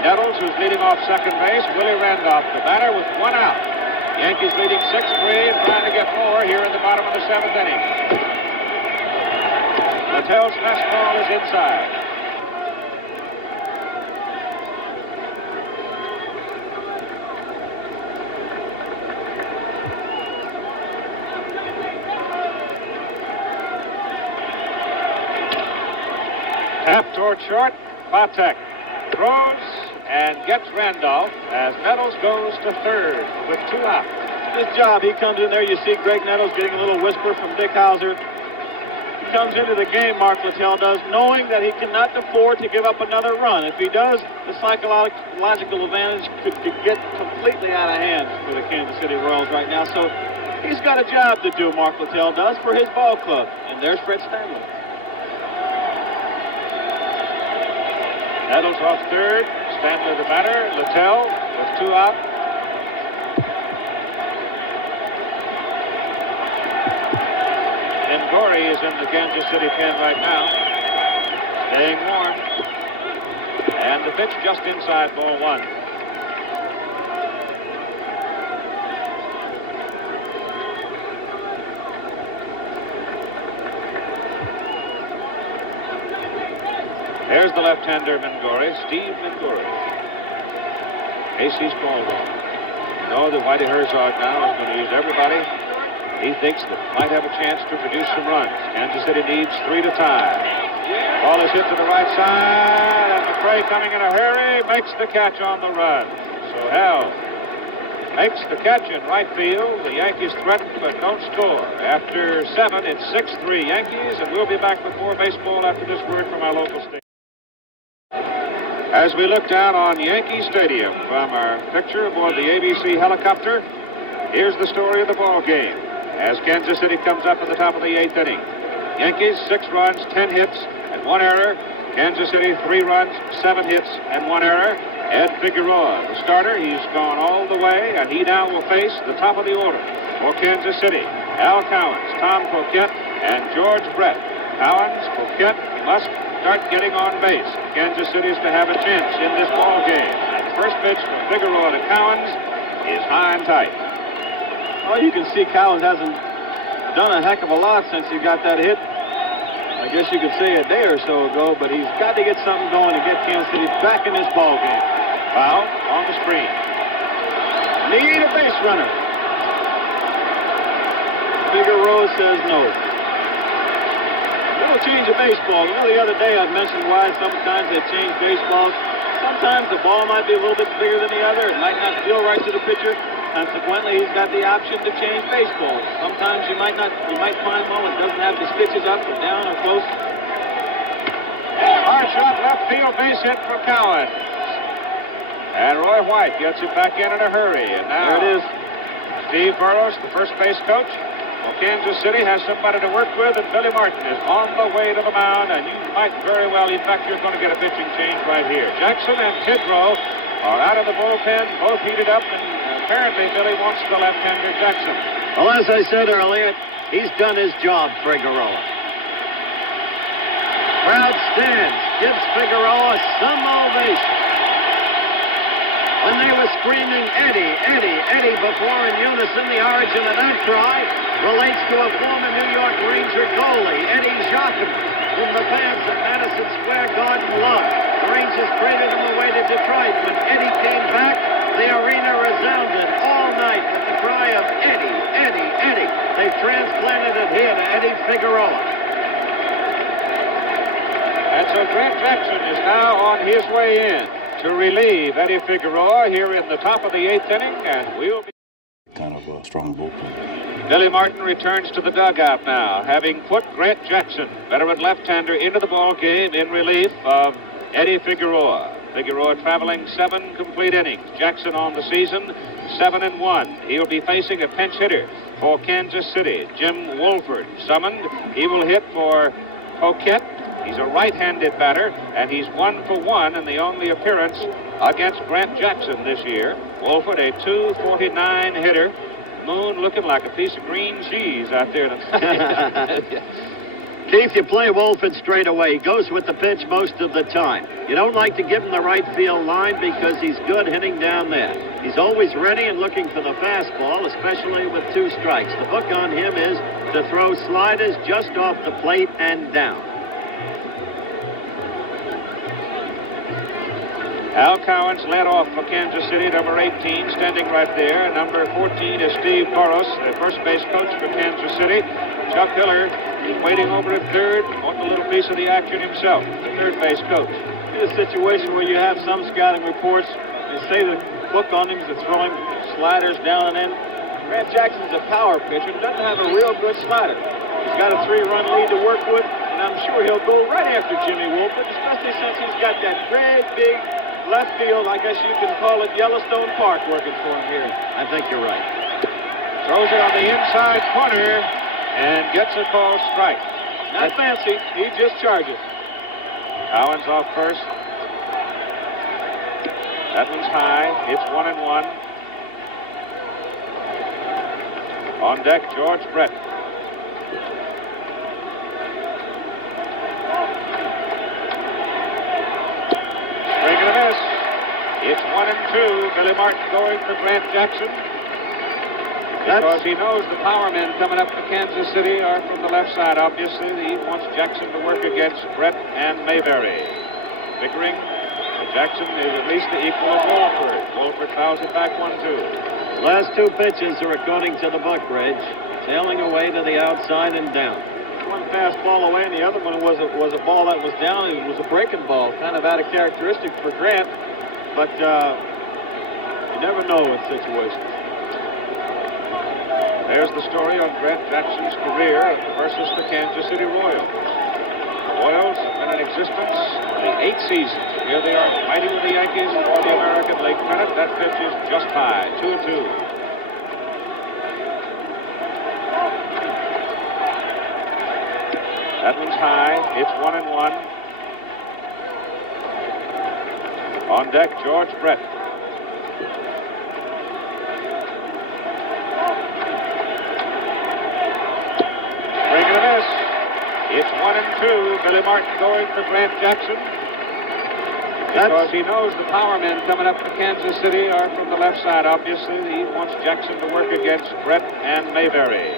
Nettles, who's leading off second base. Willie Randolph, the batter, with 1 out. Yankees leading 6-3 and trying to get more here in the bottom of the 7th inning. Littell's fastball is inside. Tap toward short. Patek throws and gets Randolph as Nettles goes to third with 2 out. This job, he comes in there. You see Greg Nettles getting a little whisper from Dick Hauser. He comes into the game, Mark Littell does, knowing that he cannot afford to give up another run. If he does, the psychological advantage could get completely out of hand for the Kansas City Royals right now. So he's got a job to do, Mark Littell does, for his ball club. And there's Fred Stanley. Nettles off third. Stanley the batter. Littell with 2 out. Gorey is in the Kansas City pen right now, staying warm. And the pitch just inside ball 1. There's the left-hander, Mingori, Steve Mingori. Casey's called on. No, that Whitey Herzog now is going to use everybody he thinks that might have a chance to produce some runs. Kansas City needs 3 to tie. Ball is hit to the right side, and McRae, coming in a hurry, makes the catch on the run. So Hell makes the catch in right field. The Yankees threaten but don't score. After 7, it's 6-3 Yankees, and we'll be back with more baseball after this word from our local station. As we look down on Yankee Stadium from our picture aboard the ABC helicopter, here's the story of the ball game. As Kansas City comes up at the top of the 8th inning. Yankees 6 runs, 10 hits, and 1 error. Kansas City 3 runs, 7 hits, and 1 error. Ed Figueroa, the starter, he's gone all the way, and he now will face the top of the order for Kansas City. Al Cowens, Tom Coquette, and George Brett. Cowens, Coquette must start getting on base. Kansas City is to have a chance in this ball game. And the first pitch from Figueroa to Cowens is high and tight. Well, you can see Cowens hasn't done a heck of a lot since he got that hit. I guess you could say a day or so ago, but he's got to get something going to get Kansas City back in this ball game. Foul on the screen. Need a base runner. Figueroa says no. Little change of baseball. You know, the other day I mentioned why sometimes they change baseballs. Sometimes the ball might be a little bit bigger than the other. It might not feel right to the pitcher. Consequently, he's got the option to change baseballs. Sometimes you might find one that doesn't have the stitches up or down or close. Hard shot, left field, base hit for Cowan. And Roy White gets it back in a hurry. And now There it is. Steve Burroughs, the first base coach. Well, Kansas City has somebody to work with, and Billy Martin is on the way to the mound, and you might very well, in fact, you're going to get a pitching change right here. Jackson and Tidrow are out of the bullpen, both heated up, and apparently Billy wants the left-hander Jackson. Well, as I said earlier, he's done his job, Figueroa. Crowd stands, gives Figueroa some ovation. When they were screaming, Eddie, Eddie, Eddie, before in unison, the origin of that cry relates to a former New York Ranger goalie, Eddie Jockin, whom the fans at Madison Square Garden loved. The Rangers traded him away to Detroit. When Eddie came back, the arena resounded all night with the cry of Eddie, Eddie, Eddie. They've transplanted it here to Eddie Figueroa. And so Grant Jackson is now on his way in to relieve Eddie Figueroa here in the top of the 8th inning, and we'll be... Kind of a strong bullpen. Billy Martin returns to the dugout now, having put Grant Jackson, veteran left-hander, into the ball game in relief of Eddie Figueroa. Figueroa traveling 7 complete innings. Jackson on the season, 7-1. He'll be facing a pinch hitter for Kansas City, Jim Wolford. Summoned, he will hit for Poquette. He's a right-handed batter, and he's 1 for 1 in the only appearance against Grant Jackson this year. Wolford, a .249 hitter. Moon looking like a piece of green cheese out there tonight. Keith, you play Wolford straight away. He goes with the pitch most of the time. You don't like to give him the right field line because he's good hitting down there. He's always ready and looking for the fastball, especially with 2 strikes. The book on him is to throw sliders just off the plate and down. Al Cowan's led off for Kansas City, number 18, standing right there. Number 14 is Steve Burroughs, the first base coach for Kansas City. Chuck Hiller is waiting over at third, wanting a little piece of the action himself, the third base coach. In a situation where you have some scouting reports, they say the book on him is to throw him sliders down and in. Grant Jackson's a power pitcher, doesn't have a real good slider. He's got a 3-run lead to work with, and I'm sure he'll go right after Jimmy Wolford, especially since he's got that great big left field, I guess you could call it Yellowstone Park, working for him here. I think you're right. Throws it on the inside corner and gets a called strike. Not fancy, he just charges. Cowan's off first. That one's high. It's 1-1. On deck, George Brett. Swing and a miss. It's 1-2. Billy Martin going for Grant Jackson. Because he knows the power men coming up to Kansas City are from the left side, obviously. He wants Jackson to work against Brett and Mayberry. Figuring that Jackson is at least the equal of Wolford. Wolford fouls it back 1-2. Last 2 pitches are according to the book, Reg. Sailing away to the outside and down. One fastball away, and the other one was a ball that was down. It was a breaking ball, kind of out of characteristic for Grant. But you never know in situations. There's the story on Grant Jackson's career versus the Kansas City Royals. The Royals have been in existence for the 8 seasons. Here they are fighting with the Yankees for the American League pennant. That pitch is just high, 2-2. That one's high. It's 1-1. On deck, George Brett. Swing and a miss. It's 1-2. Billy Martin going for Grant Jackson. Because he knows the power men coming up to Kansas City are from the left side, obviously. He wants Jackson to work against Brett and Mayberry.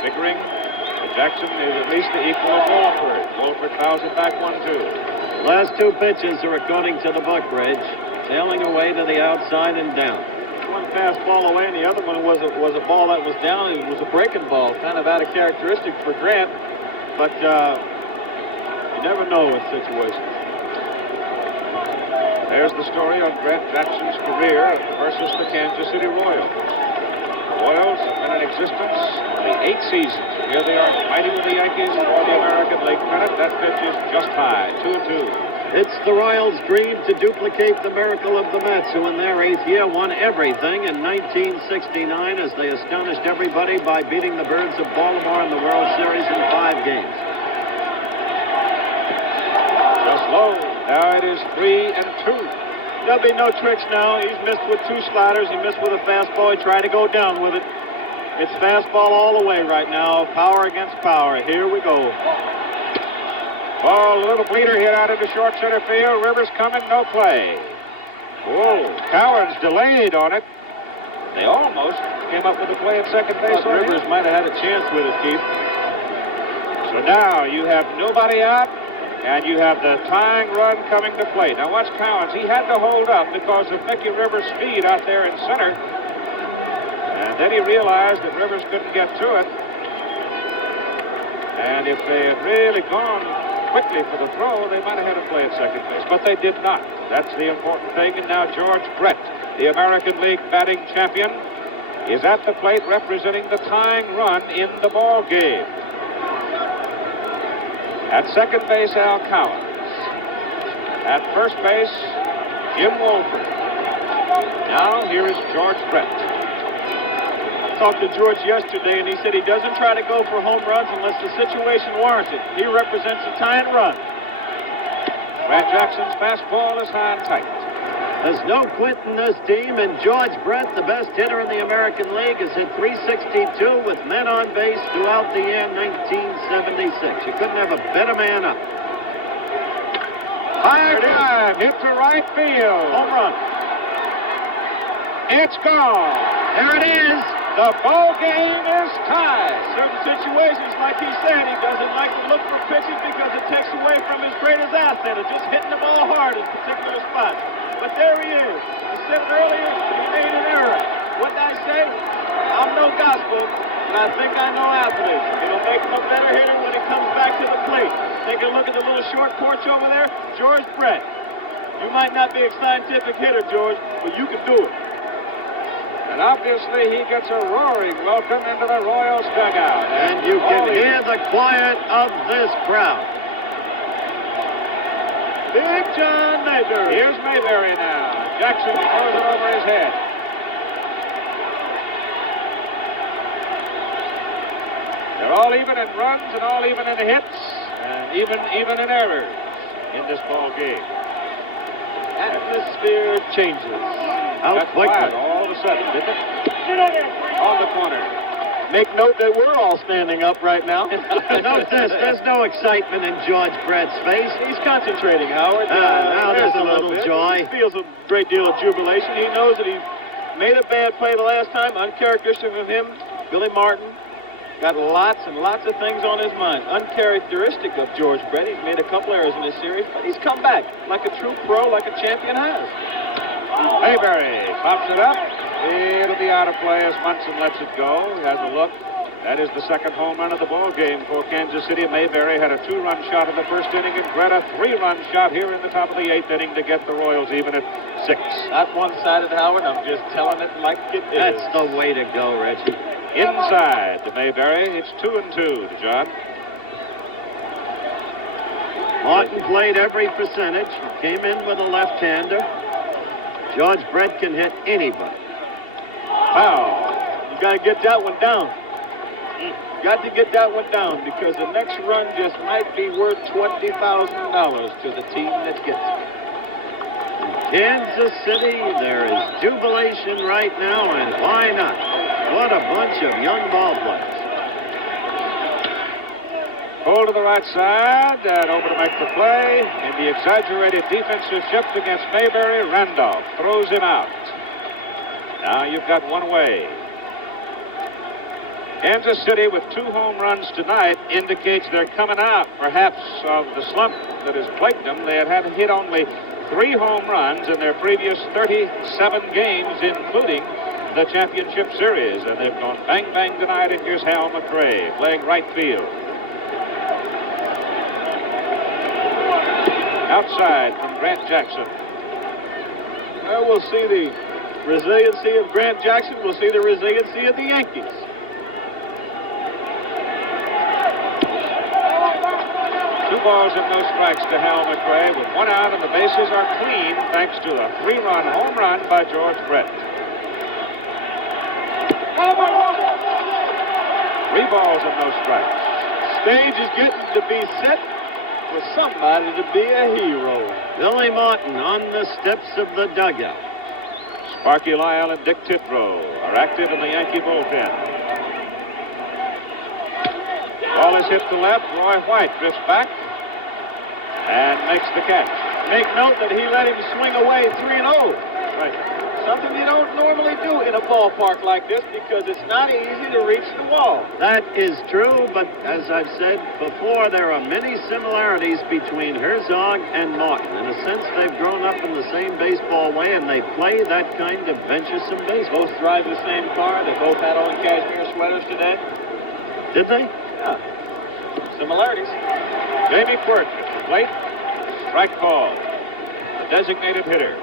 Figuring that Jackson is at least the equal of Wolford. Wolford fouls it back 1-2. Last 2 pitches are according to the book, Reg. Sailing away to the outside and down. One fastball away, and the other one was a ball that was down. It was a breaking ball, kind of out of characteristic for Grant, but you never know in situations. There's the story of Grant Jackson's career versus the Kansas City Royals. The Royals have been in existence only 8 seasons. Here they are fighting with the Yankees for the American League pennant. That pitch is just high, 2-2. It's the Royals' dream to duplicate the miracle of the Mets, who in their 8th year won everything in 1969 as they astonished everybody by beating the Birds of Baltimore in the World Series in 5 games. Just low. Now it is 3-2. There'll be no tricks now. He's missed with 2 sliders. He missed with a fastball. He tried to go down with it. It's fastball all the way right now. Power against power. Here we go. Ball, a little bleeder hit out into short center field. Rivers coming, no play. Whoa, Cowards delayed on it. They almost came up with a play at second base. Rivers might have had a chance with it, Keith. So now you have nobody out, and you have the tying run coming to play. Now watch Cowards. He had to hold up because of Mickey Rivers' speed out there in center. And then he realized that Rivers couldn't get to it. And if they had really gone quickly for the throw, they might have had a play at second base, but they did not. That's the important thing. And now George Brett, the American League batting champion, is at the plate representing the tying run in the ball game. At second base, Al Cowards. At first base, Jim Wolford. Now here is George Brett. Talked to George yesterday, and he said he doesn't try to go for home runs unless the situation warrants it. He represents a tying run. Grant Jackson's fastball is high and tight. There's no quitting this team, and George Brett, the best hitter in the American League, has hit .362 with men on base throughout the year 1976. You couldn't have a better man up. High drive, hit to right field. Home run. It's gone. There it is. The ball game is tied. Certain situations, like he said, he doesn't like to look for pitches because it takes away from his greatest asset of just hitting the ball hard in particular spots. But there he is. I said it earlier, he made an error. What did I say? I'm no gospel, but I think I know athletes. It'll make him a better hitter when he comes back to the plate. Take a look at the little short porch over there. George Brett. You might not be a scientific hitter, George, but you can do it. And obviously he gets a roaring welcome into the Royals dugout. And you can hear the quiet of this crowd. Big John Mayberry. Here's Mayberry now. Jackson throws it over his head. They're all even in runs and all even in hits and even in errors in this ball game. Atmosphere changes. How quickly. All of a sudden, didn't it? On the corner. Make note that we're all standing up right now. Note this, there's no excitement in George Brett's face. He's concentrating, Howard. Now there's a little bit. joy. He feels a great deal of jubilation. He knows that he made a bad play the last time, uncharacteristic of him. Billy Martin got lots and lots of things on his mind. Uncharacteristic of George Brett. He's made a couple errors in this series, but he's come back like a true pro, like a champion has. Mayberry pops it up. It'll be out of play as Munson lets it go. He has a look. That is the second home run of the ball game for Kansas City. Mayberry had a 2-run shot in the first inning, and Brett a 3-run shot here in the top of the 8th inning to get the Royals even at 6. Not one-sided, Howard. I'm just telling it like it is. That's the way to go, Reggie. Inside to Mayberry. It's 2-2 to John. Martin played every percentage. He came in with a left-hander. George Brett can hit anybody. Foul. You got to get that one down. Got to get that one down because the next run just might be worth $20,000 to the team that gets it. Kansas City, there is jubilation right now, and why not? What a bunch of young ball players. Pull to the right side and over to make the play. In the exaggerated defensive shift against Mayberry, Randolph throws him out. Now you've got one away. Kansas City with 2 home runs tonight indicates they're coming out perhaps of the slump that has plagued them. They had hit only 3 home runs in their previous 37 games, including the championship series. And they've gone bang, bang tonight. And here's Hal McRae playing right field. Outside from Grant Jackson. Well, we'll see the resiliency of Grant Jackson. We'll see the resiliency of the Yankees. Two balls and no strikes to Hal McRae with 1 out, and the bases are clean thanks to a 3-run home run by George Brett. 3 balls and no strikes. Stage is getting to be set for somebody to be a hero. Billy Martin on the steps of the dugout. Sparky Lyle and Dick Tidrow are active in the Yankee bullpen. Ball is hit to left. Roy White drifts back and makes the catch. Make note that he let him swing away 3-0. Right. Something you don't normally do in a ballpark like this because it's not easy to reach the wall. That is true, but as I've said before, there are many similarities between Herzog and Martin. In a sense, they've grown up in the same baseball way, and they play that kind of venturesome baseball. Both drive the same car. They both had on cashmere sweaters today. Did they? Yeah. Similarities. Jamie Quirk at the plate. Strike call. The designated hitter.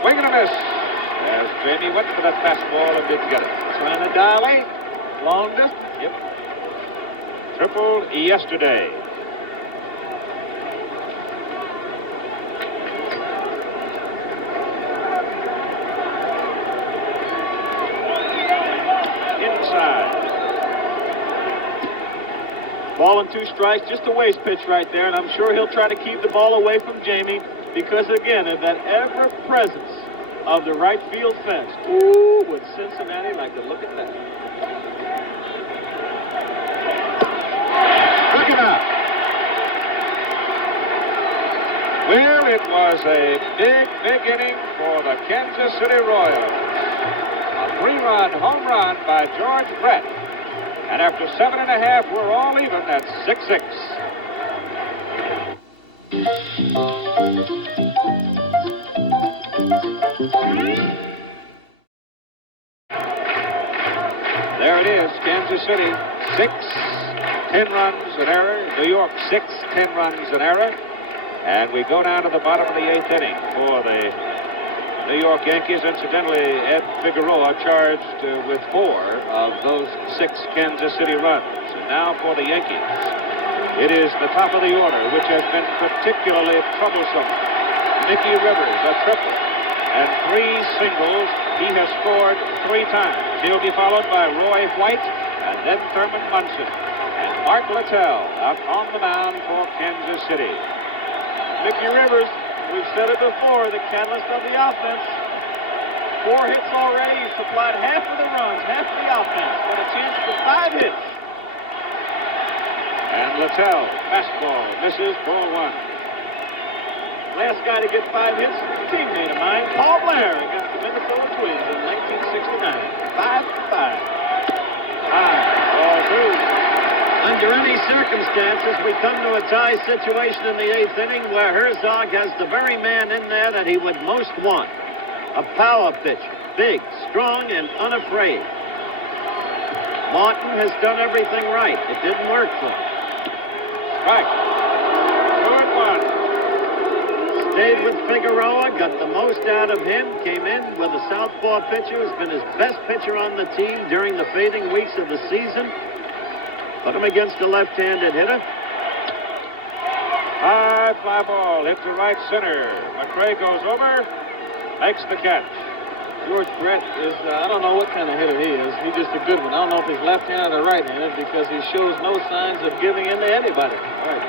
Swing and a miss as Jamie went for that fastball and didn't get it. Trying to dial 8. Long distance. Yep. Tripled yesterday. Inside. Ball and 2 strikes, just a waste pitch right there, and I'm sure he'll try to keep the ball away from Jamie because, again, of that ever-presence of the right field fence. Ooh, would Cincinnati like to look at that? Look it up. Well, it was a big, big inning for the Kansas City Royals. A 3-run home run by George Brett. And after 7.5, we're all even at 6-6. There it is, Kansas City, 6, 10 runs an error. New York, 6, 10 runs an error. And we go down to the bottom of the 8th inning for the New York Yankees. Incidentally, Ed Figueroa charged with 4 of those 6 Kansas City runs. And now for the Yankees. It is the top of the order, which has been particularly troublesome. Mickey Rivers, a triple, and 3 singles. He has scored 3 times. He'll be followed by Roy White and then Thurman Munson. And Mark Littell out on the mound for Kansas City. Mickey Rivers, we've said it before, the catalyst of the offense. 4 hits already. He's supplied half of the runs, half of the offense. Got a chance for 5 hits. And Littell, fastball, misses, ball 1. Last guy to get 5 hits, a teammate of mine, Paul Blair, against the Minnesota Twins in 1969. 5-5. Ball 2. Under any circumstances, we come to a tie situation in the 8th inning where Herzog has the very man in there that he would most want. A power pitcher, big, strong, and unafraid. Martin has done everything right. It didn't work for him. Right. 2-1. Stayed with Figueroa, got the most out of him, came in with a southpaw pitcher who's been his best pitcher on the team during the fading weeks of the season. Put him against a left-handed hitter. High fly ball hit to right center. McRae goes over, makes the catch. George Brett is, I don't know what kind of hitter he is. He's just a good one. I don't know if he's left-handed or right-handed because he shows no signs of giving in to anybody. Right.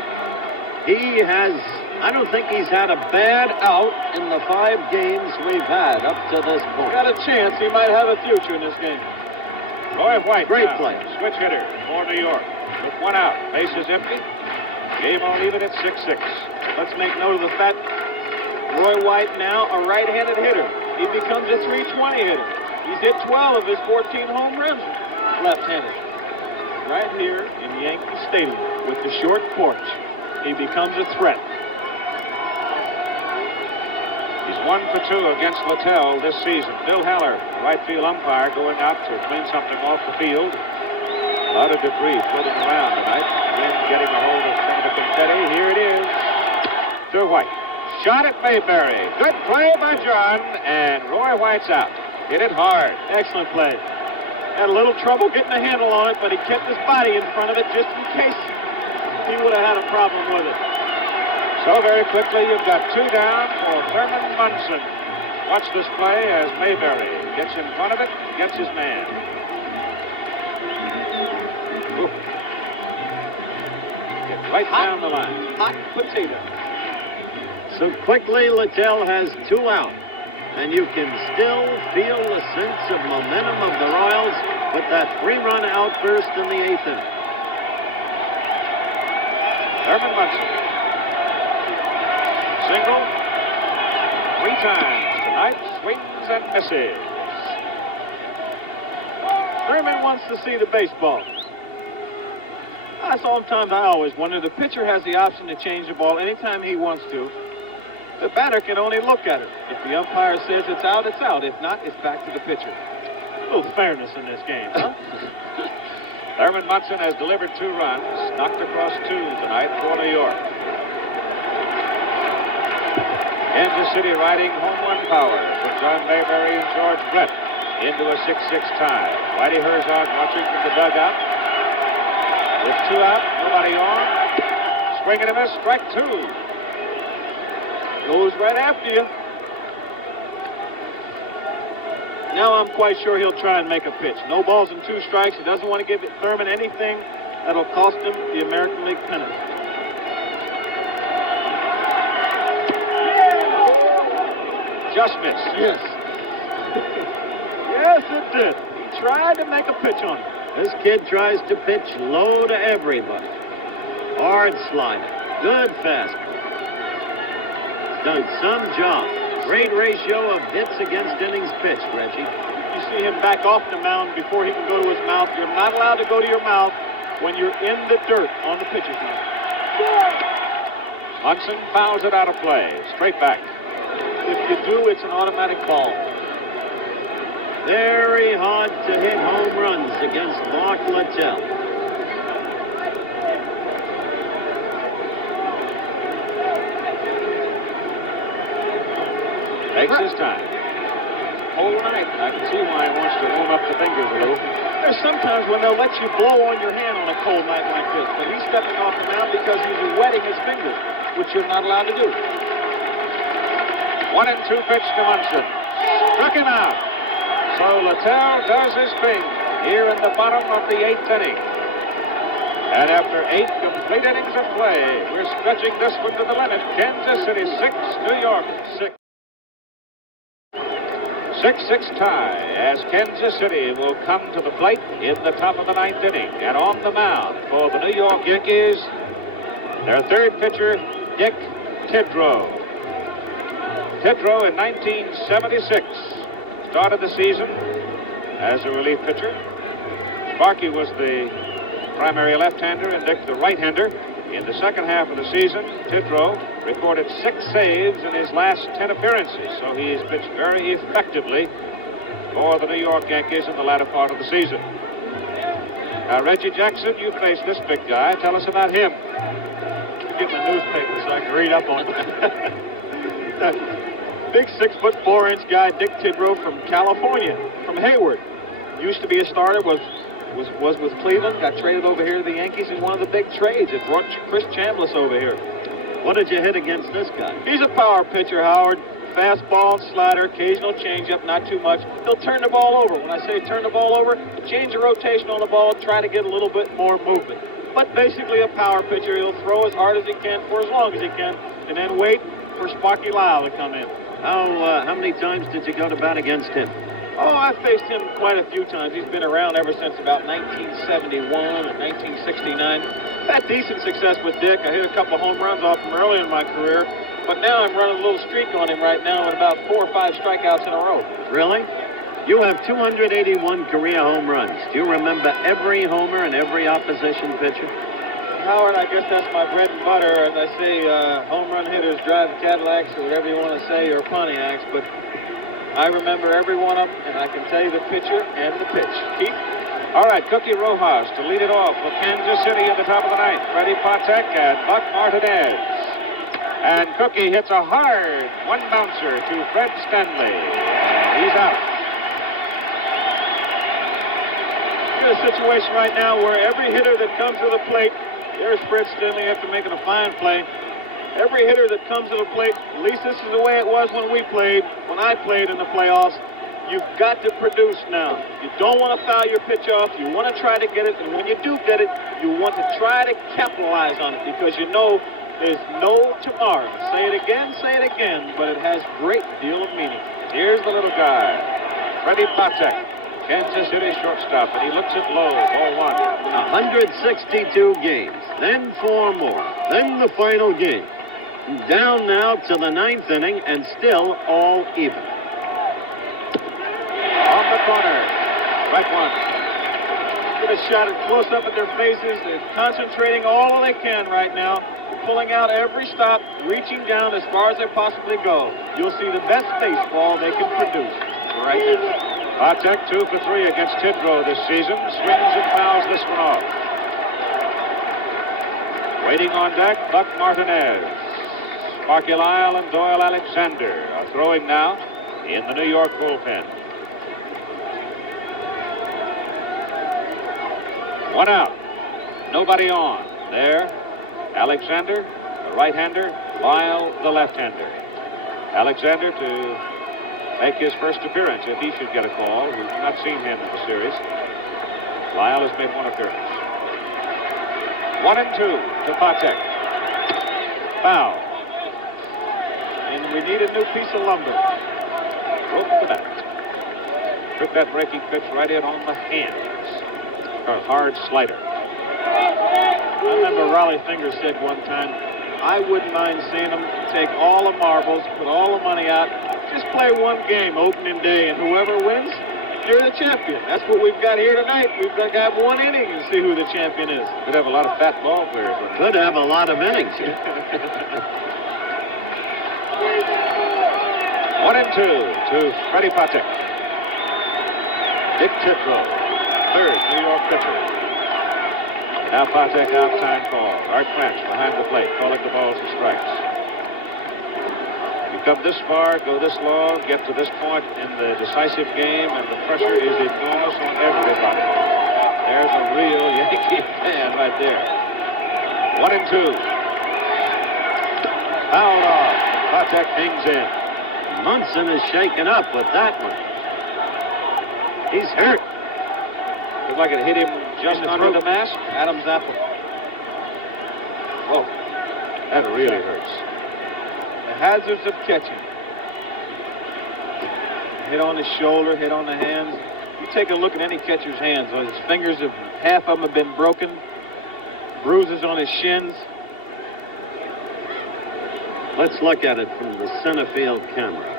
He has, I don't think he's had a bad out in the 5 games we've had up to this point. Got a chance he might have a future in this game. Roy White, great now, play. Switch hitter for New York. With 1 out, bases empty. Game on even at 6-6. Let's make note of the fact Roy White now a right-handed hitter. He becomes a 320 hitter. He's hit 12 of his 14 home runs left-handed. right here in Yankee Stadium with the short porch. He becomes a threat. He's 1 for 2 against Littell this season. Bill Haller, right field umpire, going out to clean something off the field. A lot of debris floating around tonight. Wind getting a hold of some of the confetti. Here it is. To White. Shot at Mayberry. Good play by John, and Roy White's out. Hit it hard. Excellent play. Had a little trouble getting a handle on it, but he kept his body in front of it just in case he would have had a problem with it. So very quickly, you've got 2 down for Thurman Munson. Watch this play as Mayberry gets in front of it, gets his man. Ooh. Get right down the line. Hot potato. So quickly, Littell has 2 out. And you can still feel the sense of momentum of the Royals with that 3-run outburst in the 8th inning. Thurman Munson. Single. 3 times tonight. Swings and misses. Thurman wants to see the baseball. Sometimes I always wonder, the pitcher has the option to change the ball anytime he wants to. The batter can only look at it. If the umpire says it's out, it's out. If not, it's back to the pitcher. A little fairness in this game, huh? Thurman Munson has delivered 2 runs, knocked across 2 tonight for New York. Kansas City riding home run power with John Mayberry and George Brett into a 6-6 tie. Whitey Herzog watching from the dugout. With 2 out, nobody on. Swing and a miss, strike 2. Goes right after you. Now I'm quite sure he'll try and make a pitch. No balls and 2 strikes. He doesn't want to give Thurman anything that'll cost him the American League pennant. Just missed. Yes. Yes, it did. He tried to make a pitch on it. This kid tries to pitch low to everybody. Hard slider. Good fastball. Done some job. Great ratio of hits against innings pitched, Reggie. You see him back off the mound before he can go to his mouth. You're not allowed to go to your mouth when you're in the dirt on the pitcher's mound. Munson fouls it out of play. Straight back. If you do, it's an automatic ball. Very hard to hit home runs against Mark Littell. Takes his time. Whole night, I can see why he wants to warm up the fingers a little. There's sometimes when they'll let you blow on your hand on a cold night like this, but he's stepping off the mound because he's wetting his fingers, which you're not allowed to do. 1-2 pitch to Munson. Struck him out. So Littell does his thing here in the bottom of the 8th inning. And after 8 complete innings of play, we're stretching this one to the limit. Kansas City 6, New York 6. 6-6 tie as Kansas City will come to the plate in the top of the 9th inning. And on the mound for the New York Yankees, their 3rd pitcher, Dick Tidrow. Tidrow in 1976 started the season as a relief pitcher. Sparky was the primary left-hander and Dick the right-hander. In the second half of the season, Tidrow recorded 6 saves in his last 10 appearances, so he's pitched very effectively for the New York Yankees in the latter part of the season. Now, Reggie Jackson, you face this big guy. Tell us about him. Get my newspaper so I can read up on it. Big 6'4" guy, Dick Tidrow from California, from Hayward. Used to be a starter, was with Cleveland, got traded over here to the Yankees in one of the big trades. It brought Chris Chambliss over here. What did you hit against this guy? He's a power pitcher, Howard. Fastball, slider, occasional changeup, not too much. He'll turn the ball over. When I say turn the ball over, change the rotation on the ball, try to get a little bit more movement. But basically a power pitcher. He'll throw as hard as he can for as long as he can, and then wait for Sparky Lyle to come in. How many times did you go to bat against him? Oh, I faced him quite a few times. He's been around ever since about 1971 and 1969. Had decent success with Dick. I hit a couple home runs off him early in my career, but now I'm running a little streak on him right now with about 4 or 5 strikeouts in a row. Really? You have 281 career home runs. Do you remember every homer and every opposition pitcher? Howard, I guess that's my bread and butter. As I say, home run hitters drive Cadillacs or whatever you want to say, or Pontiacs, but I remember every one of them, and I can tell you the pitcher and the pitch. Keith? All right, Cookie Rojas to lead it off for Kansas City at the top of the ninth. Freddie Patek and Buck Martinez. And Cookie hits a hard one-bouncer to Fred Stanley. And he's out. You're in a situation right now where every hitter that comes to the plate, there's Fred Stanley after making a fine play. Every hitter that comes to the plate, at least this is the way it was when I played in the playoffs, you've got to produce now. You don't want to foul your pitch off. You want to try to get it, and when you do get it, you want to try to capitalize on it because you know there's no tomorrow. Say it again, but it has a great deal of meaning. Here's the little guy, Freddie Patek, Kansas City shortstop, and he looks it low, ball one. 162 games, then 4 more, then the final game. Down now to the 9th inning, and still all even. On the corner, strike one. Get a shot at close up at their faces. They're concentrating all they can right now, pulling out every stop, reaching down as far as they possibly go. You'll see the best baseball they can produce right now. Patek 2 for 3 against Tidrow this season. Swings and fouls this one off. Waiting on deck, Buck Martinez. Sparky Lyle and Doyle Alexander are throwing now in the New York bullpen. One out. Nobody on. There, Alexander, the right-hander, Lyle, the left-hander. Alexander to make his first appearance if he should get a call. We've not seen him in the series. Lyle has made 1 appearance. 1-2 to Patek. Foul. And we need a new piece of lumber. Broke the bat. Took that breaking pitch right in on the hands. A hard slider. I remember Raleigh Finger said one time, I wouldn't mind seeing them take all the marbles, put all the money out, just play one game opening day, and whoever wins, you're the champion. That's what we've got here tonight. We've got to have 1 inning and see who the champion is. Could have a lot of fat ball players. Could have a lot of innings. 1-2 to Freddie Patek. Dick Tidrow, third New York pitcher. Now Patek out, time call. Art French behind the plate, calling the balls and strikes. You come this far, go this long, get to this point in the decisive game, and the pressure is enormous on everybody. There's a real Yankee fan right there. 1-2. Fouled off. Patek hangs in. Munson is shaken up with that one. He's hurt. Looked like it hit him just under the mask. Adam's apple. Oh, that really hurts. The hazards of catching. Hit on his shoulder, hit on the hands. You take a look at any catcher's hands. His fingers, half of them have been broken. Bruises on his shins. Let's look at it from the center field camera.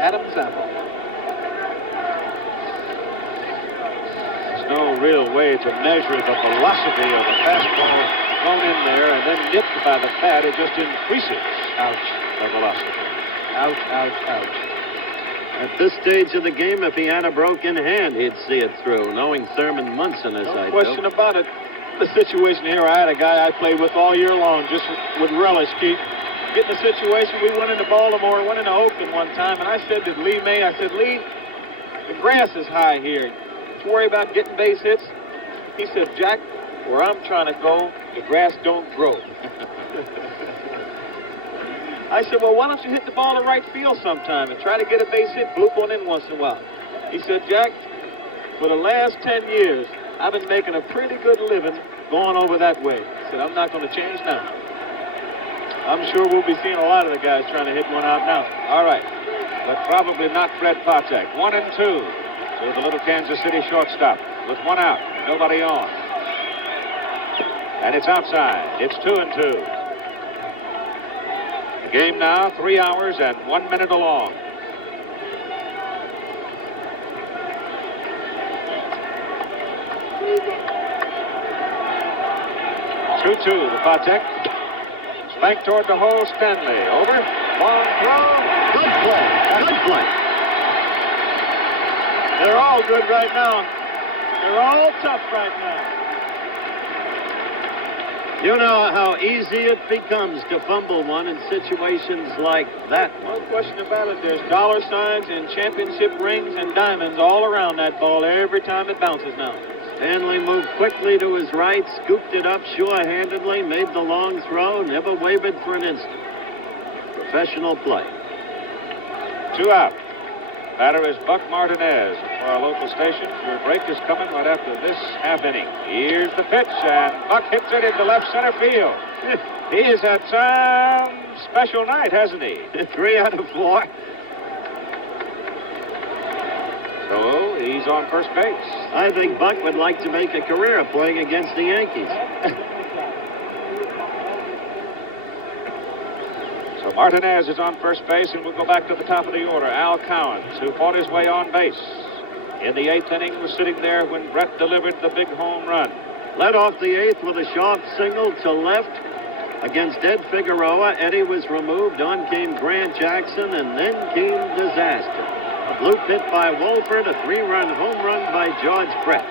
Adam's apple. There's no real way to measure the velocity of the fastball thrown in there and then nipped by the bat. It just increases the velocity. Ouch, ouch, ouch. At this stage of the game, if he had a broken hand, he'd see it through, knowing Thurman Munson as I do. No question about it. The situation here, I had a guy I played with all year long, just with relish, Keith. Get in the situation, we went into Baltimore, went into Oakland one time, and I said to Lee May, I said, Lee, the grass is high here. Don't you worry about getting base hits. He said, Jack, where I'm trying to go, the grass don't grow. I said, well, why don't you hit the ball to right field sometime and try to get a base hit, bloop one in once in a while. He said, Jack, for the last 10 years, I've been making a pretty good living going over that way. I said, I'm not going to change now. I'm sure we'll be seeing a lot of the guys trying to hit one out now. All right, but probably not Fred Patek. 1-2 to the little Kansas City shortstop with 1 out, nobody on. And it's outside. It's 2-2. The game now 3 hours and 1 minute along. Two, the Patek. Back toward the hole, Stanley. Over. Long throw. Good play. Good play. They're all good right now. They're all tough right now. You know how easy it becomes to fumble one in situations like that No one. question about it. There's dollar signs and championship rings and diamonds all around that ball every time it bounces now. Stanley moved quickly to his right, scooped it up sure-handedly, made the long throw, never wavered for an instant. Professional play. 2 out. Batter is Buck Martinez for our local station. Your break is coming right after this half inning. Here's the pitch, and Buck hits it into left center field. He has had some special night, hasn't he? 3 out of 4. So he's on first base. I think Buck would like to make a career of playing against the Yankees. So Martinez is on first base, and we'll go back to the top of the order. Al Cowens, who fought his way on base in the 8th inning, was sitting there when Brett delivered the big home run. Led off the 8th with a sharp single to left against Ed Figueroa. Eddie was removed. On came Grant Jackson, and then came disaster. A bloop hit by Wolford, a 3-run home run by George Brett.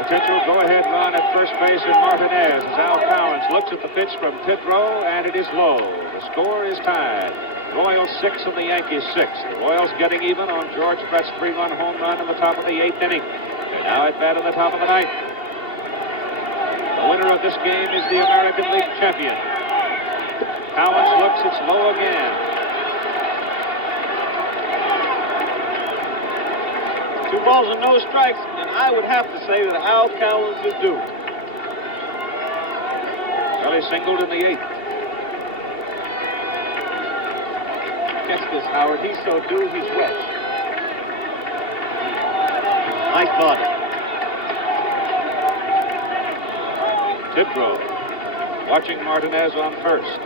Potential go-ahead run at first base in Martinez as Al Cowens looks at the pitch from Tidrow, and it is low. The score is tied. Royals 6 and the Yankees 6. The Royals getting even on George Brett's 3-run home run in the top of the 8th inning. They're now at bat in the top of the 9th. The winner of this game is the American League champion. Cowens looks, it's low again. 2 balls and no strikes, and I would have to say that Al Cowens is due. Well, he singled in the 8th. Catch this, Howard. He's so due, he's wet. Nice body. Tidrow watching Martinez on first.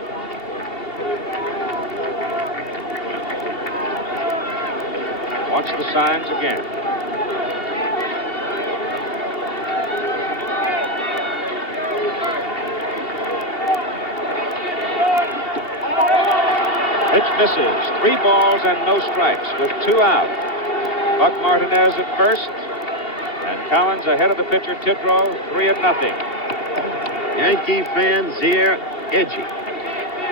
Watch the signs again. Pitch misses. 3 balls and no strikes with 2 out. Buck Martinez at first, and Cowens ahead of the pitcher Tidrow, 3-0. Yankee fans here, edgy.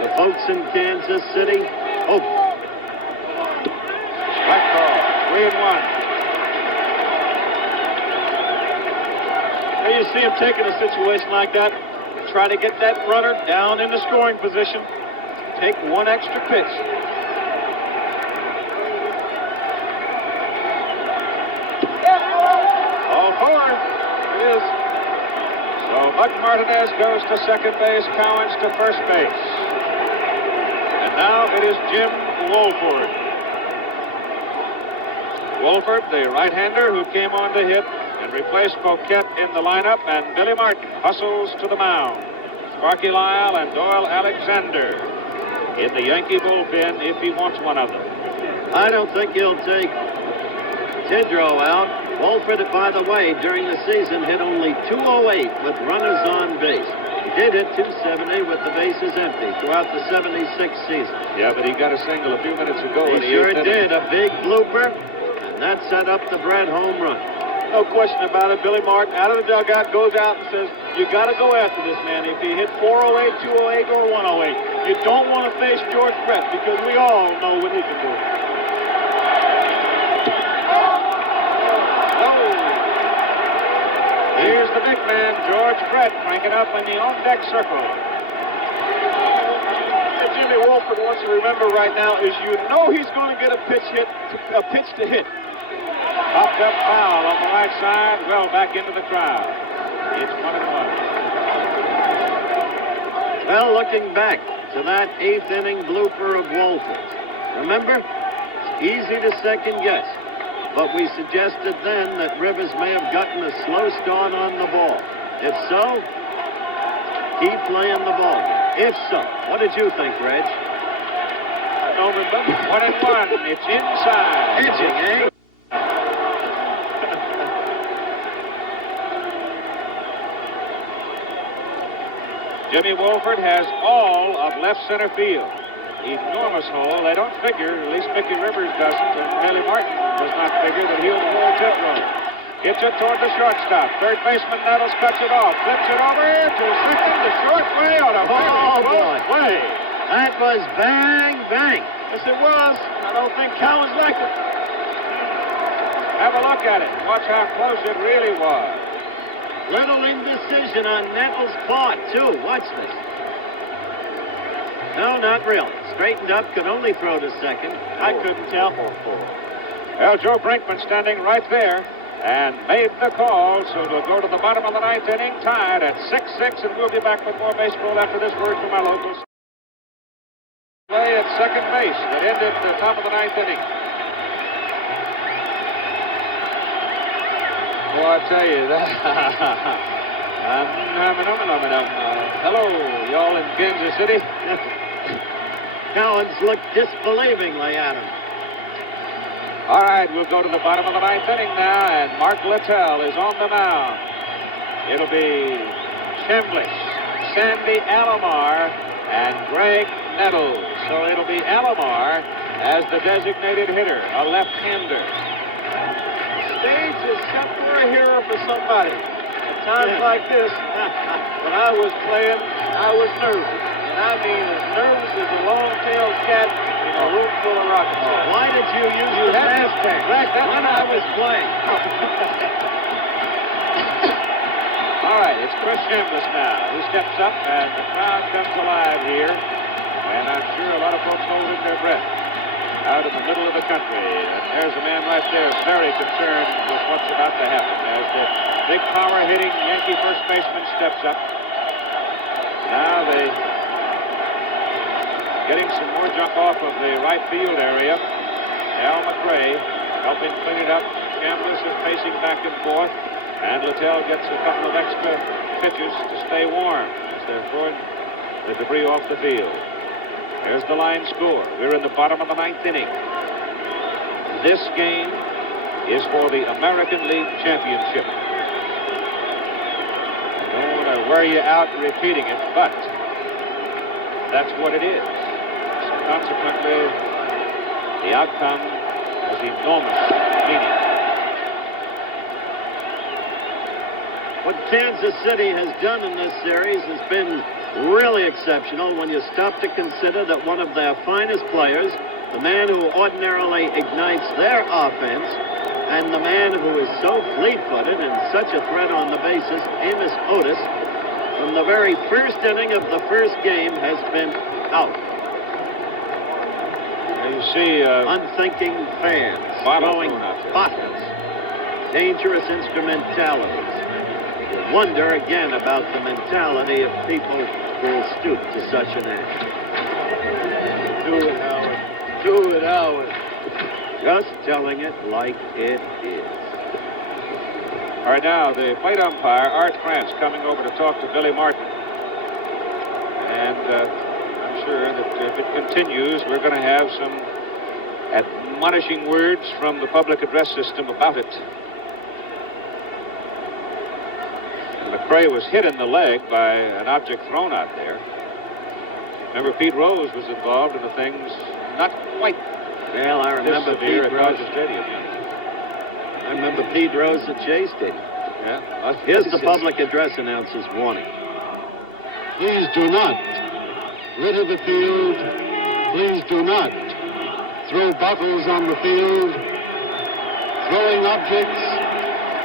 The folks in Kansas City, hope. Strike call, 3-1. Now you see him taking a situation like that, try to get that runner down in the scoring position, take 1 extra pitch. All 4. It is. So Buck Martinez goes to second base, Cowens to first base. And now it is Jim Wolford. Wolford, the right-hander who came on to hit and replaced Coquette in the lineup, and Billy Martin hustles to the mound. Sparky Lyle and Doyle Alexander in the Yankee bullpen if he wants one of them. I don't think he'll take Tidrow out. Wolford, by the way, during the season hit only .208 with runners on base. He did hit .270 with the bases empty throughout the '76 season. Yeah, but he got a single a few minutes ago. He in the sure 8th inning. did. A big blooper, and that set up the Brett home run. No question about it. Billy Martin out of the dugout goes out and says, you got to go after this man. If he hit 408, 208, or 108, you don't want to face George Brett because we all know what he can do. Here's the big man, George Brett, cranking up in the on-deck circle. What Jimmy Wolford wants to remember right now is you know he's going to get a pitch to hit. Popped up foul on the right side, well back into the crowd. It's 1-1. Well, looking back to that 8th inning blooper of Wolford's, remember, it's easy to second guess. But we suggested then that Rivers may have gotten a slow start on the ball. If so, keep playing the ball game. If so, what did you think, Reg? hitting over them. 1-1. It's inside. Pitching, eh? Jimmy Wolford has all of left center field. Enormous hole. They don't figure, at least Mickey Rivers doesn't, and Haley Martin does not figure that he'll avoid pit road. Gets it toward the shortstop. Third baseman Nettles cuts it off. Flips it over to second. The short way on a boy. play. That was bang, bang. Yes, it was. I don't think Cowens liked it. Have a look at it. Watch how close it really was. Little indecision on Nettles' part, too. Watch this. No, not really. Straightened up, could only throw to second. I couldn't tell. Well, Joe Brinkman standing right there and made the call, so we'll go to the bottom of the ninth inning, tied at 6-6, and we'll be back with more baseball after this word from our locals. Play at second base that ended the top of the ninth inning. Boy, I tell you that. Hello, y'all in Kansas City. Cowens looked disbelievingly at him. All right, we'll go to the bottom of the ninth inning now, and Mark Littell is on the mound. It'll be Chemblish, Sandy Alomar, and Greg Nettles. So it'll be Alomar as the designated hitter, a left-hander. Stage is somewhere here for somebody. At times like this, when I was playing, I was nervous. And I mean as nervous as a long-tailed cat in a room full of rockets. Why did you use the mask tank when I was playing? All right, it's Chris Chambliss now, who steps up, and the crowd comes alive here. And I'm sure a lot of folks holding their breath out in the middle of the country. And there's a man right there very concerned with what's about to happen as the big power-hitting Yankee first baseman steps up. Now they getting some more jump off of the right field area. Al McRae helping clean it up. Chambliss is pacing back and forth. And Littell gets a couple of extra pitches to stay warm as they're throwing the debris off the field. There's the line score. We're in the bottom of the ninth inning. This game is for the American League Championship. I don't want to wear you out repeating it, but that's what it is. So consequently, the outcome has enormous meaning. What Kansas City has done in this series has been really exceptional when you stop to consider that one of their finest players, the man who ordinarily ignites their offense, and the man who is so fleet-footed and such a threat on the bases, Amos Otis, from the very first inning of the first game has been out. You see unthinking fans throwing bottles, dangerous instrumentalities. Wonder again about the mentality of people who will stoop to such an act. Do it, Howard. Do it, Howard. Just telling it like it is. All right, now the plate umpire, Art France, coming over to talk to Billy Martin. And I'm sure that if it continues, we're going to have some admonishing words from the public address system about it. McRae was hit in the leg by an object thrown out there. Remember, Pete Rose was involved in the things not quite. Well, I remember Pete Pete Rose Rose. at Stadium. I remember Pete Rose at Shea Stadium. Yeah. Here's the public address announcer's warning. Please do not litter the field. Please do not throw bottles on the field. Throwing objects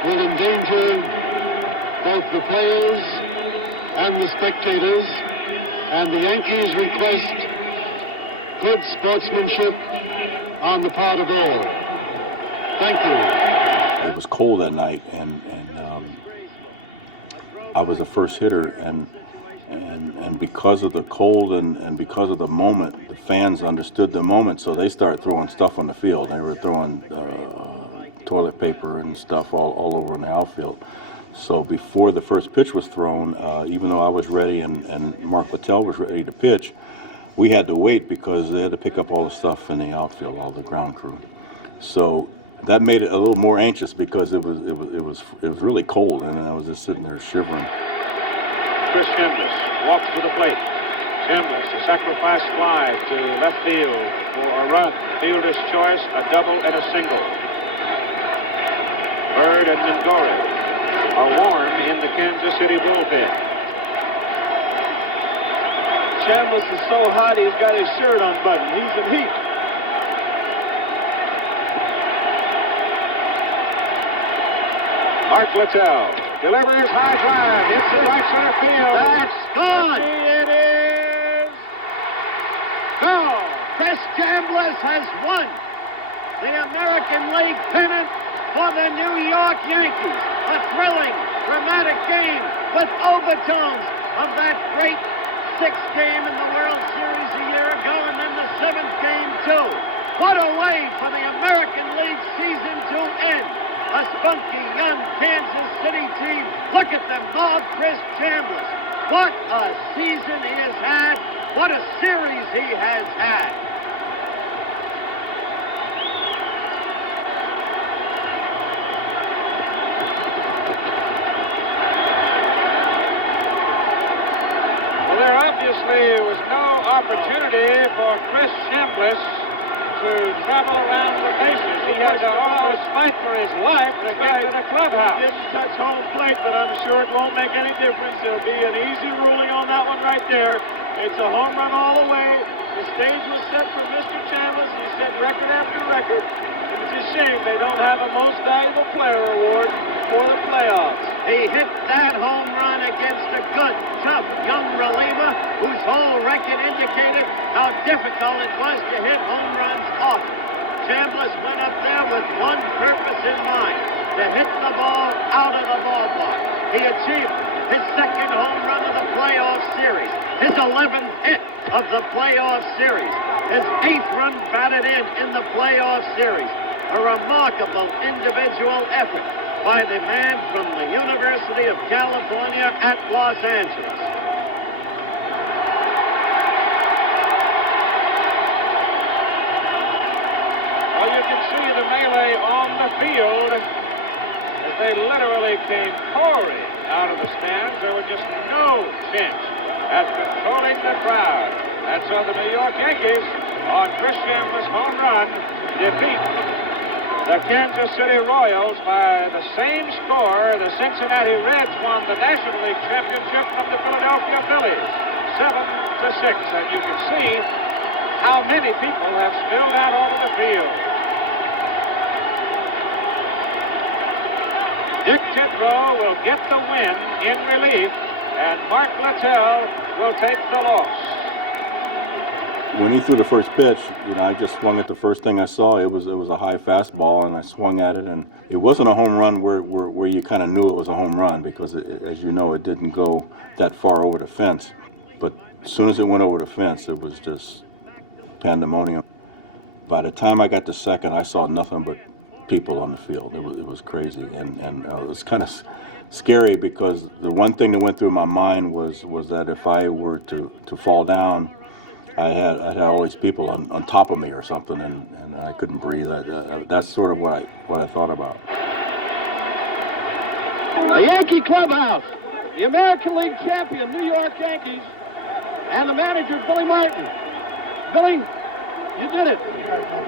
will endanger both the players and the spectators, and the Yankees request good sportsmanship on the part of all. Thank you. It was cold that night, and I was the first hitter, and because of the cold and because of the moment, the fans understood the moment, so they started throwing stuff on the field. They were throwing toilet paper and stuff all over in the outfield. So before the first pitch was thrown, even though I was ready and Mark Littell was ready to pitch, we had to wait because they had to pick up all the stuff in the outfield, all the ground crew. So that made it a little more anxious because it was really cold, and I was just sitting there shivering. Chris Chambliss walks to the plate. Chambliss, a sacrifice fly to left field for a run. Fielder's choice, a double and a single. Bird and Lindgren are warm in the Kansas City bullpen. Chambliss is so hot he's got his shirt unbuttoned. He's in heat. Mark Littell delivers high drive. It's in right center field. That's gone. It is gone. Chris Chambliss has won the American League pennant for the New York Yankees. A thrilling, dramatic game with overtones of that great sixth game in the World Series a year ago, and then the seventh game too. What a way for the American League season to end. A spunky young Kansas City team. Look at them, Bob, Chris Chambliss. What a season he has had. What a series he has had. Well, there obviously was no opportunity for Chris Chambliss to travel around the bases. He had to almost fight for his life to get to the clubhouse. Didn't touch home plate, but I'm sure it won't make any difference. There'll be an easy ruling on that one right there. It's a home run all the way. The stage was set for Mr. Chambliss. He set record after record. It's a shame they don't have a Most Valuable Player award for the playoffs. He hit that home run against a good, tough young reliever whose whole record indicated how difficult it was to hit home runs off. Chambliss went up there with one purpose in mind, to hit the ball out of the ballpark. He achieved his second home run of the playoff series, his 11th hit of the playoff series, his 8th run batted in the playoff series. A remarkable individual effort by the man from the University of California at Los Angeles. Well, you can see the melee on the field as they literally came pouring out of the stands. There was just no chance at controlling the crowd. And so the New York Yankees, on Chris Chambliss' home run, defeat the Kansas City Royals by the same score the Cincinnati Reds won the National League Championship from the Philadelphia Phillies, 7-6. And you can see how many people have spilled out onto the field. Dick Tidrow will get the win in relief, and Mark Littell will take the loss. When he threw the first pitch, I just swung at the first thing I saw. It was a high fastball, and I swung at it, and it wasn't a home run where you kind of knew it was a home run because, as you know, it didn't go that far over the fence. But as soon as it went over the fence, it was just pandemonium. By the time I got to second, I saw nothing but people on the field. It was crazy, and it was kind of scary because the one thing that went through my mind was that if I were to fall down, I had all these people on top of me or something, and I couldn't breathe. That's sort of what I thought about. The Yankee clubhouse, the American League champion New York Yankees, and the manager, Billy Martin. Billy, you did it.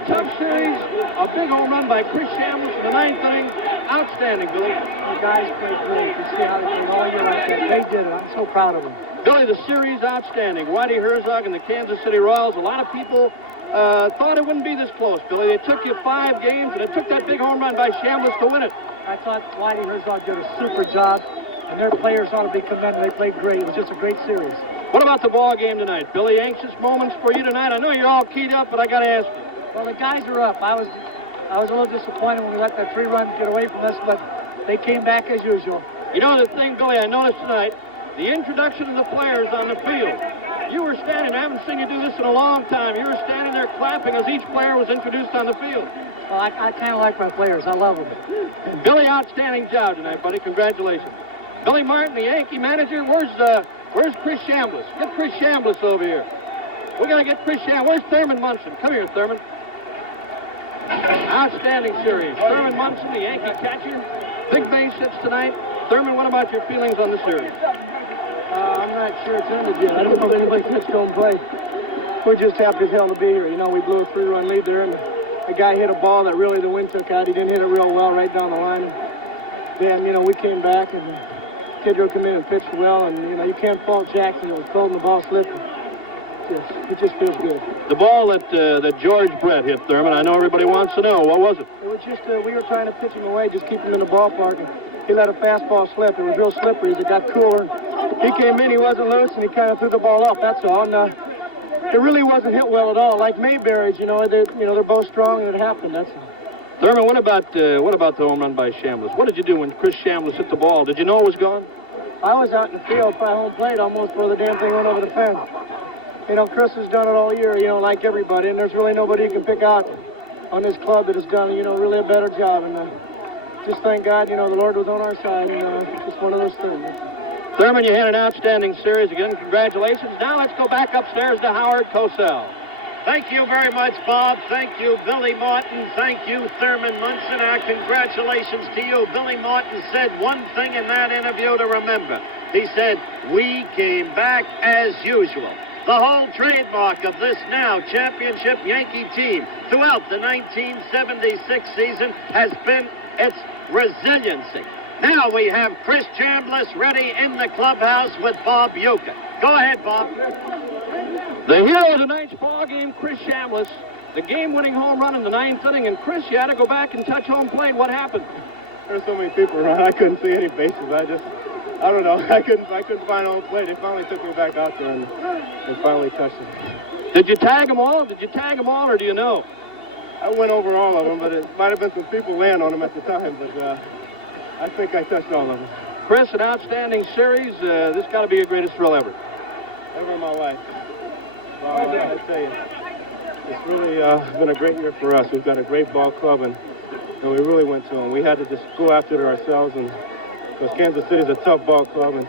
Tough series, a big home run by Chris Chambliss in the ninth inning. Outstanding, Billy. The guys played great. You see how they did all year like that. They did it. I'm so proud of them. Billy, the series outstanding. Whitey Herzog and the Kansas City Royals. A lot of people thought it wouldn't be this close, Billy. It took you 5 games, and it took that big home run by Chambliss to win it. I thought Whitey Herzog did a super job, and their players ought to be commended. They played great. It was just a great series. What about the ball game tonight, Billy? Anxious moments for you tonight? I know you're all keyed up, but I got to ask you. Well, the guys are up. I was a little disappointed when we let that 3-run get away from us, but they came back as usual. You know the thing, Billy, I noticed tonight, the introduction of the players on the field. You were standing, I haven't seen you do this in a long time. You were standing there clapping as each player was introduced on the field. Well, I kind of like my players. I love them. And Billy, outstanding job tonight, buddy. Congratulations. Billy Martin, the Yankee manager. Where's Chris Chambliss? Get Chris Chambliss over here. We're going to get Chris Shambliss. Where's Thurman Munson? Come here, Thurman. Outstanding series. Thurman Munson, the Yankee catcher. Big base hits tonight. Thurman, what about your feelings on the series? I'm not sure it's ended yet. I don't know if anybody catched home plate. We're just happy as hell to be here. You know, we blew a 3-run lead there, and the guy hit a ball that really the wind took out. He didn't hit it real well right down the line. And then, you know, we came back, and Kidrow came in and pitched well, and, you know, you can't fault Jackson. It was cold and the ball slipped. It just feels good. The ball that George Brett hit, Thurman, I know everybody wants to know. What was it? It was just, we were trying to pitch him away, just keep him in the ballpark. And he let a fastball slip. It was real slippery as it got cooler. He came in, he wasn't loose, and he kind of threw the ball up, that's all. And it really wasn't hit well at all. Like Mayberry's, they're both strong, and it happened, that's all. Thurman, what about the home run by Shambliss? What did you do when Chris Shambliss hit the ball? Did you know it was gone? I was out in the field by home plate almost before the damn thing went over the fence. Chris has done it all year, like everybody, and there's really nobody you can pick out on this club that has done, really a better job. And just thank God, the Lord was on our side, and it's just one of those things. Thurman, you had an outstanding series again. Congratulations. Now let's go back upstairs to Howard Cosell. Thank you very much, Bob. Thank you, Billy Martin. Thank you, Thurman Munson. Our congratulations to you. Billy Martin said one thing in that interview to remember. He said, "We came back as usual." The whole trademark of this now championship Yankee team throughout the 1976 season has been its resiliency. Now we have Chris Shambliss ready in the clubhouse with Bob Uecker. Go ahead, Bob. The hero of tonight's ball game, Chris Shambliss, the game-winning home run in the 9th inning. And Chris, you had to go back and touch home plate. What happened? There's so many people around. I couldn't see any bases. I don't know. I couldn't find home plate. They finally took me back out there and finally touched it. Did you tag them all? Or do you know? I went over all of them, but it might have been some people laying on them at the time. But I think I touched all of them. Chris, an outstanding series. This got to be your greatest thrill ever. Ever in my life. Well, I tell you, it's really been a great year for us. We've got a great ball club, and we really went to them. We had to just go after it ourselves, and because Kansas City's a tough ball club, and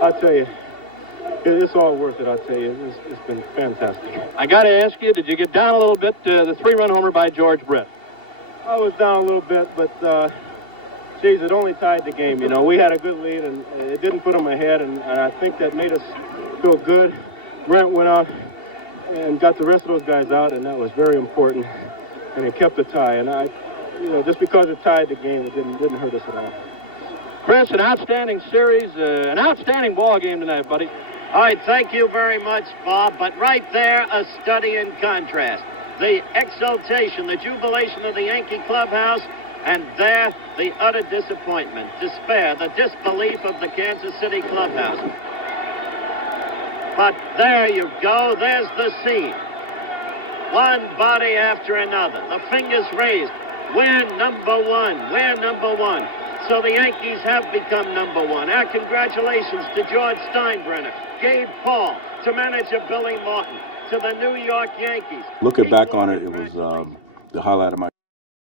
I'll tell you, it's all worth it, I'll tell you. It's been fantastic. I got to ask you, did you get down a little bit, the 3-run homer by George Brett? I was down a little bit, but, geez, it only tied the game. We had a good lead, and it didn't put them ahead, and I think that made us feel good. Brent went out and got the rest of those guys out, and that was very important, and it kept the tie. And just because it tied the game, it didn't hurt us at all. Chris, an outstanding series, an outstanding ball game tonight, buddy. All right, thank you very much, Bob. But right there, a study in contrast. The exultation, the jubilation of the Yankee clubhouse, and there, the utter disappointment, despair, the disbelief of the Kansas City clubhouse. But there you go, there's the scene. One body after another, the fingers raised. We're number one, we're number one. So the Yankees have become number one. Our congratulations to George Steinbrenner, Gabe Paul, to manager Billy Martin, to the New York Yankees. Looking back on it, it was the highlight of my